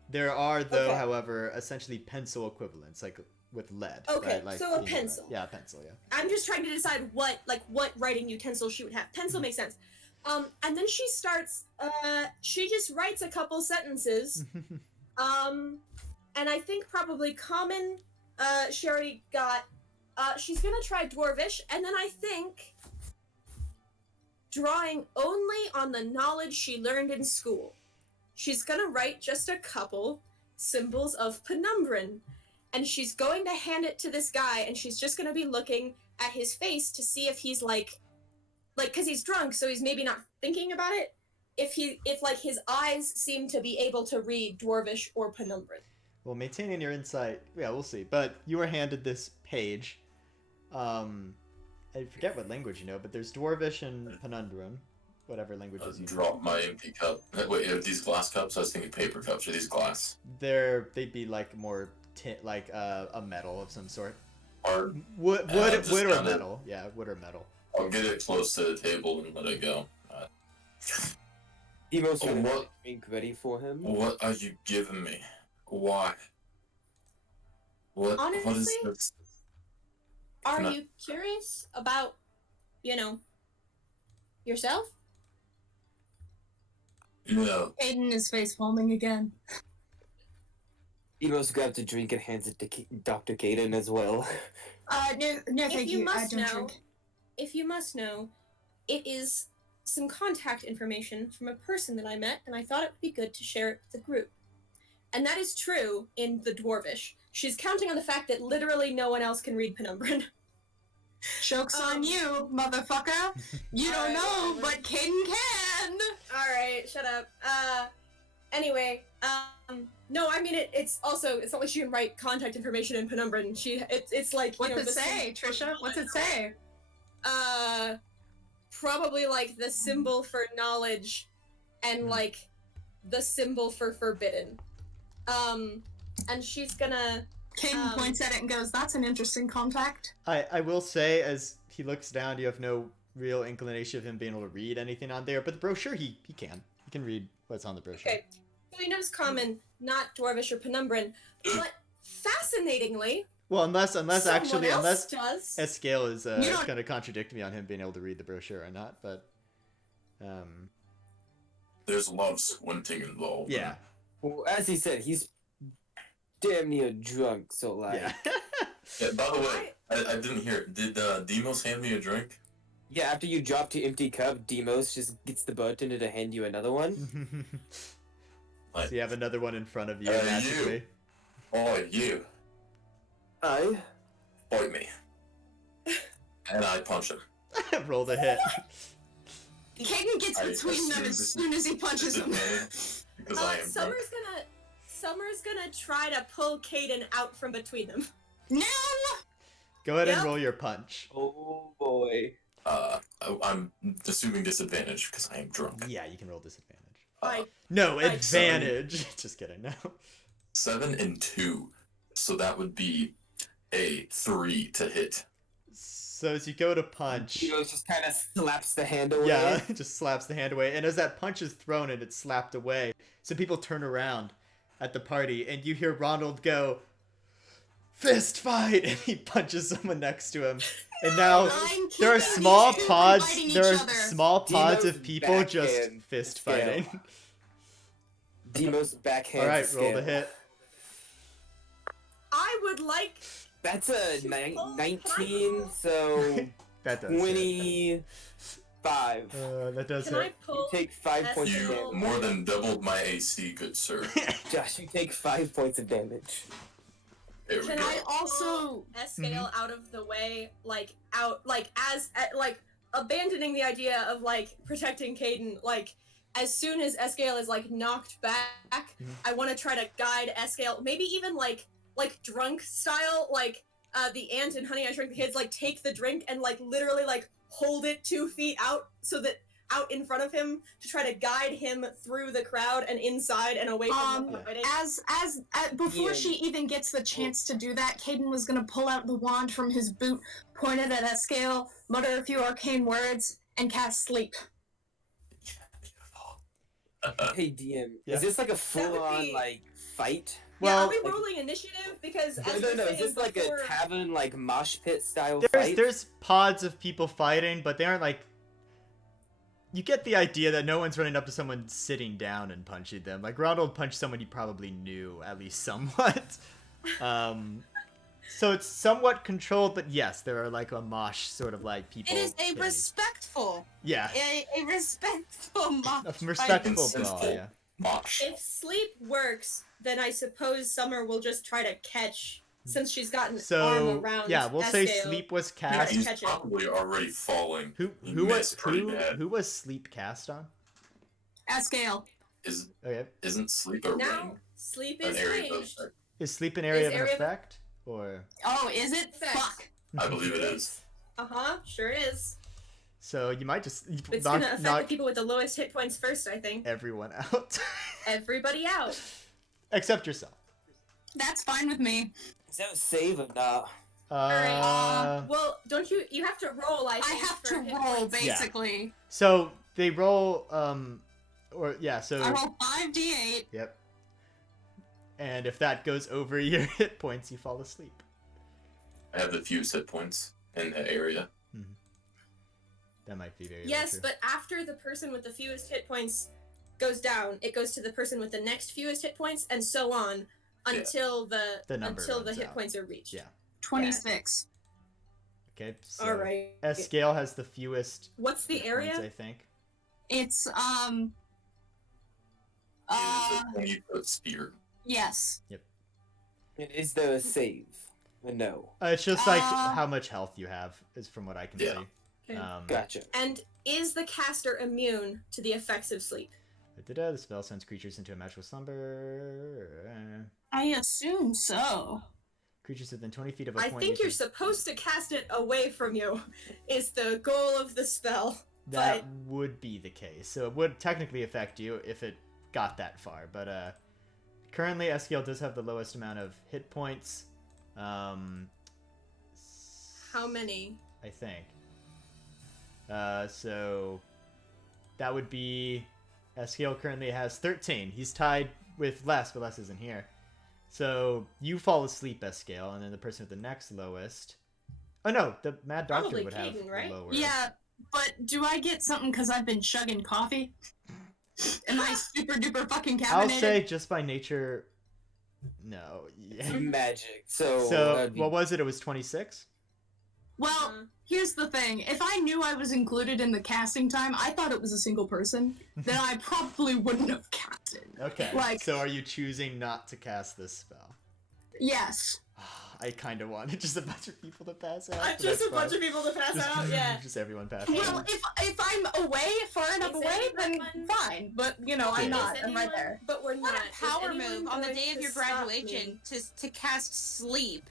There are though, Okay. however, essentially pencil equivalents, with lead. Okay, right? so a pencil. Yeah, a pencil. Yeah. I'm just trying to decide what writing utensil she would have. Pencil makes sense. And then she starts. She just writes a couple sentences. And I think probably common. She already got. She's gonna try dwarvish, and then I think drawing only on the knowledge she learned in school. She's gonna write just a couple symbols of penumbran, and she's going to hand it to this guy, and she's just gonna be looking at his face to see if he's because he's drunk, so he's maybe not thinking about it. If his eyes seem to be able to read dwarvish or penumbran. Well, maintaining your insight, yeah, we'll see. But you were handed this page. I forget what language you know, but there's Dwarvish and Penumbran, whatever languages you know. Drop my empty cup. Wait, are these glass cups? I was thinking paper cups. Are these glass? They'd be more a metal of some sort. Or Wood just or kinda- metal. Yeah, wood or metal. I'll get it close to the table and let it go. Demo's Oh, gonna have what? a drink ready for him. What are you giving me? Why? What is Honestly? this? Are Can I- you curious about, yourself? Yeah. Aiden is face palming again. Demos grabs a drink and hands it to Dr. Caden as well. No, thank you. I must don't know, drink. if you must know, it is some contact information from a person that I met, and I thought it would be good to share it with the group. And that is true in the Dwarvish. She's counting on the fact that literally no one else can read Penumbran. Joke's on you, motherfucker. You don't Alright, know, whatever. but Caden can. Alright, shut up. Anyway, no, I mean, it's not like she can write contact information in Penumbran. It's like, What's it the say, Trisha? What's it say? Probably like the symbol for knowledge and like the symbol for forbidden. And she's gonna. Caden points at it and goes, "That's an interesting contact." I will say, as he looks down, you have no real inclination of him being able to read anything on there, but the brochure he can. He can read what's on the brochure. Okay, so he knows common, not Dwarvish or Penumbran, but fascinatingly, Well, unless someone actually else does. Escale is You don't- going to contradict me on him being able to read the brochure or not, but There's a lot of squinting involved. yeah, Well, as he said, he's damn near drunk, so like... yeah. Yeah, by the way, I didn't hear it. Did Demos hand me a drink? Yeah, after you drop your empty cup, Demos just gets the bartender to hand you another one. Like, So you have another one in front of you you. magically. oh, you. Aye. Fight me. And I punch him. Roll the hit. Caden gets I between them assume as this soon as he punches him. disadvantage because I am drunk. Summer's gonna try to pull Caden out from between them. No! Go ahead and Yep. roll your punch. Oh boy. I'm assuming disadvantage because I am drunk. Yeah, you can roll disadvantage. I No, Right. advantage. Just kidding. No. 7 and 2. So that would be a 3 to hit. So as you go to punch, Demos just kind of slaps the hand away. yeah, just slaps the hand away. And as that punch is thrown and it's slapped away, some people turn around at the party and you hear Ronald go, "Fist fight!" And he punches someone next to him. And now I'm there are keeping small these two pods. fighting each There are other. small pods Dino's of people just backhand fist scale. fighting. Demos backhand. All right, roll the hit. I would like. That's a Can 19, so That does. hit. 25. That does Can I hit. pull? You take 5 points of You damage. more than doubled my AC, good sir. Josh, you take 5 points of damage. There we Can go. I also- Escale out of the way, abandoning the idea of protecting Caden, as soon as Escale is knocked back, I want to try to guide Escale, maybe even like drunk style, the ant in Honey I Shrunk the Kids, take the drink and literally hold it 2 feet out so that out in front of him to try to guide him through the crowd and inside and away from the fighting. Before Yeah. she even gets the chance to do that, Caden was gonna pull out the wand from his boot, point it at Escale, mutter a few arcane words, and cast sleep. Hey, DM, Yeah. is this a would full-on, be- fight? Are Well, we rolling initiative? Because as No, we're is saying this like before- a tavern, mosh pit style there's fight? there's pods of people fighting, but they aren't you get the idea that no one's running up to someone sitting down and punching them. Like Ronald punched someone he probably knew at least somewhat. So it's somewhat controlled, but yes, there are a mosh sort of people. It is a hitting. respectful, Yeah, a respectful mock. a respectful fight. brawl. Yeah. Mosh. If sleep works, then I suppose Summer will just try to catch, since she's got an arm So around. yeah, we'll say Escale. sleep was Yeah, cast. you He's catch it. probably already falling. Who He who was missed pretty bad. who was sleep cast on? Escale. Okay, Isn't sleep a Now, ring? sleep An is area of ranged. effect? is sleep an area Is of area an of- effect or? Oh, is it? Effect. Fuck. I believe it is. Sure is. So you might just It's knock, gonna affect knock the people with the lowest hit points first, I think. everyone out, Everybody out. except yourself. That's fine with me. Is that a save or not? Alright. Well, don't you have to roll, I I think, have for to hit roll, points. basically. So they roll, or yeah, so I roll 5d8. yep. and if that goes over your hit points, you fall asleep. I have the fewest hit points in that area. That might be very Yes, true. but after the person with the fewest hit points goes down, it goes to the person with the next fewest hit points, and so on until The number until the runs hit out. points are reached. Yeah. 26. Okay, so All right. Escale has the fewest What's the hit area? points, I think. It's, It is a 20-foot sphere. yes. Is there a save? No. It's just like how much health you have, is from what I can Yeah. see. Okay. Gotcha. And is the caster immune to the effects of sleep? The spell sends creatures into a magical slumber. I assume so. Creatures within 20 feet of a I point. think you're supposed to cast it away from you, is the goal of the spell. That would be the case. So it would technically affect you if it got that far. But currently, Escale does have the lowest amount of hit points. How many? I think. So that would be... Escale currently has 13. He's tied with Les, but Les isn't here. So you fall asleep, Escale, and then the person with the next lowest... Oh no, the Mad Doctor Probably would have Caden, right? lower. Yeah, but do I get something because I've been chugging coffee? Am I super duper fucking I'll caffeinated? say just by nature... No. Yeah. Magic. So, So that'd be- what was it? It was 26? Well, here's the thing. If I knew I was included in the casting time, I thought it was a single person, then I probably wouldn't have casted. Okay. Like- So are you choosing not to cast this spell? Yes. I kind of wanted just a bunch of people to pass out. but Just that's a bunch fine. of people to pass Just- out? Yeah. Just everyone pass Well, out. if I'm away, far enough Is away, then anyone- fine. But, you know, Yeah. I'm not. Is I'm right anyone- there. But we're What not. a Is power anyone move on the going day of to your stop graduation me? to cast sleep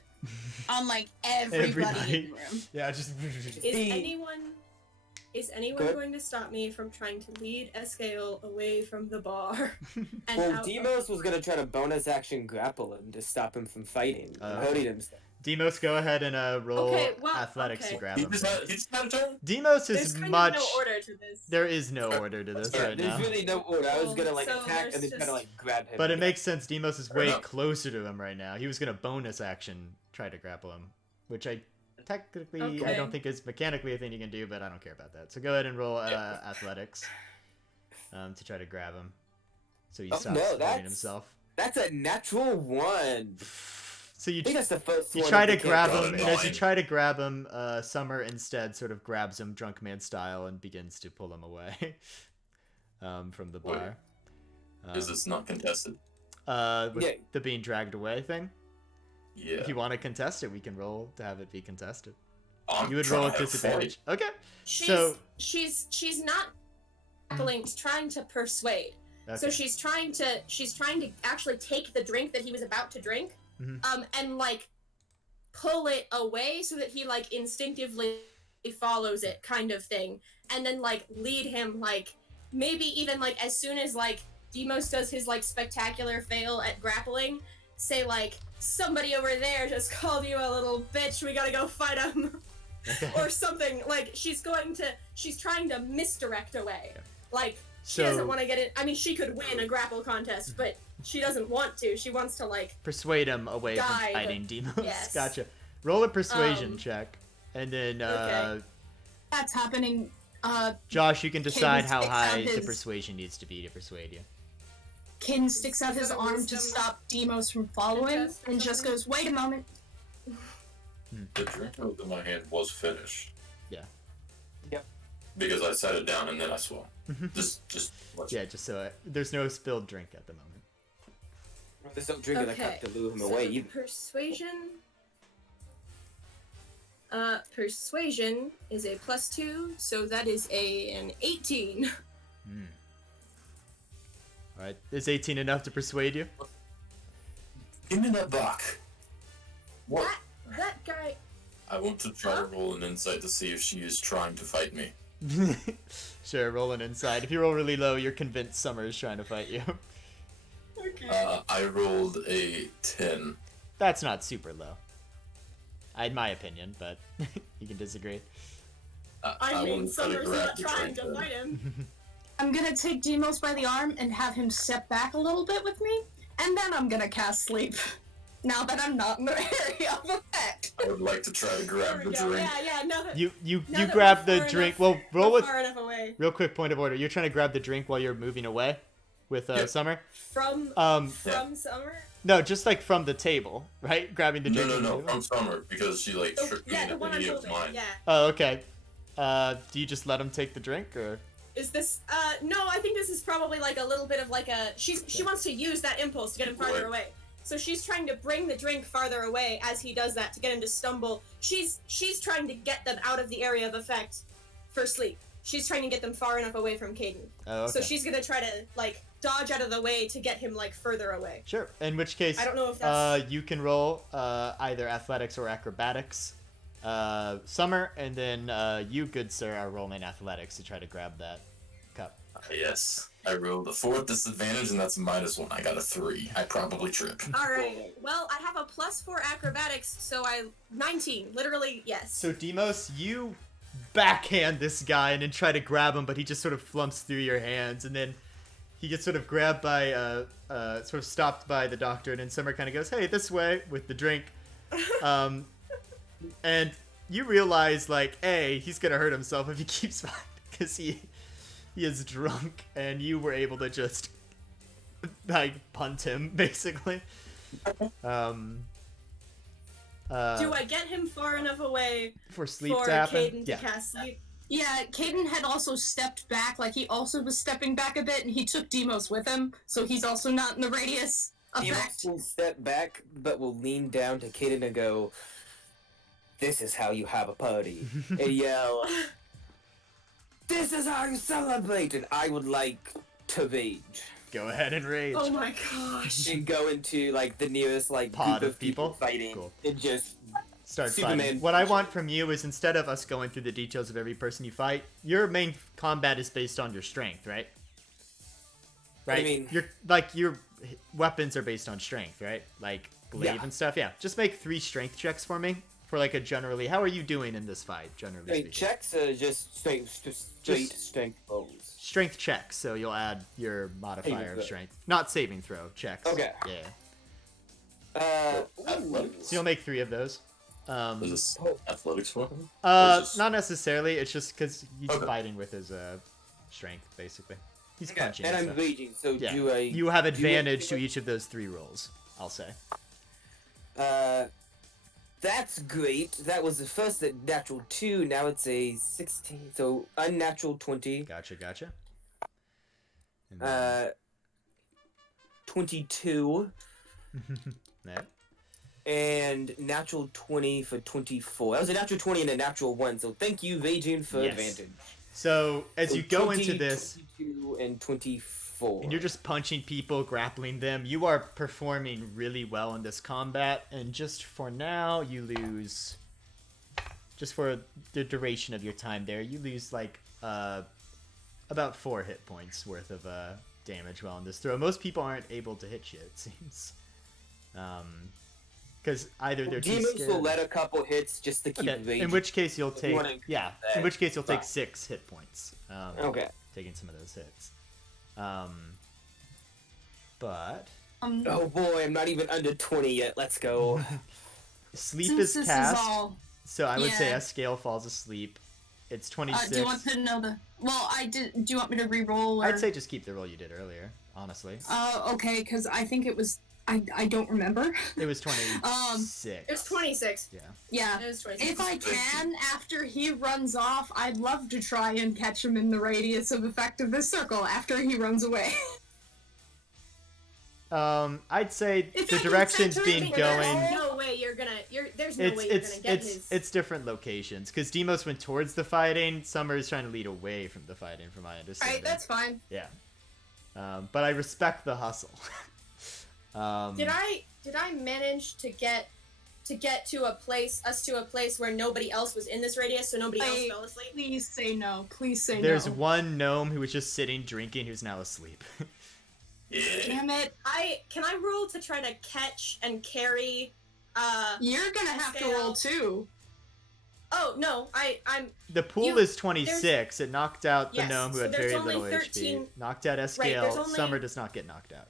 on like everybody in the room. Yeah, just... Is anyone Good. going to stop me from trying to lead Escale away from the bar? And Well, out Demos was gonna try to bonus action grapple him to stop him from fighting and hurting himself. Demos, go ahead and roll Okay, well, athletics to okay. grab He him. just had a turn. Demos There's is kind much... of no order to this. There is no order to this Yeah, right There's now. really no order. I was gonna like So attack and there's then kind of just- like grab him. But it again. makes sense. Demos is Fair way enough. closer to him right now. He was gonna bonus action try to grapple him, which I technically I Okay. don't think is mechanically a thing you can do, but I don't care about that. So go ahead and roll athletics to try to grab him. So he Oh, stops no, hurting that's- himself. That's a natural one. So you I think that's the first you one. try of to the grab campaign. him, and as you try to grab him, Summer instead sort of grabs him drunk man style and begins to pull him away from the Wait. bar. Is this not contested? With Yeah. the being dragged away thing? Yeah. If you want to contest it, we can roll to have it be contested. I'm You would roll trying at to disadvantage. Okay. She's, So- she's not trying to persuade. Okay. So she's trying to actually take the drink that he was about to drink, Mhm. and like pull it away so that he like instinctively follows it, kind of thing, and then like lead him, like maybe even like as soon as like Demos does his like spectacular fail at grappling, say like somebody over there just called you a little bitch, we gotta go fight him. Okay. Or something. Like she's trying to misdirect away. Yeah. Like she So- doesn't want to get it. I mean, she could win a grapple contest, but she doesn't want to. She wants to like Persuade him away from Guide. fighting Demos. Yes. Gotcha. Roll a persuasion Um, check. And then, okay. That's happening. Josh, you can decide how sticks out high the his- persuasion needs to be to persuade you. Caden sticks out his Is that a arm to wisdom stop Demos from following contest or and just something? goes, "Wait a moment." The drink that was in my hand was finished. Yeah. Yep. Because I set it down and then I swung. Mhm. Just let you- Yeah, just so there's no spilled drink at the moment. There's no drink in the cup to lure him so away either. persuasion. Persuasion is a +2, so that is an 18. Hmm. Alright, is 18 enough to persuade you? Give me that buck. What? That guy. I want to try to roll an insight to see if she is trying to fight me. Sure, roll an inside. If you roll really low, you're convinced Summer is trying to fight you. Okay. I rolled a 10. That's not super low. In my opinion, but you can disagree. I mean, want to try to Summer's grab not the trying drink to then. fight him. I'm gonna take Demos by the arm and have him step back a little bit with me, and then I'm gonna cast sleep. Now that I'm not in the area of effect. I would like to try to grab There the we go. drink. Yeah, now that You now that grab we're the far drink. enough- Well, roll we're with far enough away real quick point of order. You're trying to grab the drink while you're moving away with Yeah. Summer. from Yeah. Summer. No, just like from the table, right? Grabbing the drink. No, from the no, table? from Summer because she like Oh, tricked me yeah, into the one I'm thinking it was holding. mine. Yeah. Oh, okay. Do you just let him take the drink, or? Is this? No, I think this is probably like a little bit of like a. She wants to use that impulse to get him farther Right. away. So she's trying to bring the drink farther away as he does that to get him to stumble. She's trying to get them out of the area of effect for sleep. She's trying to get them far enough away from Caden. Oh, okay. So she's gonna try to like dodge out of the way to get him like further away. Sure. In which case, I don't know if that's. you can roll either athletics or acrobatics. Summer, and then you, good sir, are rolling athletics to try to grab that cup. Yes. I rolled a 4 disadvantage, and that's -1. I got a 3. I probably trip. All right. Well, I have a +4 acrobatics, so 19. Literally, yes. So Demos, you backhand this guy and then try to grab him, but he just sort of flumps through your hands, and then he gets sort of grabbed by, sort of stopped by the doctor, and then Summer kind of goes, "Hey, this way," with the drink. And you realize, like, A, he's gonna hurt himself if he keeps fighting, because he is drunk, and you were able to just, like, punt him, basically. Do I get him far enough away for sleep for to happen? Caden to Yeah. cast sleep? Yeah, Caden had also stepped back, like he also was stepping back a bit, and he took Demos with him, so he's also not in the radius effect. Demos will step back, but will lean down to Kaden and go, "This is how you have a party," and yell, "This is how you celebrate!" And I would like to rage Go ahead and rage. Oh my gosh. and go into like the nearest like Pod group of people? fighting Cool. and just Start Superman. fighting. What I want from you is, instead of us going through the details of every person you fight, your main combat is based on your strength, right? Right. I mean- your weapons are based on strength, right? Like glaive Yeah. and stuff. Yeah. Just make 3 strength checks for me for like a generally. How are you doing in this fight, generally Wait, speaking? checks are just straight strength rolls. Strength checks. So you'll add your modifier Saving of throw. strength, not saving throw checks. Okay. Yeah. Athletics? So you'll make 3 of those. Is this athletics weapon? Not necessarily. It's just because he's Okay. fighting with his strength, basically. He's Okay, punching. and I'm stuff. raging, so Yeah. do I... You have do advantage to each of those 3 rolls, I'll say. That's great. That was the first natural 2, now it's a 16, so unnatural 20. Gotcha. And then- 22, yeah. and natural 20 for 24. That was a natural 20 and a natural 1, so thank you, Raging, for Yes. advantage. So as So you go 20, into this, 22, and 24. and you're just punching people, grappling them, you are performing really well in this combat. And just for now, you lose. Just for the duration of your time there, you lose like about 4 hit points worth of damage while in this throw. Most people aren't able to hit you, it seems. Because either they're too Demons scared. will let a couple hits just to keep Okay, raging. in which case you'll If you take wanna yeah. that, In which case you'll take fine. 6 hit points. Okay. Taking some of those hits. But Oh boy, I'm not even under 20 yet. Let's go. sleep Since is this cast, is all, so I would say yeah. a scale falls asleep. It's 26. do you want to know the? Well, I did. Do you want me to re-roll? Or... I'd say just keep the roll you did earlier. Honestly, Okay, because I think it was. I don't remember. it was 26. It was 26. Yeah. Yeah. It was 26. If I can, after he runs off, I'd love to try and catch him in the radius of effect of this circle after he runs away. I'd say If the I can direction's center been it, going. There's no way you're gonna. There's no way you're gonna get his. It's different locations because Demos went towards the fighting. Summer is trying to lead away from the fighting, from my understanding. Alright, that's fine. Yeah. But I respect the hustle. Did I manage to get to a place where nobody else was in this radius, so nobody else fell asleep? Please say no. Please say There's no. one gnome who was just sitting drinking who's now asleep. Yeah. Damn it. Can I roll to try to catch and carry? You're gonna have to Scale. roll too. Oh no, I'm The pool You- is 26. It knocked out the Yes, gnome who so had there's very only little 13 HP. Knocked out there's Escale. only- Summer does not get knocked out.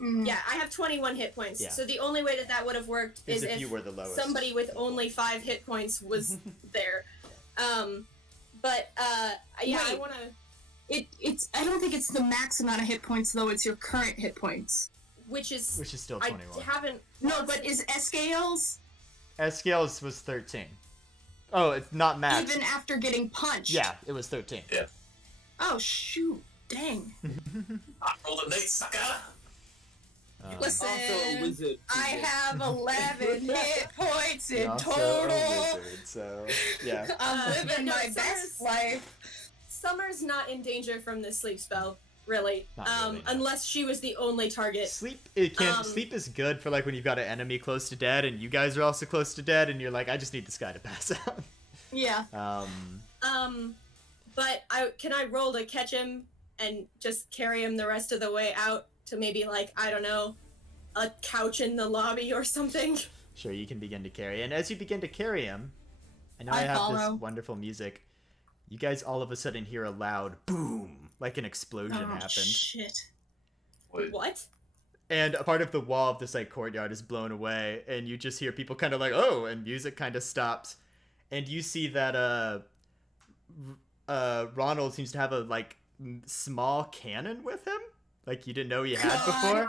Yeah, I have 21 hit points. Yeah. So the only way that would have worked Is is if if you were the lowest. somebody with only 5 hit points was there. But yeah, I Wait. want to. It's. I don't think it's the max amount of hit points though. It's your current hit points. Which is still I 21. haven't. No, but is Escales Scales was 13. Oh, it's not max. even after getting punched? Yeah, it was 13. Yeah. Oh shoot! Dang. I rolled a 8, sucker. Listen, Also a wizard. I have 11 hit points in also total. a wizard, so yeah. I'm yeah, living no, my Summer's- best life. Summer's not in danger from this sleep spell, really. Not really, no. Unless she was the only target. Sleep sleep is good for like when you've got an enemy close to dead and you guys are also close to dead and you're like, I just need this guy to pass out. Yeah. But can I roll to catch him and just carry him the rest of the way out to maybe like, I don't know, a couch in the lobby or something? Sure, you can begin to carry. And as you begin to carry him, I know I I have follow. this wonderful music. You guys all of a sudden hear a loud boom, like an explosion Oh happened. shit. Wait, What? And a part of the wall of this like courtyard is blown away, and you just hear people kind of like, oh, and music kind of stops. And you see that Ronald seems to have a like small cannon with him, like you didn't know he had before.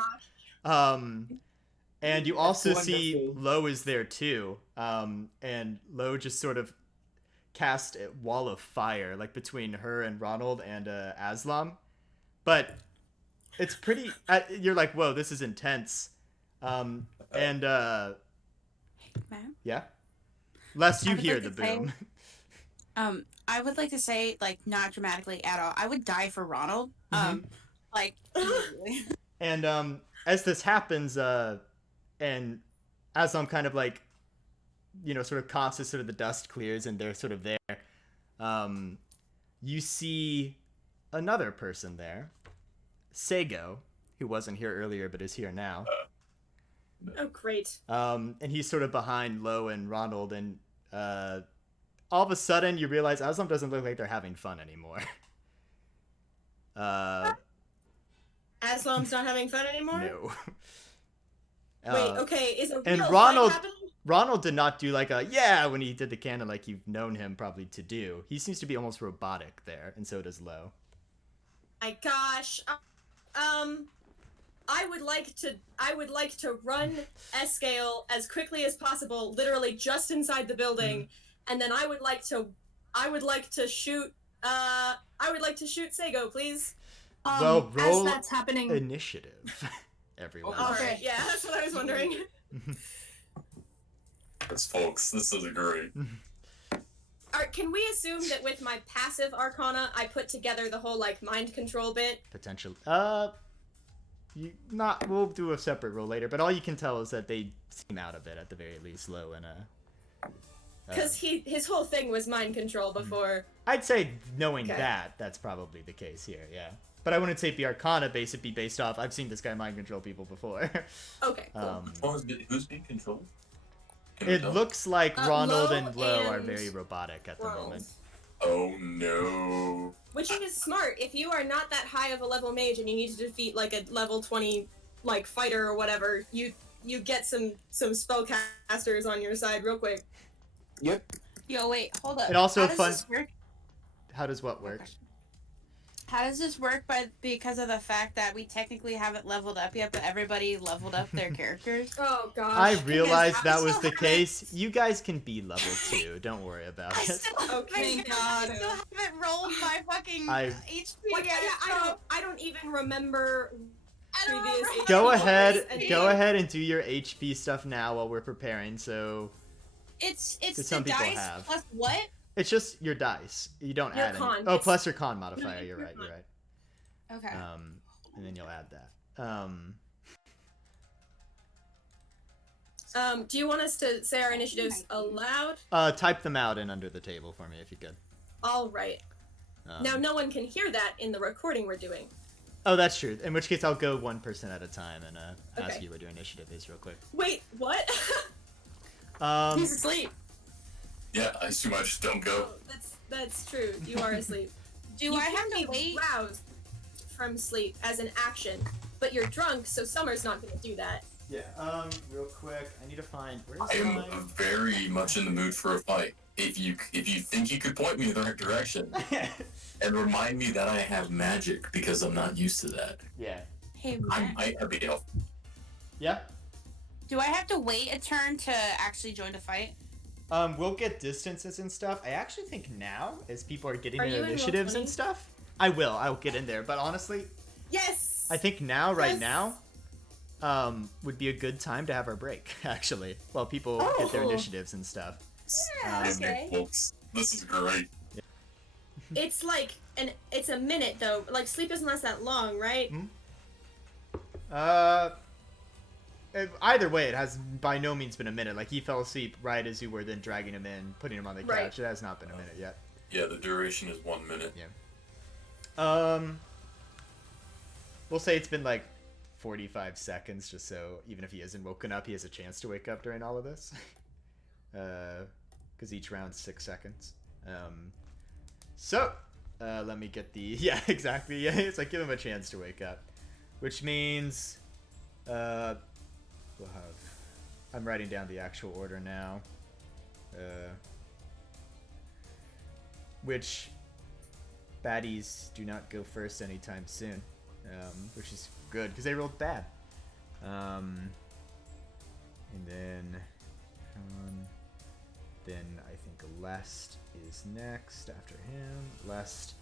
And you also see wonderful. Lo is there too. And Lo just sort of cast a wall of fire like between her and Ronald and Aslam. But it's pretty you're like, whoa, this is intense. And Ma'am? yeah. Lest you I would hear like the to say- boom. I would like to say, like, not dramatically at all. I would die for Ronald. Like, easily. And as this happens, and Aslam kind of like, you know, sort of coughs as sort of the dust clears and they're sort of there, you see another person there, Sego, who wasn't here earlier but is here now. Oh, great. And he's sort of behind Lo and Ronald, and all of a sudden you realize Aslam doesn't look like they're having fun anymore. Aslam's not having fun anymore? No. Wait, okay, is a and real Ronald- fight happening? Ronald did not do like a yeah when he did the cannon like you've known him probably to do. He seems to be almost robotic there, and so does Lo. My gosh. I would like to run Escale as quickly as possible, literally just inside the building, and then I would like to shoot Sego, please. Well, roll as that's happening. initiative, everyone. Oh, Alright, yeah, that's what I was wondering. Yes, folks, this is great. Alright, can we assume that with my passive arcana, I put together the whole, like, mind control bit? Potential. We'll do a separate roll later, but all you can tell is that they seem out of it at the very least, Lo and Because his whole thing was mind control before. I'd say knowing Okay. that's probably the case here, yeah. But I wouldn't say it'd be Arcana based, it'd be based off, I've seen this guy mind control people before. Okay, cool. Who's being controlled? Can we It tell? looks like Ronald Lo and Lo are and very robotic at the Ronald. moment. Oh no. Which is smart. If you are not that high of a level mage and you need to defeat like a level 20 like fighter or whatever, you get some spellcasters on your side real quick. Yep. Yo, wait, hold up. And also How a does fun- this work? How does what work? How does this work? Because of the fact that we technically haven't leveled up yet, but everybody leveled up their characters. Oh gosh. I realized Because that I was still the haven't- case. You guys can be level 2. Don't worry about I it. still, Okay, I God. still haven't rolled my fucking I- HP Like, yet. yeah, I don't even remember I don't previous remember. Go HP ahead, numbers and- go ahead and do your HP stuff now while we're preparing. So It's That the some people dice have. plus what? it's just your dice. You don't Your add any. con. Oh, It's- plus your con modifier. No, You're your right. con. You're right. Okay. And then you'll add that. Do you want us to say our initiatives aloud? Type them out and under the table for me if you could. All right. Um, Now no one can hear that in the recording we're doing. Oh, that's true. In which case, I'll go one person at a time and ask Okay. you what your initiative is real quick. Wait, what? He's asleep. Yeah, I assume I just don't go. Oh, that's true. You are asleep. Do You I have can to be wait? roused from sleep as an action. but you're drunk, so Summer's not gonna do that. Yeah. Real quick, I need to find where's I am my. very much in the mood for a fight. If you think you could point me in the right direction and remind me that I have magic because I'm not used to that, Yeah. Hey, I Matt, might be able. Yeah. do I have to wait a turn to actually join the fight? We'll get distances and stuff. I actually think now, as people are getting Are their you in initiatives and Roll20? stuff, I'll get in there. But honestly, Yes. I think now, right Yes. now, would be a good time to have our break. Actually, while people get their Oh. initiatives and stuff. Yeah, Um, okay. Folks, this is great. It's like it's a minute though. Like sleep doesn't last that long, right? Either way, it has by no means been a minute. Like, he fell asleep right as you were then dragging him in, putting him on the couch. Right. It has not been a minute yet. Yeah, the duration is 1 minute. We'll say it's been like 45 seconds, just so even if he isn't woken up, he has a chance to wake up during all of this. Because each round's 6 seconds. Let me get the... Yeah, exactly. Yeah, it's like, give him a chance to wake up. Which means... we'll have... I'm writing down the actual order now. Which... baddies do not go first anytime soon. Which is good, because they rolled bad. And then... then I think Lest is next after him. Lest.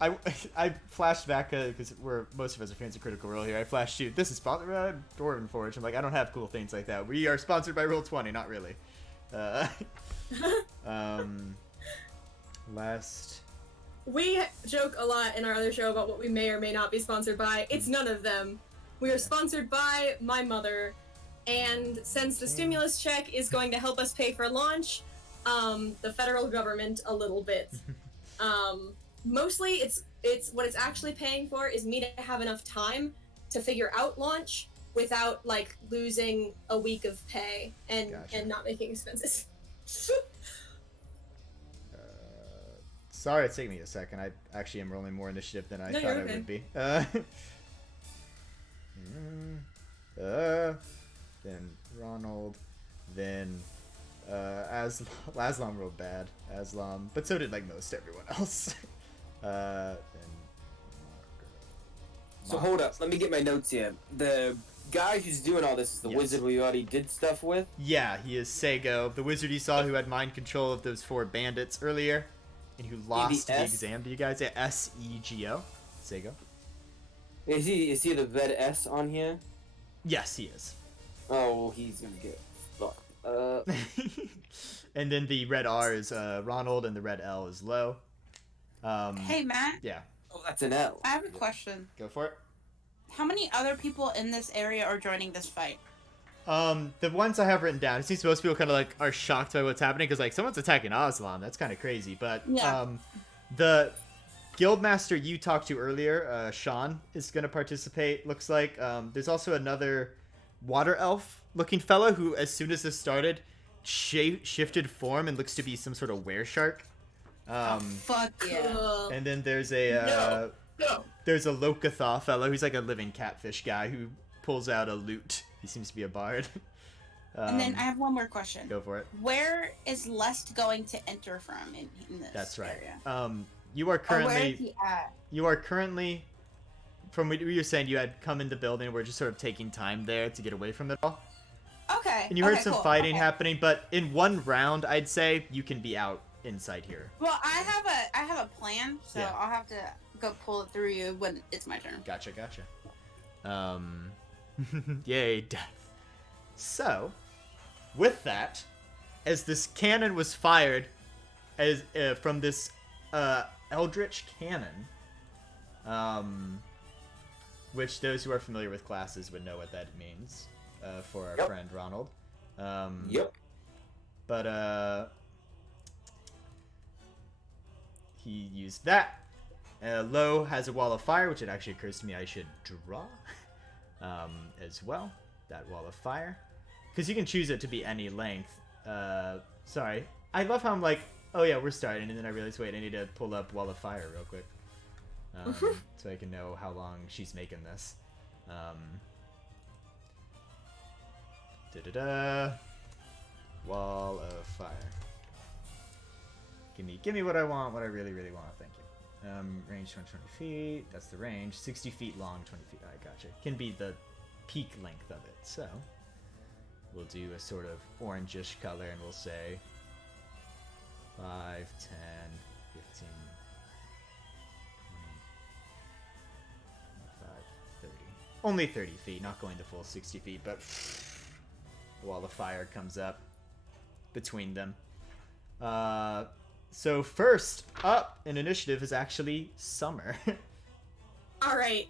I flashed back because most of us are fans of Critical Role here. I flashed to this is sponsored by Dwarven Forge. I'm like, I don't have cool things like that. We are sponsored by Roll20, not really. Lest. We joke a lot in our other show about what we may or may not be sponsored by. It's none of them. We are sponsored by my mother, and since the stimulus check is going to help us pay for launch, the federal government a little bit. Mostly, it's what it's actually paying for is me to have enough time to figure out launch without like losing a week of pay and Gotcha. and not making expenses. Sorry, it's taking me a second. I actually am rolling more initiative than I No, thought you're I okay. would be. Then Ronald, then Aslam rolled bad. Aslam, but so did like most everyone else. Then So hold up, let me get my notes here. The guy who's doing all this is the Yes. wizard we already did stuff with. Yeah, he is Sego, the wizard you saw who had mind control of those 4 bandits earlier, and who lost the S? exam to you guys. Yeah, Sego, Sego. Is he the red S on here? Yes, he is. Oh, well, he's gonna get fucked. And then the red R is Ronald, and the red L is Low. Hey, Matt, Yeah, Oh, that's an L. I have a question. go for it. How many other people in this area are joining this fight? The ones I have written down, it seems most people kind of like are shocked by what's happening because like someone's attacking Aslan. That's kind of crazy. But Yeah. the guildmaster you talked to earlier, Sean, is going to participate. Looks like there's also another water elf looking fellow who, as soon as this started, shifted form and looks to be some sort of wereshark. Fuck yeah. Cool. And then there's a No. there's a Lokathaw fellow who's like a living catfish guy who pulls out a lute. He seems to be a bard. And then I have one more question. Go for it. Where is Lest going to enter from in this That's right. area? You are Or where is currently he at? from what you were saying, you had come in the building. We're just sort of taking time there to get away from it all. Okay. And you heard okay, some cool. fighting Okay. happening, but in one round, I'd say you can be out inside here. Well, I have a plan, so Yeah. I'll have to go pull it through you when it's my turn. Gotcha. Yay, death. So, with that, as this cannon was fired, as from this eldritch cannon, which those who are familiar with classes would know what that means for our Yep. friend Ronald. Yep. But he used that. Low has a wall of fire, which it actually occurs to me I should draw as well. That wall of fire, because you can choose it to be any length. Sorry, I love how I'm like, oh yeah, we're starting, and then I realize, wait, I need to pull up wall of fire real quick. so I can know how long she's making this. Wall of fire. Give me what I want, what I really, really want. Thank you. Range 120 feet. That's the range. 60 feet long, 20 feet. I gotcha. Can be the peak length of it. So we'll do a sort of orangish color, and we'll say 5, 10, 15, 20, 25, 30. Only 30 feet, not going the full 60 feet, but a wall of fire comes up between them. So first up in initiative is actually Summer. All right.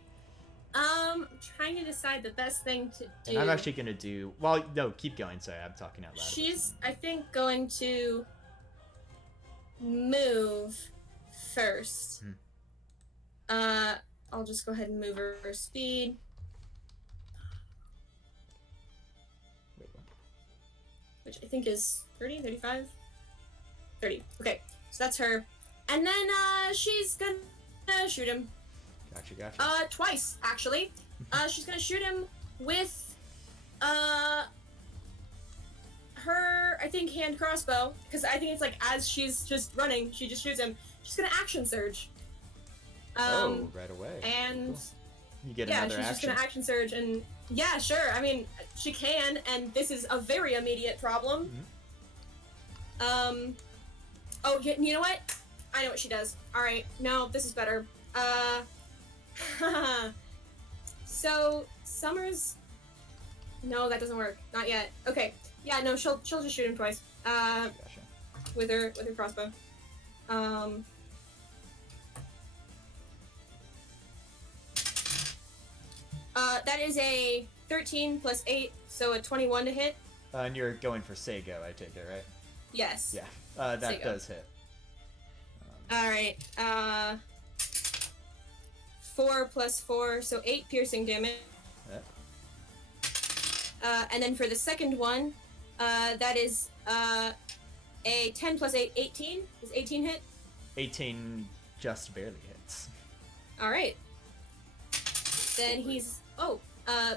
Trying to decide the best thing to do. And I'm actually gonna do. Well, no, keep going. Sorry, I'm talking out loud. She's, I think, going to move first. I'll just go ahead and move her speed. Wait, what? Which I think is 30, 35? 30. Okay, so that's her. And then she's gonna shoot him. Gotcha. Twice, actually. She's gonna shoot him with her, I think, hand crossbow. Because I think it's like as she's just running, she just shoots him. She's gonna action surge. Right away. And cool. You get yeah, another she's action. just gonna action surge, and yeah, sure. I mean, she can, and this is a very immediate problem. Oh, you know what? I know what she does. All right, no, this is better. So Summer's. No, that doesn't work. Not yet. Okay. Yeah, no, she'll just shoot him twice. Gotcha. With her crossbow. That is a 13 plus 8, so a 21 to hit. And you're going for Seigo, I take it, right? Yes. Yeah. That Seigo. does hit. All right. 4 plus 4, so 8 piercing damage. Yeah. And then for the second one, that is a 10 plus 8, 18. Does 18 hit? 18 just barely hits. All right. Then he's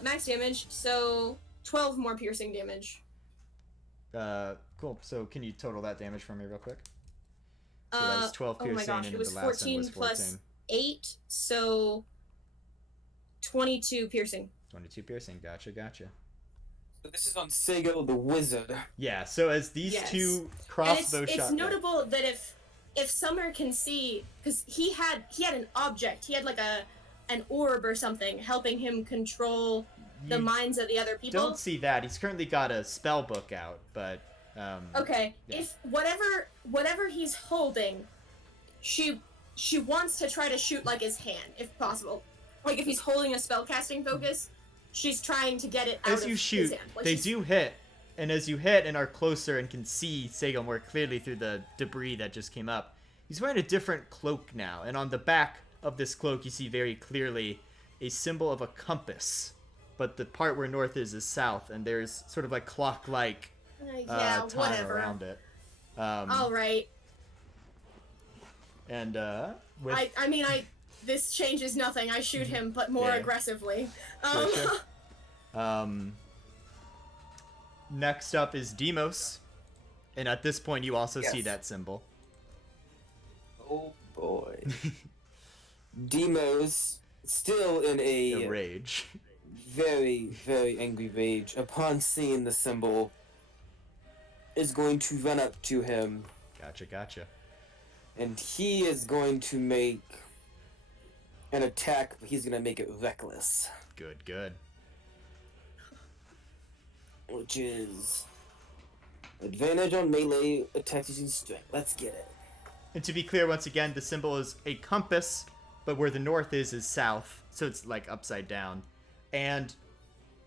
max damage, so 12 more piercing damage. Cool. So can you total that damage for me real quick? So that's 12 piercing, oh my gosh, and it was the last one 14 was 14. plus 8, so 22 piercing. 22 piercing. Gotcha. So this is on Seigo the Wizard. Yeah. So as these Yes. two crossbow And shots. it's notable that if Summer can see, because he had an object, he had like an orb or something helping him control the minds of the other people. Don't see that. He's currently got a spell book out, but Okay, yeah. if whatever he's holding, she wants to try to shoot like his hand, if possible. Like if he's holding a spellcasting focus, she's trying to get it out as of you his shoot, hand. Like they she's- do hit, and as you hit and are closer and can see Seigo more clearly through the debris that just came up, he's wearing a different cloak now, and on the back of this cloak you see very clearly a symbol of a compass, but the part where north is south, and there's sort of like clock-like yeah, time whatever. around it. All right. And with I mean, this changes nothing. I shoot him, but more Yeah. aggressively. Sure. Next up is Demos, and at this point you also see Yes. that symbol. Oh boy. Demos, still in A a rage. very, very angry rage, upon seeing the symbol, is going to run up to him, Gotcha. and he is going to make an attack, but he's going to make it reckless, Good. which is advantage on melee attacks using strength. Let's get it. And to be clear, once again, the symbol is a compass, but where the north is south, so it's like upside down. And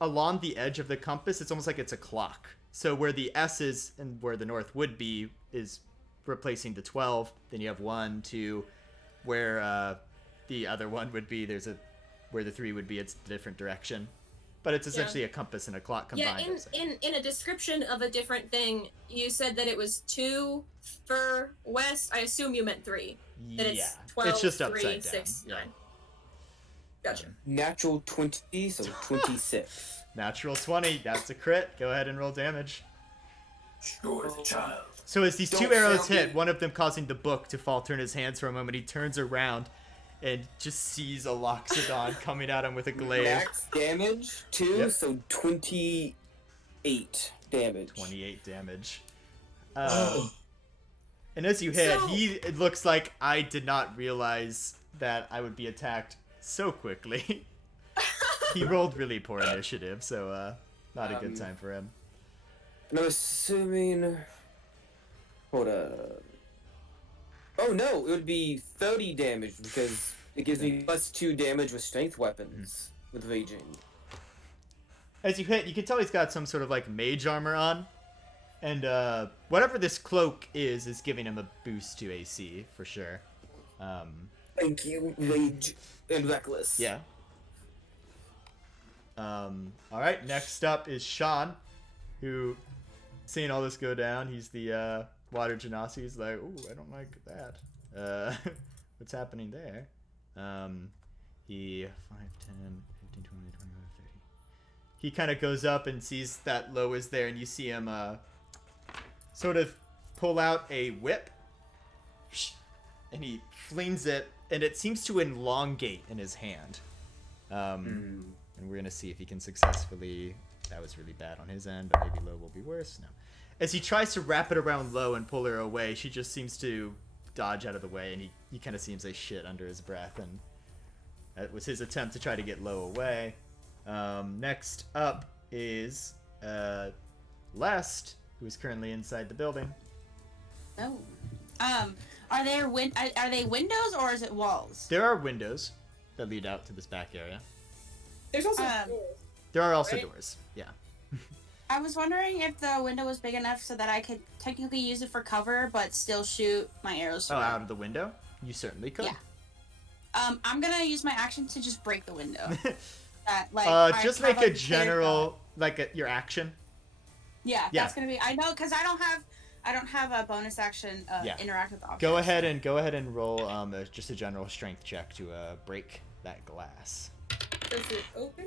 along the edge of the compass, it's almost like it's a clock. So where the S is and where the north would be is replacing the 12. Then you have 1, 2, where the other one would be. Where the 3 would be. It's a different direction. But it's essentially a compass and a clock combined. Yeah, in a description of a different thing, you said that it was 2 for west. I assume you meant 3. Then Yeah, it's 12, it's just 3, upside 6, down. 9. Gotcha. Natural 20, so 26. Natural 20. That's a crit. Go ahead and roll damage. You're the child. So as these Don't two arrows fail me. hit, one of them causing the book to falter in his hands for a moment, he turns around and just sees a Loxodon coming at him with a glaive. Max damage, 2, Yep. so 28 damage. 28 damage. And as you hit, So- it looks like I did not realize that I would be attacked so quickly. He rolled really poor initiative, so not a good time for him. And I'm assuming... Hold up. Oh no, it would be 30 damage because it gives me +2 damage with strength weapons with raging. As you hit, you can tell he's got some sort of like mage armor on. And whatever this cloak is giving him a boost to AC for sure. Thank you, rage and reckless. Yeah. Alright, next up is Sean, who, seeing all this go down, he's the water genasi. He's like, ooh, I don't like that. What's happening there? He, 5, 10, 15, 20, 25, 30. He kind of goes up and sees that Lo is there, and you see him sort of pull out a whip, and he flings it, and it seems to elongate in his hand. And we're gonna see if he can successfully. That was really bad on his end, but maybe Lo will be worse. No. As he tries to wrap it around Lo and pull her away, she just seems to dodge out of the way, and he kind of seems like shit under his breath, and that was his attempt to try to get Lo away. Next up is Lest, who is currently inside the building. Oh. Are they windows or is it walls? There are windows that lead out to this back area. There's also doors. There are also Right. doors. Yeah. I was wondering if the window was big enough so that I could technically use it for cover, but still shoot my arrows Oh, through it. out of the window? You certainly could. Yeah. I'm gonna use my action to just break the window. That like. Just I make have a clear general, your action. Yeah, Yeah. that's gonna be. I know because I don't have a bonus action Yeah. interact with objects. Go ahead and roll just a general strength check to break that glass. Does it open?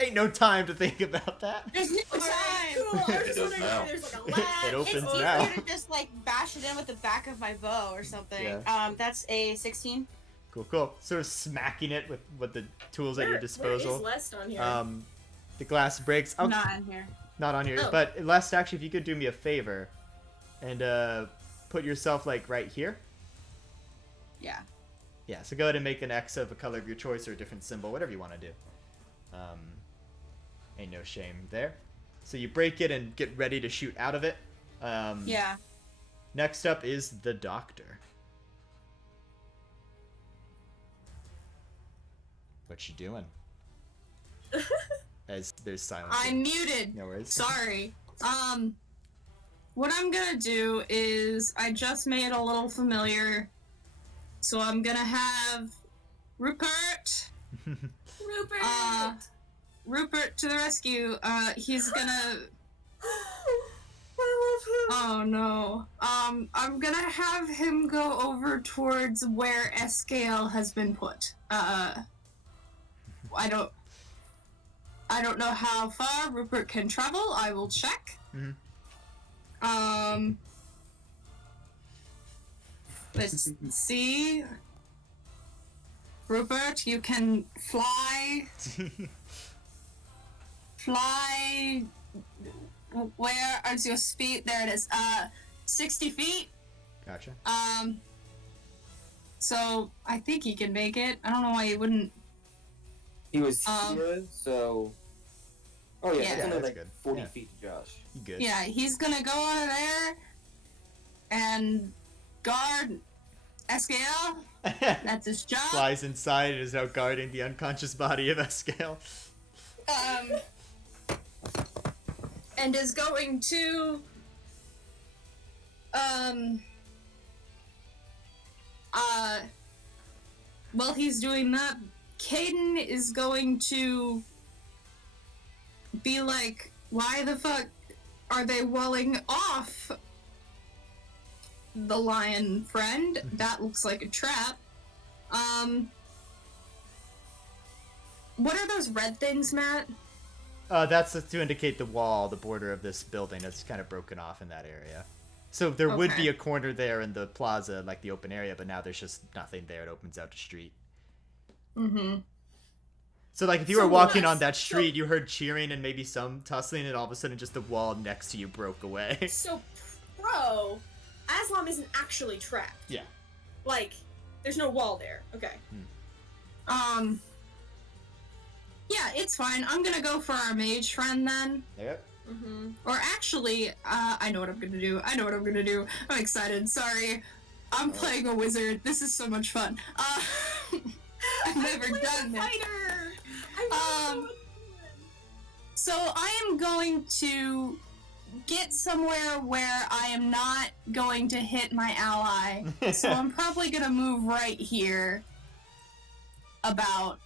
Ain't no time to think about that. There's no Alright, time. cool. I was It just does wondering now. if there's like a latch. It opens It's now. easier to just like bash it in with the back of my bow or something. Yeah. That's a 16. Cool. Sort of smacking it with the tools at your Where disposal. is Lest on here? The glass breaks. Oh, Not in here. not on yours. Oh. But Lest, actually, if you could do me a favor and put yourself like right here. Yeah. Yeah, so go ahead and make an X of a color of your choice or a different symbol, whatever you want to do. Ain't no shame there. So you break it and get ready to shoot out of it. Yeah. Next up is the doctor. What you doing? As there's silence. I'm muted. No worries. Sorry. What I'm gonna do is I just made a little familiar, so I'm gonna have Rupert. Rupert! Rupert to the rescue. He's gonna. I love him. Oh no. I'm gonna have him go over towards where SKL has been put. I don't know how far Rupert can travel. I will check. Mhm. Let's see. Rupert, you can fly. Fly. Where is your speed? There it is. 60 feet. Gotcha. So I think he can make it. I don't know why he wouldn't. He was Um, here, so... Oh yeah, Yeah. it's only That's like good. 40 Yeah. feet to Josh. You good? Yeah, he's gonna go over there and guard SKL. That's his job. Flies inside and is now guarding the unconscious body of Escale. And is going to while he's doing that, Caden is going to be like, why the fuck are they walling off? the lion friend. That looks like a trap. What are those red things, Matt? That's to indicate the wall, the border of this building that's kind of broken off in that area. So there would be Okay. a corner there in the plaza, like the open area, but now there's just nothing there. It opens out to street. Mm-hmm. So, like, if you So were walking what? on that street, you heard cheering and maybe some tussling, and all of a sudden just the wall next to you broke away. So, Aslam isn't actually trapped. Yeah. Like, there's no wall there. Okay. Yeah, it's fine. I'm gonna go for our mage friend then. Yep. Mm-hmm. Or actually, I know what I'm gonna do. I'm excited. Sorry. I'm playing a wizard. This is so much fun. I've never done this. Fighter. So I am going to get somewhere where I am not going to hit my ally. So I'm probably gonna move right here. About.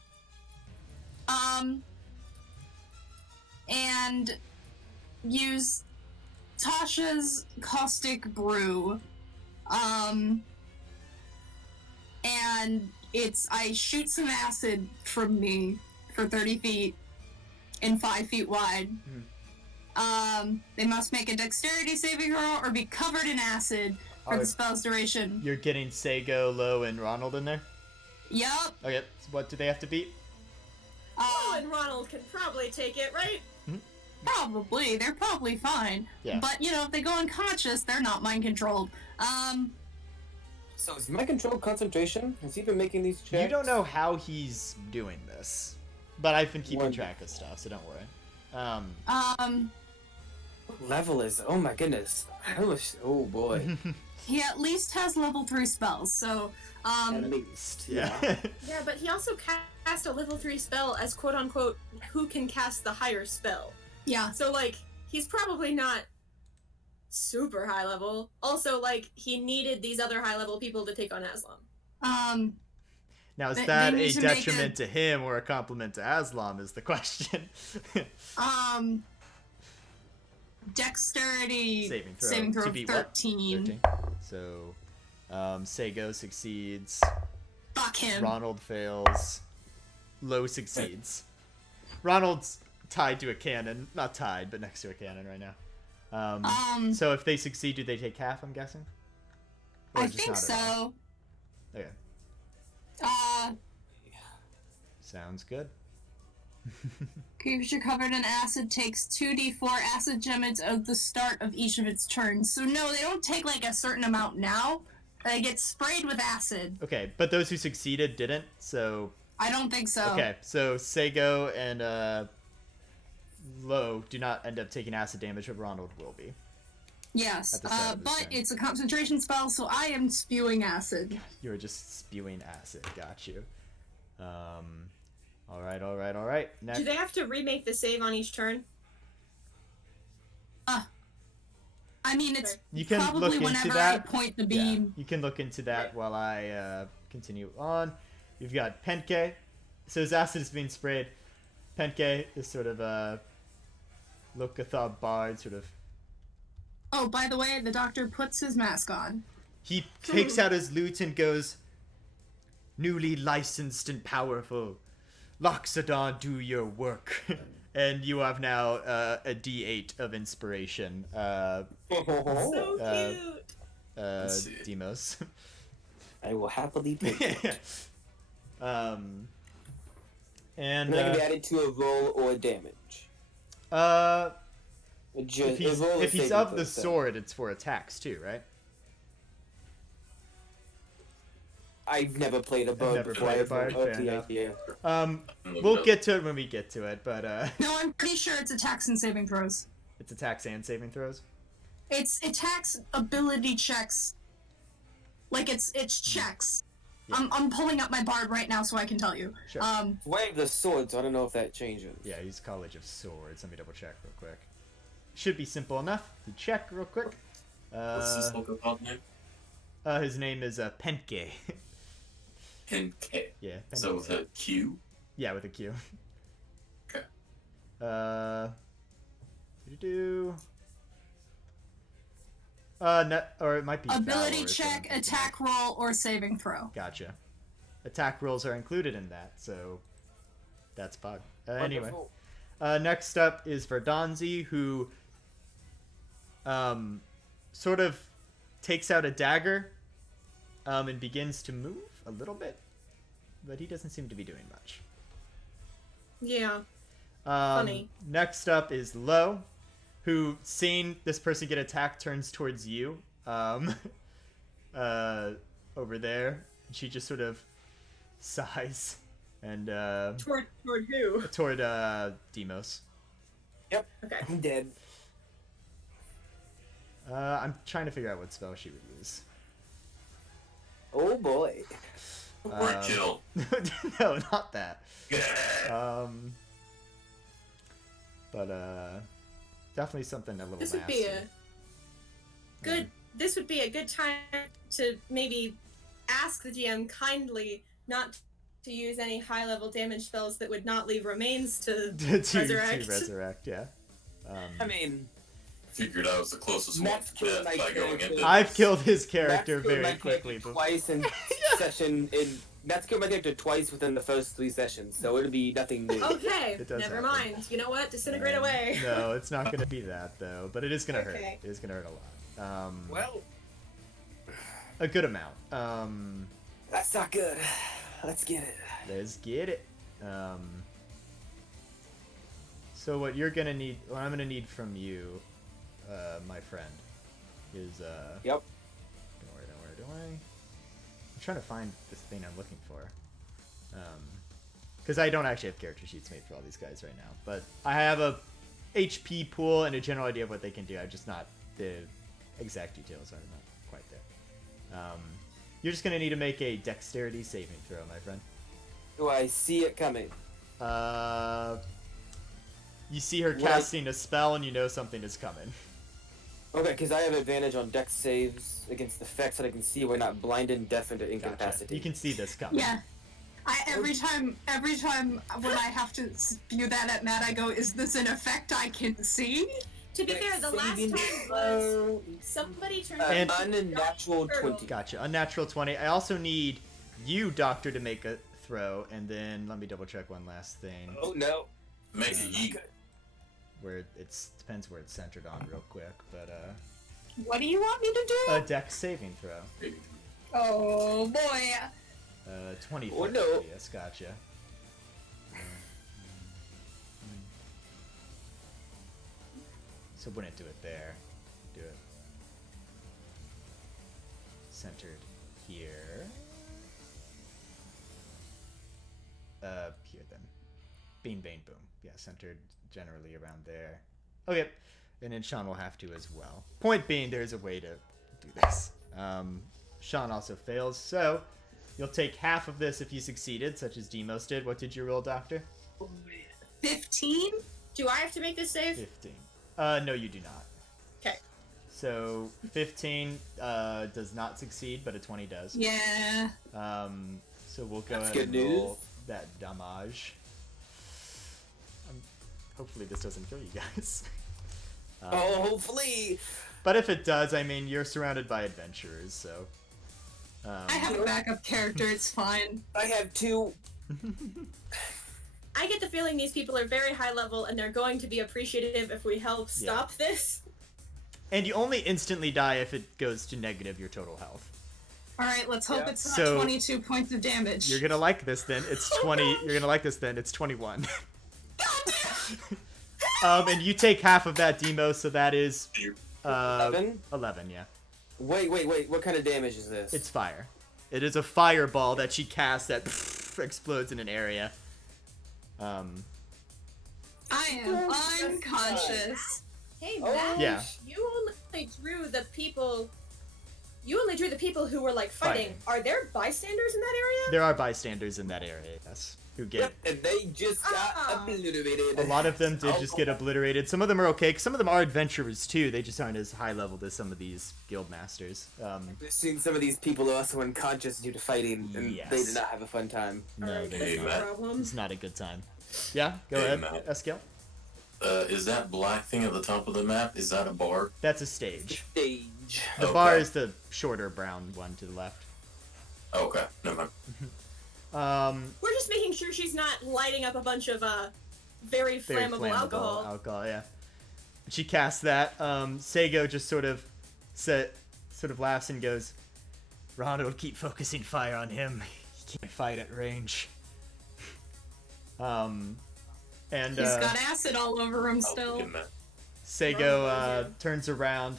And use Tasha's caustic brew. And I shoot some acid from me for 30 feet and 5 feet wide. They must make a dexterity saving throw or be covered in acid for the spell's duration. You're getting Sago, Lo, and Ronald in there? Yup. Okay, so what do they have to beat? Oh, and Ronald can probably take it, right? Probably. They're probably fine. Yeah. But, if they go unconscious, they're not mind controlled. So is my control concentration? Has he been making these checks? You don't know how he's doing this, but I've been keeping One- track of stuff, so don't worry. What level is? Oh my goodness! Oh boy. He at least has level 3 spells, so, At least. yeah. Yeah, but he also cast a level 3 spell as quote-unquote who can cast the higher spell. yeah. So, like, he's probably not super high level. Also, like, he needed these other high level people to take on Aslam. Now, is They that a need to make detriment to him or a compliment to Aslam is the question. Dexterity Saving throw. To of be what? 13. 13. So, Sago succeeds. Fuck him. Ronald fails. Lo succeeds. Ronald's tied to a cannon. Not tied, but next to a cannon right now. So if they succeed, do they take half, I'm guessing? Or I just think not at all? so. Okay. Sounds good. Creature covered in acid takes 2d4 acid gemms at the start of each of its turns. So no, they don't take like a certain amount now. They get sprayed with acid. Okay, but those who succeeded didn't, so... I don't think so. Okay, so Sago and Lo do not end up taking acid damage, but Ronald will be. Yes, At the start of this but turn. it's a concentration spell, so I am spewing acid. You're just spewing acid. Got you. Alright. Next. Do they have to remake the save on each turn? I mean, it's You can probably look into whenever that. I point the Yeah, beam. you can look into that while I continue on. You've got Penke. So his acid is being sprayed. Penke is sort of a Lokathab bard, sort of. Oh, by the way, the doctor puts his mask on. He takes out his lute and goes, "Newly licensed and powerful, Loxodon, do your work." And you have now a D8 of inspiration. So cute! Let's see. Demos. I will happily take it. And And that can be added to a roll or damage. if he's of the sword, it's for attacks too, right? I've never played a bard never before. played a I have bard, no fair enough. idea. We'll get to it when we get to it, but No, I'm pretty sure it's attacks and saving throws. it's attacks and saving throws. It's attacks, ability checks. Like it's checks. Yeah. I'm pulling up my bard right now so I can tell you. Sure. Way of the sword, so I don't know if that changes. Yeah, he's College of Swords. Let me double check real quick. Should be simple enough to check real quick. What's this local called name? His name is Penke. K. Yeah. Penke. So with a Q. Yeah, with a Q. Okay. Or it might be Ability valor or check, something. attack roll, or saving throw. Gotcha. Attack rolls are included in that, so that's Pog. Anyway, Wonderful. next up is Verdonzi, who sort of takes out a dagger and begins to move a little bit, but he doesn't seem to be doing much. Yeah. Funny. Next up is Lo, who, seeing this person get attacked, turns towards you over there. She just sort of sighs and Toward who? toward Demos. Yep. Okay. I'm dead. I'm trying to figure out what spell she would use. Oh boy. Word kill. No, not that. Yeah. But definitely something a little This would nasty. be a good. This would be a good time to maybe ask the GM kindly not to use any high-level damage spells that would not leave remains to resurrect. To resurrect, yeah. I mean, Figured I was the closest one Matt's to killed death my by going character. into I've this. killed his character Matt's killed very my quickly. character twice in session. Matt's killed my character twice within the first 3 sessions, so it'll be nothing new. Okay, It does never happen. mind. You know what? Disintegrate away. No, it's not going to be that, though. But it is going to hurt. Okay. It is going to hurt a lot. Well, A good amount. that's not good. Let's get it. Let's get it. So what you're going to need, what I'm going to need from you, my friend, is... Yep. Don't worry. I'm trying to find this thing I'm looking for. Because I don't actually have character sheets made for all these guys right now. But I have a HP pool and a general idea of what they can do. I'm just not... The exact details are not quite there. You're just going to need to make a dexterity saving throw, my friend. Do I see it coming? You see her What? casting a spell and you know something is coming. Okay, because I have advantage on dex saves against effects that I can see. We're not blinded, deafened, or Gotcha. incapacitated. You can see this coming. Yeah. Every time when I have to spew that at Matt, I go, "Is this an effect I can see?" To be fair, the last Saving time was somebody turned And- unnatural Turtle. 20. Gotcha. Unnatural 20. I also need you, Doctor, to make a throw, and then let me double check one last thing. Oh no. Make it yeet. Where depends where it's centered on real quick, but What do you want me to do? a dex saving throw. Oh boy. 20. Oh, no. Yes, gotcha. So wouldn't do it there. Do it centered here. Here then. Bean, bane, boom. Yeah, centered generally around there. Okay, and then Sean will have to as well. Point being, there's a way to do this. Sean also fails, so you'll take half of this if you succeeded, such as Demos did. What did you roll, Doctor? 15? Do I have to make this save? 15. No, you do not. Okay. So 15 does not succeed, but a 20 does. Yeah. So we'll go That's ahead good and roll news. that damage. Hopefully this doesn't kill you guys. Oh, hopefully. But if it does, I mean, you're surrounded by adventurers, so... I have a backup character, it's fine. I have 2. I get the feeling these people are very high level and they're going to be appreciative if we help stop this. And you only instantly die if it goes to negative your total health. Alright, let's hope Yeah. it's not So- 22 points of damage. You're gonna like this then. It's 20. You're gonna like this then. It's 21. And you take half of that, Demo, so that is 11? 11, yeah. Wait. What kind of damage is this? It's fire. It is a fireball that she casts that explodes in an area. I am unconscious. Hey, Oh, Matt, yeah. you only drew the people. You only drew the people who were like fighting. Fighting. Are there bystanders in that area? There are bystanders in that area, yes, who get... Yep, and they just got Ah. obliterated. A lot of them did Oh. just get obliterated. Some of them are okay, 'cause some of them are adventurers too. They just aren't as high leveled as some of these guild masters. We've seen some of these people are also unconscious due to fighting, and Yes. they did not have a fun time. No, Alright, they Hey, no Matt. problem. it's not a good time. Yeah, go Hey, ahead, Matt. Eskiel. Is that black thing at the top of the map? Is that a bar? That's a stage. Stage. The bar is the shorter brown one to the left. Okay, never mind. We're just making sure she's not lighting up a bunch of very flammable alcohol. Yeah. She casts that. Sego just sort of laughs and goes, Ronald, keep focusing fire on him. He can't fight at range. And He's got acid all over him still. Sego turns around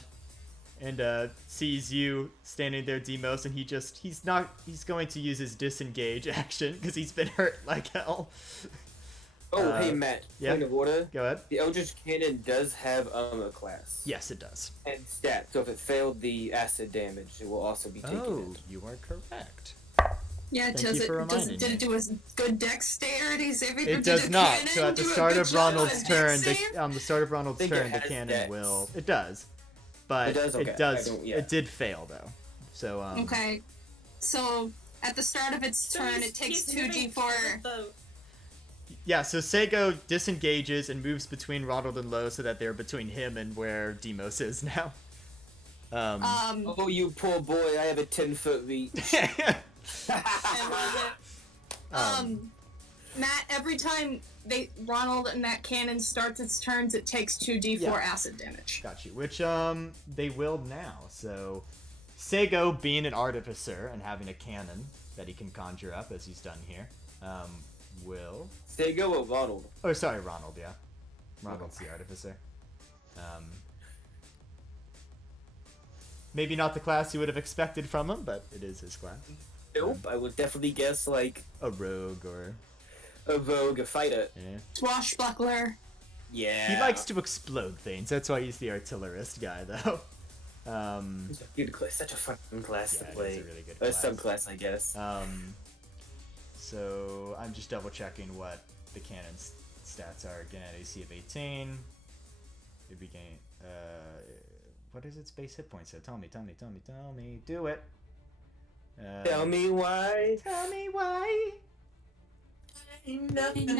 and sees you standing there, Demos, and he's going to use his disengage action because he's been hurt like hell. Oh, hey Matt. Yeah. Point of order. Go ahead. The Eldritch Cannon does have armor class. Yes, it does. And stats. So if it failed the acid damage, it will also be taken. Oh, you are correct. Yeah, Thank you for reminding did me. it do a good dexterity saving? It does not. So at the start of Ronald's turn, the cannon will. It does, but It does? Okay. It did fail though. So Okay, so at the start of its turn, it takes 2d4. Yeah, so Sego disengages and moves between Ronald and Lo so that they're between him and where Demos is now. Oh, you poor boy! I have a 10-foot reach. I love it. Matt, every time Ronald and that cannon starts its turns, it takes 2d4 acid damage. Got you. Which they will now. So Sego, being an artificer and having a cannon that he can conjure up as he's done here, will. Sego or Ronald? Oh, sorry, Ronald. Yeah, Ronald's the artificer. Maybe not the class you would have expected from him, but it is his class. Nope, I would definitely guess like a rogue or a rogue, a fighter. Yeah. Swashbuckler. Yeah. He likes to explode things. That's why he's the artillerist guy, though. It's a good class. Such a fun class to play. It's a really good class. Subclass, I guess. So I'm just double checking what the cannon's stats are. Again, at AC of 18. It regain. What is its base hit points? So tell me. Do it. Tell me why. Tell me why. Ain't nothing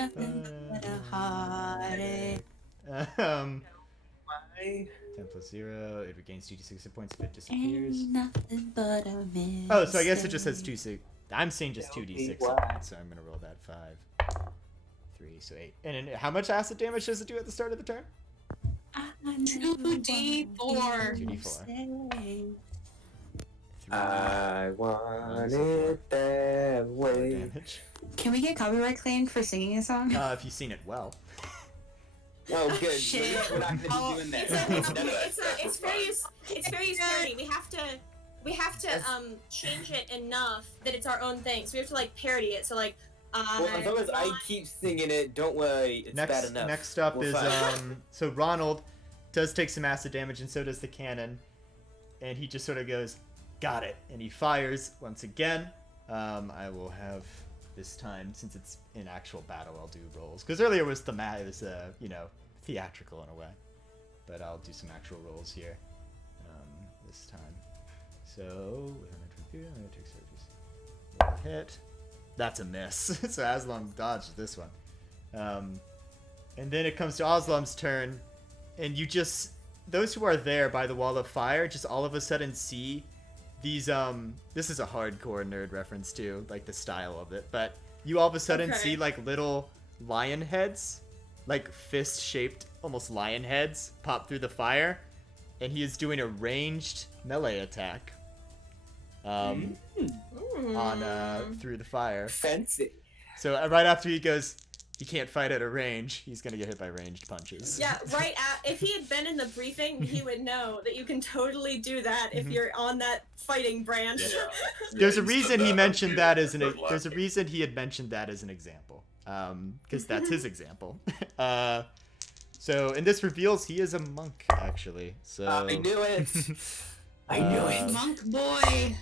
but a heartache. Why? 10 plus 0. It regains 2d6 hit points if it disappears. Ain't nothing but a mistake. Oh, so I guess it just has 2d6. I'm seeing just 2d6 hit points, so I'm gonna roll that 5. 3, so 8. And how much acid damage does it do at the start of the turn? 2d4. 2d4. I want it that way. Damage. Can we get copyright claimed for singing a song? If you've seen it well. Oh, good. Shit. We're not gonna be doing that. It's very sturdy. We have to change it enough that it's our own thing. So we have to like parody it. So like Well, as long as I keep singing it, don't worry, it's bad enough. Next up We're is fine. so Ronald does take some acid damage, and so does the cannon, and he just sort of goes, "Got it," and he fires once again. I will have this time, since it's in actual battle, I'll do rolls because earlier was theatrical in a way, but I'll do some actual rolls here this time. So hit. That's a miss. So Aslam dodged this one. And then it comes to Aslam's turn, and you just, those who are there by the wall of fire, just all of a sudden see these, this is a hardcore nerd reference too, like the style of it, but you all of a sudden see like little lion heads, like fist-shaped, almost lion heads, pop through the fire, and he is doing a ranged melee attack. On through the fire. Fancy. So right after he goes, he can't fight at a range. He's gonna get hit by ranged punches. Yeah, if he had been in the briefing, he would know that you can totally do that if you're on that fighing branch. Yeah. There's a reason he mentioned that as there's a reason he had mentioned that as an example. Because that's his example. So and this reveals he is a monk actually. So I knew it. I knew it. Monk boy.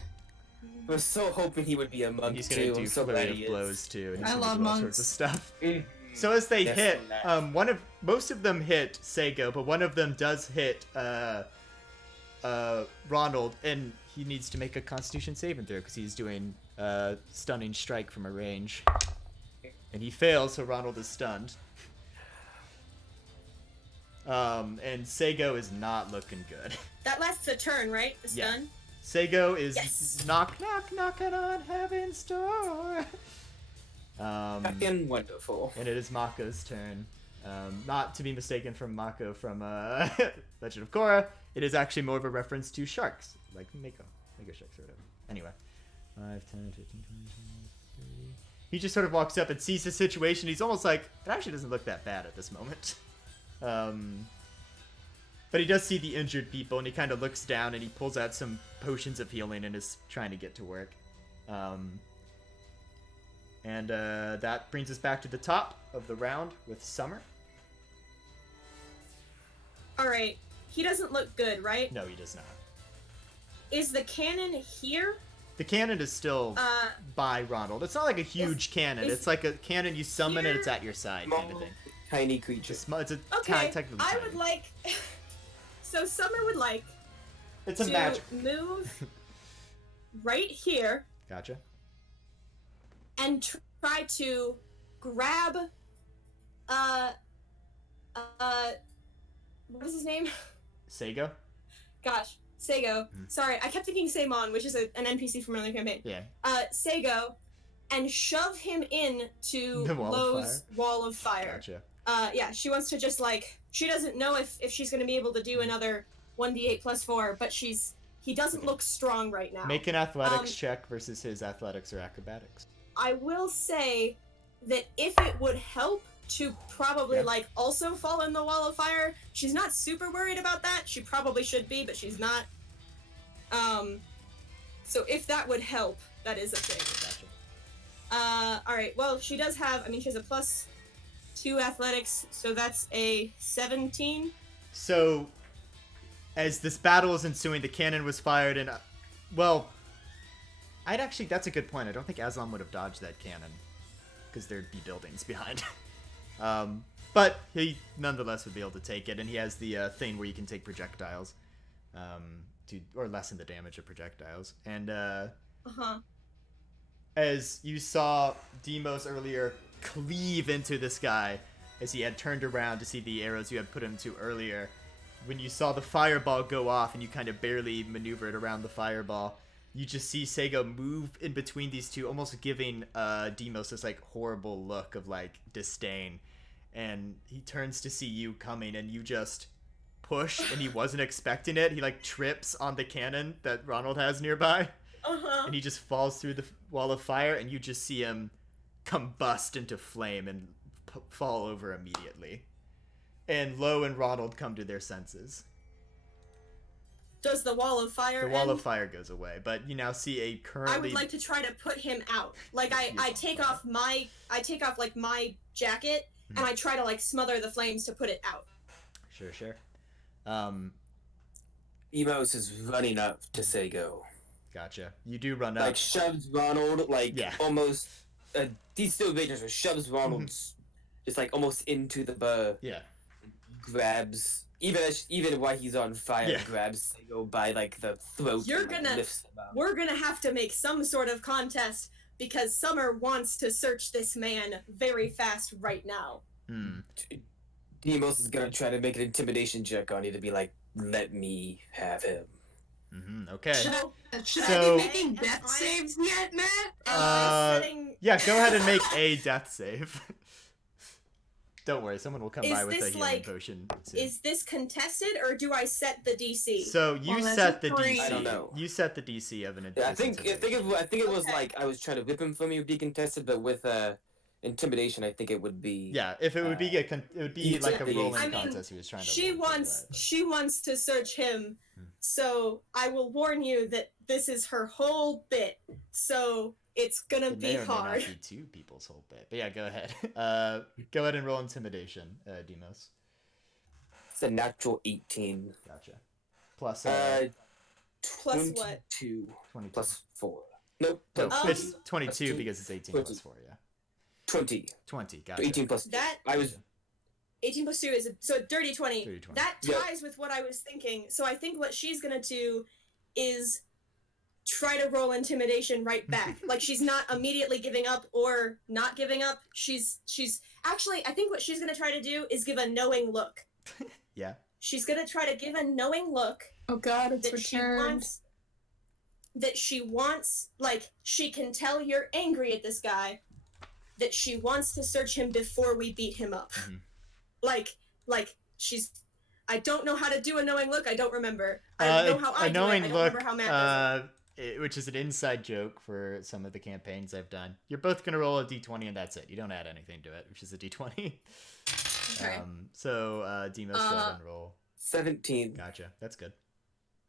I was so hoping he would be a monk he's too. gonna do I'm so flurry glad of he is. blows too. And I he's gonna love do all monks. sorts of stuff. Mhm. So as they Yes, hit, and that. most of them hit Sego, but one of them does hit Ronald, and he needs to make a Constitution saving throw because he's doing stunning strike from a range, and he fails, so Ronald is stunned. And Seigo is not looking good. That lasts a turn, right? The Yeah. stun? Seigo is Yes. knocking on heaven's door. Fucking wonderful. And it is Mako's turn. Not to be mistaken from Mako from Legend of Korra. It is actually more of a reference to sharks, like Mako sharks or whatever. Anyway, 5, 10, 15, 20, 30. He just sort of walks up and sees the situation. He's almost like, it actually doesn't look that bad at this moment. But he does see the injured people, and he kind of looks down and he pulls out some potions of healing and is trying to get to work. And that brings us back to the top of the round with Summer. Alright. He doesn't look good, right? No, he does not. Is the cannon here? The cannon is still by Ronald. It's not like a huge cannon. It's like a cannon you summon and it's at your side kind of thing. Tiny creature. It's a Okay, technically I tiny. would like... So Summer would like It's a to magic. move right here Gotcha. and try to grab what is his name? Seigo? Gosh, Seigo. Sorry, I kept thinking Seimon, which is an NPC from another campaign. Yeah. Seigo, and shove him into The wall of Lowe's wall of fire. Gotcha. Yeah, she wants to just like, she doesn't know if she's going to be able to do another 1d8 plus 4, but he doesn't look strong right now. Make an athletics check versus his athletics or acrobatics. I will say that if it would help to probably like also fall in the wall of fire, she's not super worried about that. She probably should be, but she's not. So if that would help, that is a thing. Gotcha. Alright, well, she does have, she has a +2 athletics, so that's a 17. So, as this battle is ensuing, the cannon was fired, and well, that's a good point. I don't think Aslan would have dodged that cannon because there'd be buildings behind. But he nonetheless would be able to take it, and he has the thing where you can take projectiles, or lessen the damage of projectiles. And as you saw Demos earlier cleave into this guy, as he had turned around to see the arrows you had put him to earlier, when you saw the fireball go off and you kind of barely maneuvered around the fireball, you just see Seigo move in between these two, almost giving Demos this like horrible look of like disdain. And he turns to see you coming, and you just push, and he wasn't expecting it. He like trips on the cannon that Ronald has nearby, and he just falls through the wall of fire, and you just see him combust into flame and fall over immediately. And Lo and Ronald come to their senses. Does the wall of fire The wall end? of fire goes away, but you now see a currently... I would like to try to put him out. Like I take off my like my jacket and I try to like smother the flames to put it out. Sure. Emos is running up to Seigo. Gotcha. You do run up. Like shoves Ronald, like almost. He's still dangerous, but shoves Ronald just like almost into the burr. Yeah. Grabs even while he's on fire, grabs Seigo by like the throat. We're gonna have to make some sort of contest because Summer wants to search this man very fast right now. Demos is gonna try to make an intimidation check on you to be like, let me have him. Okay. Should I be making death saves yet, Matt? Yeah, go ahead and make a death save. Don't worry, someone will come by with a healing potion soon. Is this contested, or do I set the DC? So you set the DC. I don't know. You set the DC of an I think it was like I was trying to whip him from you would be contested, but with intimidation, I think it would be. Yeah, if it would be it would be like a rolling contest. He was trying to. She wants to search him, so I will warn you that this is her whole bit. So it's gonna be hard. May not be two people's whole bit, but yeah, go ahead. Go ahead and roll intimidation, Demos. It's a natural 18. Gotcha. Plus plus what? 22. 22. Plus 4. Nope. No, it's 22 because it's 18 plus 4. Yeah. 20. 20. Gotcha. 18 plus. That I was. 18 plus 2 is so dirty 20. Dirty 20. That ties with what I was thinking. So I think what she's gonna do is try to roll intimidation right back. Like she's not immediately giving up or not giving up. She's actually, I think what she's gonna try to do is give a knowing look. Yeah. She's gonna try to give a knowing look Oh god, it's that returned. she wants, like, she can tell you're angry at this guy, that she wants to search him before we beat him up. Mm-hmm. Like, she's, I don't know how to do a knowing look, I don't remember. I know how I do it, I don't remember how Matt does it. Which is an inside joke for some of the campaigns I've done. You're both gonna roll a d20 and that's it. You don't add anything to it, which is a d20. Okay. So Demos, go ahead and roll. 17. Gotcha. That's good.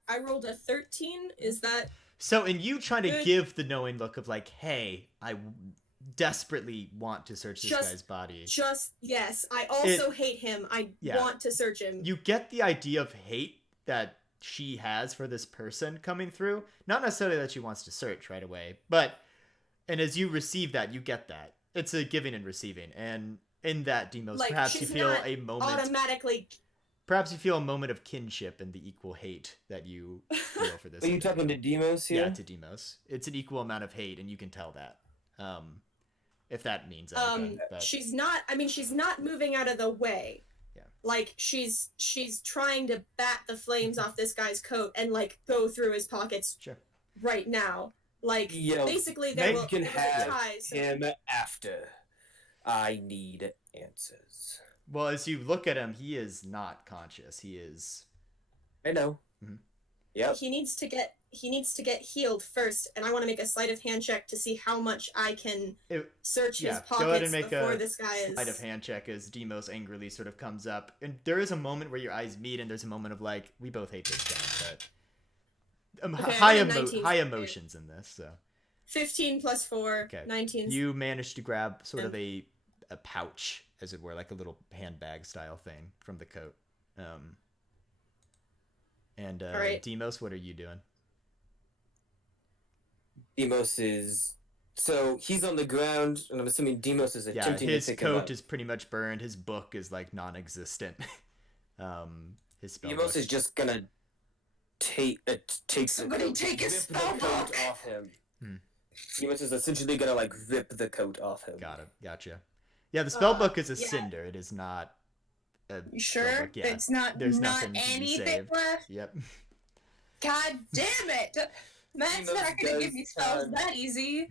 I rolled a 13, is that... So, in you trying to Good. give the knowing look of like, hey, I desperately want to search this guy's body. Yes, I also hate him. I want to search him. You get the idea of hate that she has for this person coming through. Not necessarily that she wants to search right away, but, and as you receive that, you get that. It's a giving and receiving. And in that, Demos, Like, perhaps you she's feel not a moment. automatically... Perhaps you feel a moment of kinship in the equal hate that you feel for this. Are you talking to Demos here? Yeah, to Demos. It's an equal amount of hate, and you can tell that. If that means anything. But... She's not moving out of the way. Yeah. Like, she's trying to bat the flames off this guy's coat and, like, go through his pockets right now. Like, basically, there Meg can have ties. him after. I need answers. Well, as you look at him, he is not conscious. He is. I know. Mm-hmm. Yep. He needs to get healed first, and I want to make a sleight of hand check to see how much I can search his pockets go ahead and make before a this guy is. Sleight of hand check as Demos angrily sort of comes up, and there is a moment where your eyes meet, and there's a moment of like, we both hate this guy, but high emotions in this. So 15 plus 4, 19. You managed to grab sort of a pouch, as it were, like a little handbag style thing from the coat. Right. Demos, what are you doing? Demos is... So, he's on the ground, and I'm assuming Demos is attempting to pick him up. His coat is pretty much burned. His book is, like, non-existent. His spell Demos book. is just gonna take Somebody take his spell book off him. Demos is essentially gonna, like, rip the coat off him. Got it. Gotcha. Yeah, the spell book is a cinder. It is not a You sure? Yeah. It's not There's not nothing to be anything saved. left? Yep. God damn it! Matt's Demos not gonna does give me spells time. that easy.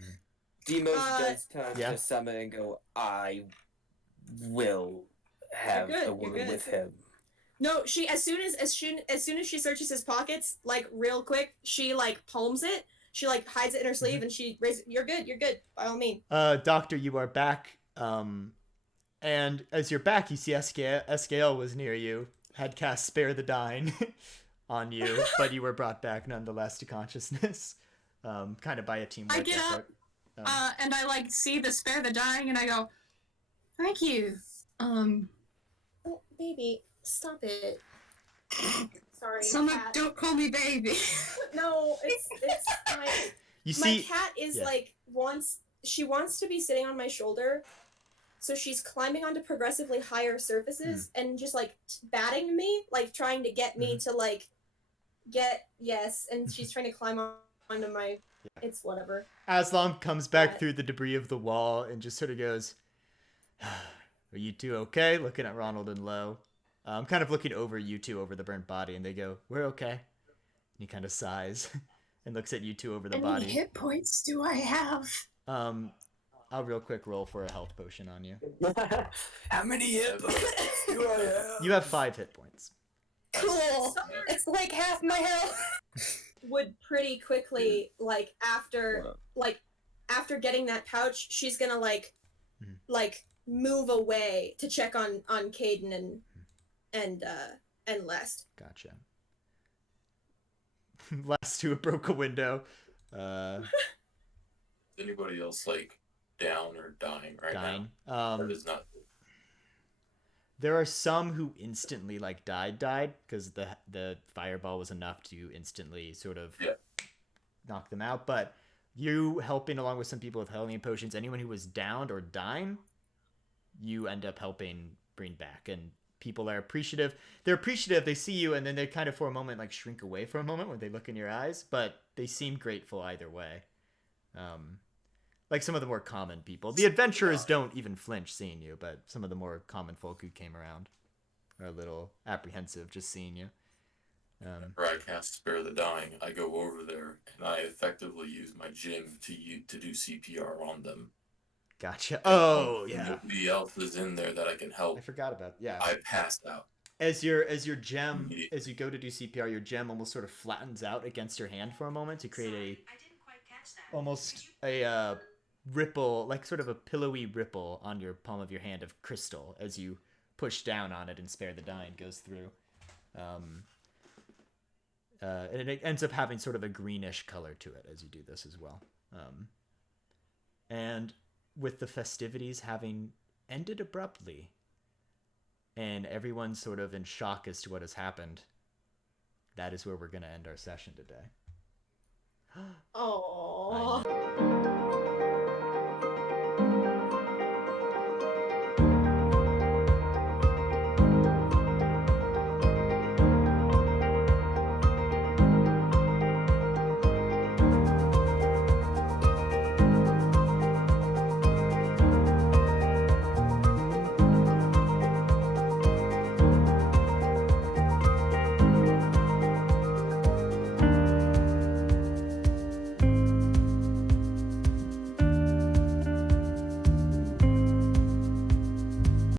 Demos does time to summon and go, I will have a word with him. No, she as soon as she searches his pockets, like real quick, she like palms it. She like hides it in her sleeve and she raises. You're good. By all means. Doctor, you are back. And as you're back, you see Escael was near you, had cast Spare the Dying on you, but you were brought back nonetheless to consciousness, kind of by a teamwork I get effort. up, and I like see the Spare the Dying, and I go, "Thank you." Oh, baby, stop it. Sorry. Someone cat. don't call me baby. No, it's fine. My cat is like she wants to be sitting on my shoulder. So she's climbing onto progressively higher surfaces and just like batting me, like trying to get me to like and she's trying to climb onto my. It's whatever. Aslam comes back through the debris of the wall and just sort of goes, "Are you two okay?" Looking at Ronald and Lo. I'm kind of looking over you two over the burnt body, and they go, "We're okay." And he kind of sighs and looks at you two over the body. How many hit points do I have? I'll real quick roll for a health potion on you. How many hit points do I have? You have 5 hit points. Cool. It's like half my health. Would pretty quickly after getting that pouch, she's gonna like move away to check on Caden and Lest. Gotcha. Last two broke a window. Anybody else like down or dying right now? Or does not. There are some who instantly like died because the fireball was enough to instantly sort of knock them out. But you helping along with some people with healing potions, anyone who was downed or dying, you end up helping bring back. And people are appreciative. They're appreciative. They see you, and then they kind of for a moment like shrink away for a moment when they look in your eyes. But they seem grateful either way. Like some of the more common people. The adventurers don't even flinch seeing you, but some of the more common folk who came around. are a little apprehensive just seeing you. Whenever I cast Spare the Dying, I go over there and I effectively use my Jing to do CPR on them. Gotcha. And Oh, when yeah. nobody else is in there that I can I help, forgot about yeah. I pass out. As your gem, Immediately. as you go to do CPR, your gem almost sort of flattens out against your hand for a moment to create almost a ripple, like sort of a pillowy ripple on your palm of your hand of crystal as you push down on it and Spare the Dying goes through. And it ends up having sort of a greenish color to it as you do this as well. And with the festivities having ended abruptly, and everyone's sort of in shock as to what has happened, that is where we're going to end our session today. Oh.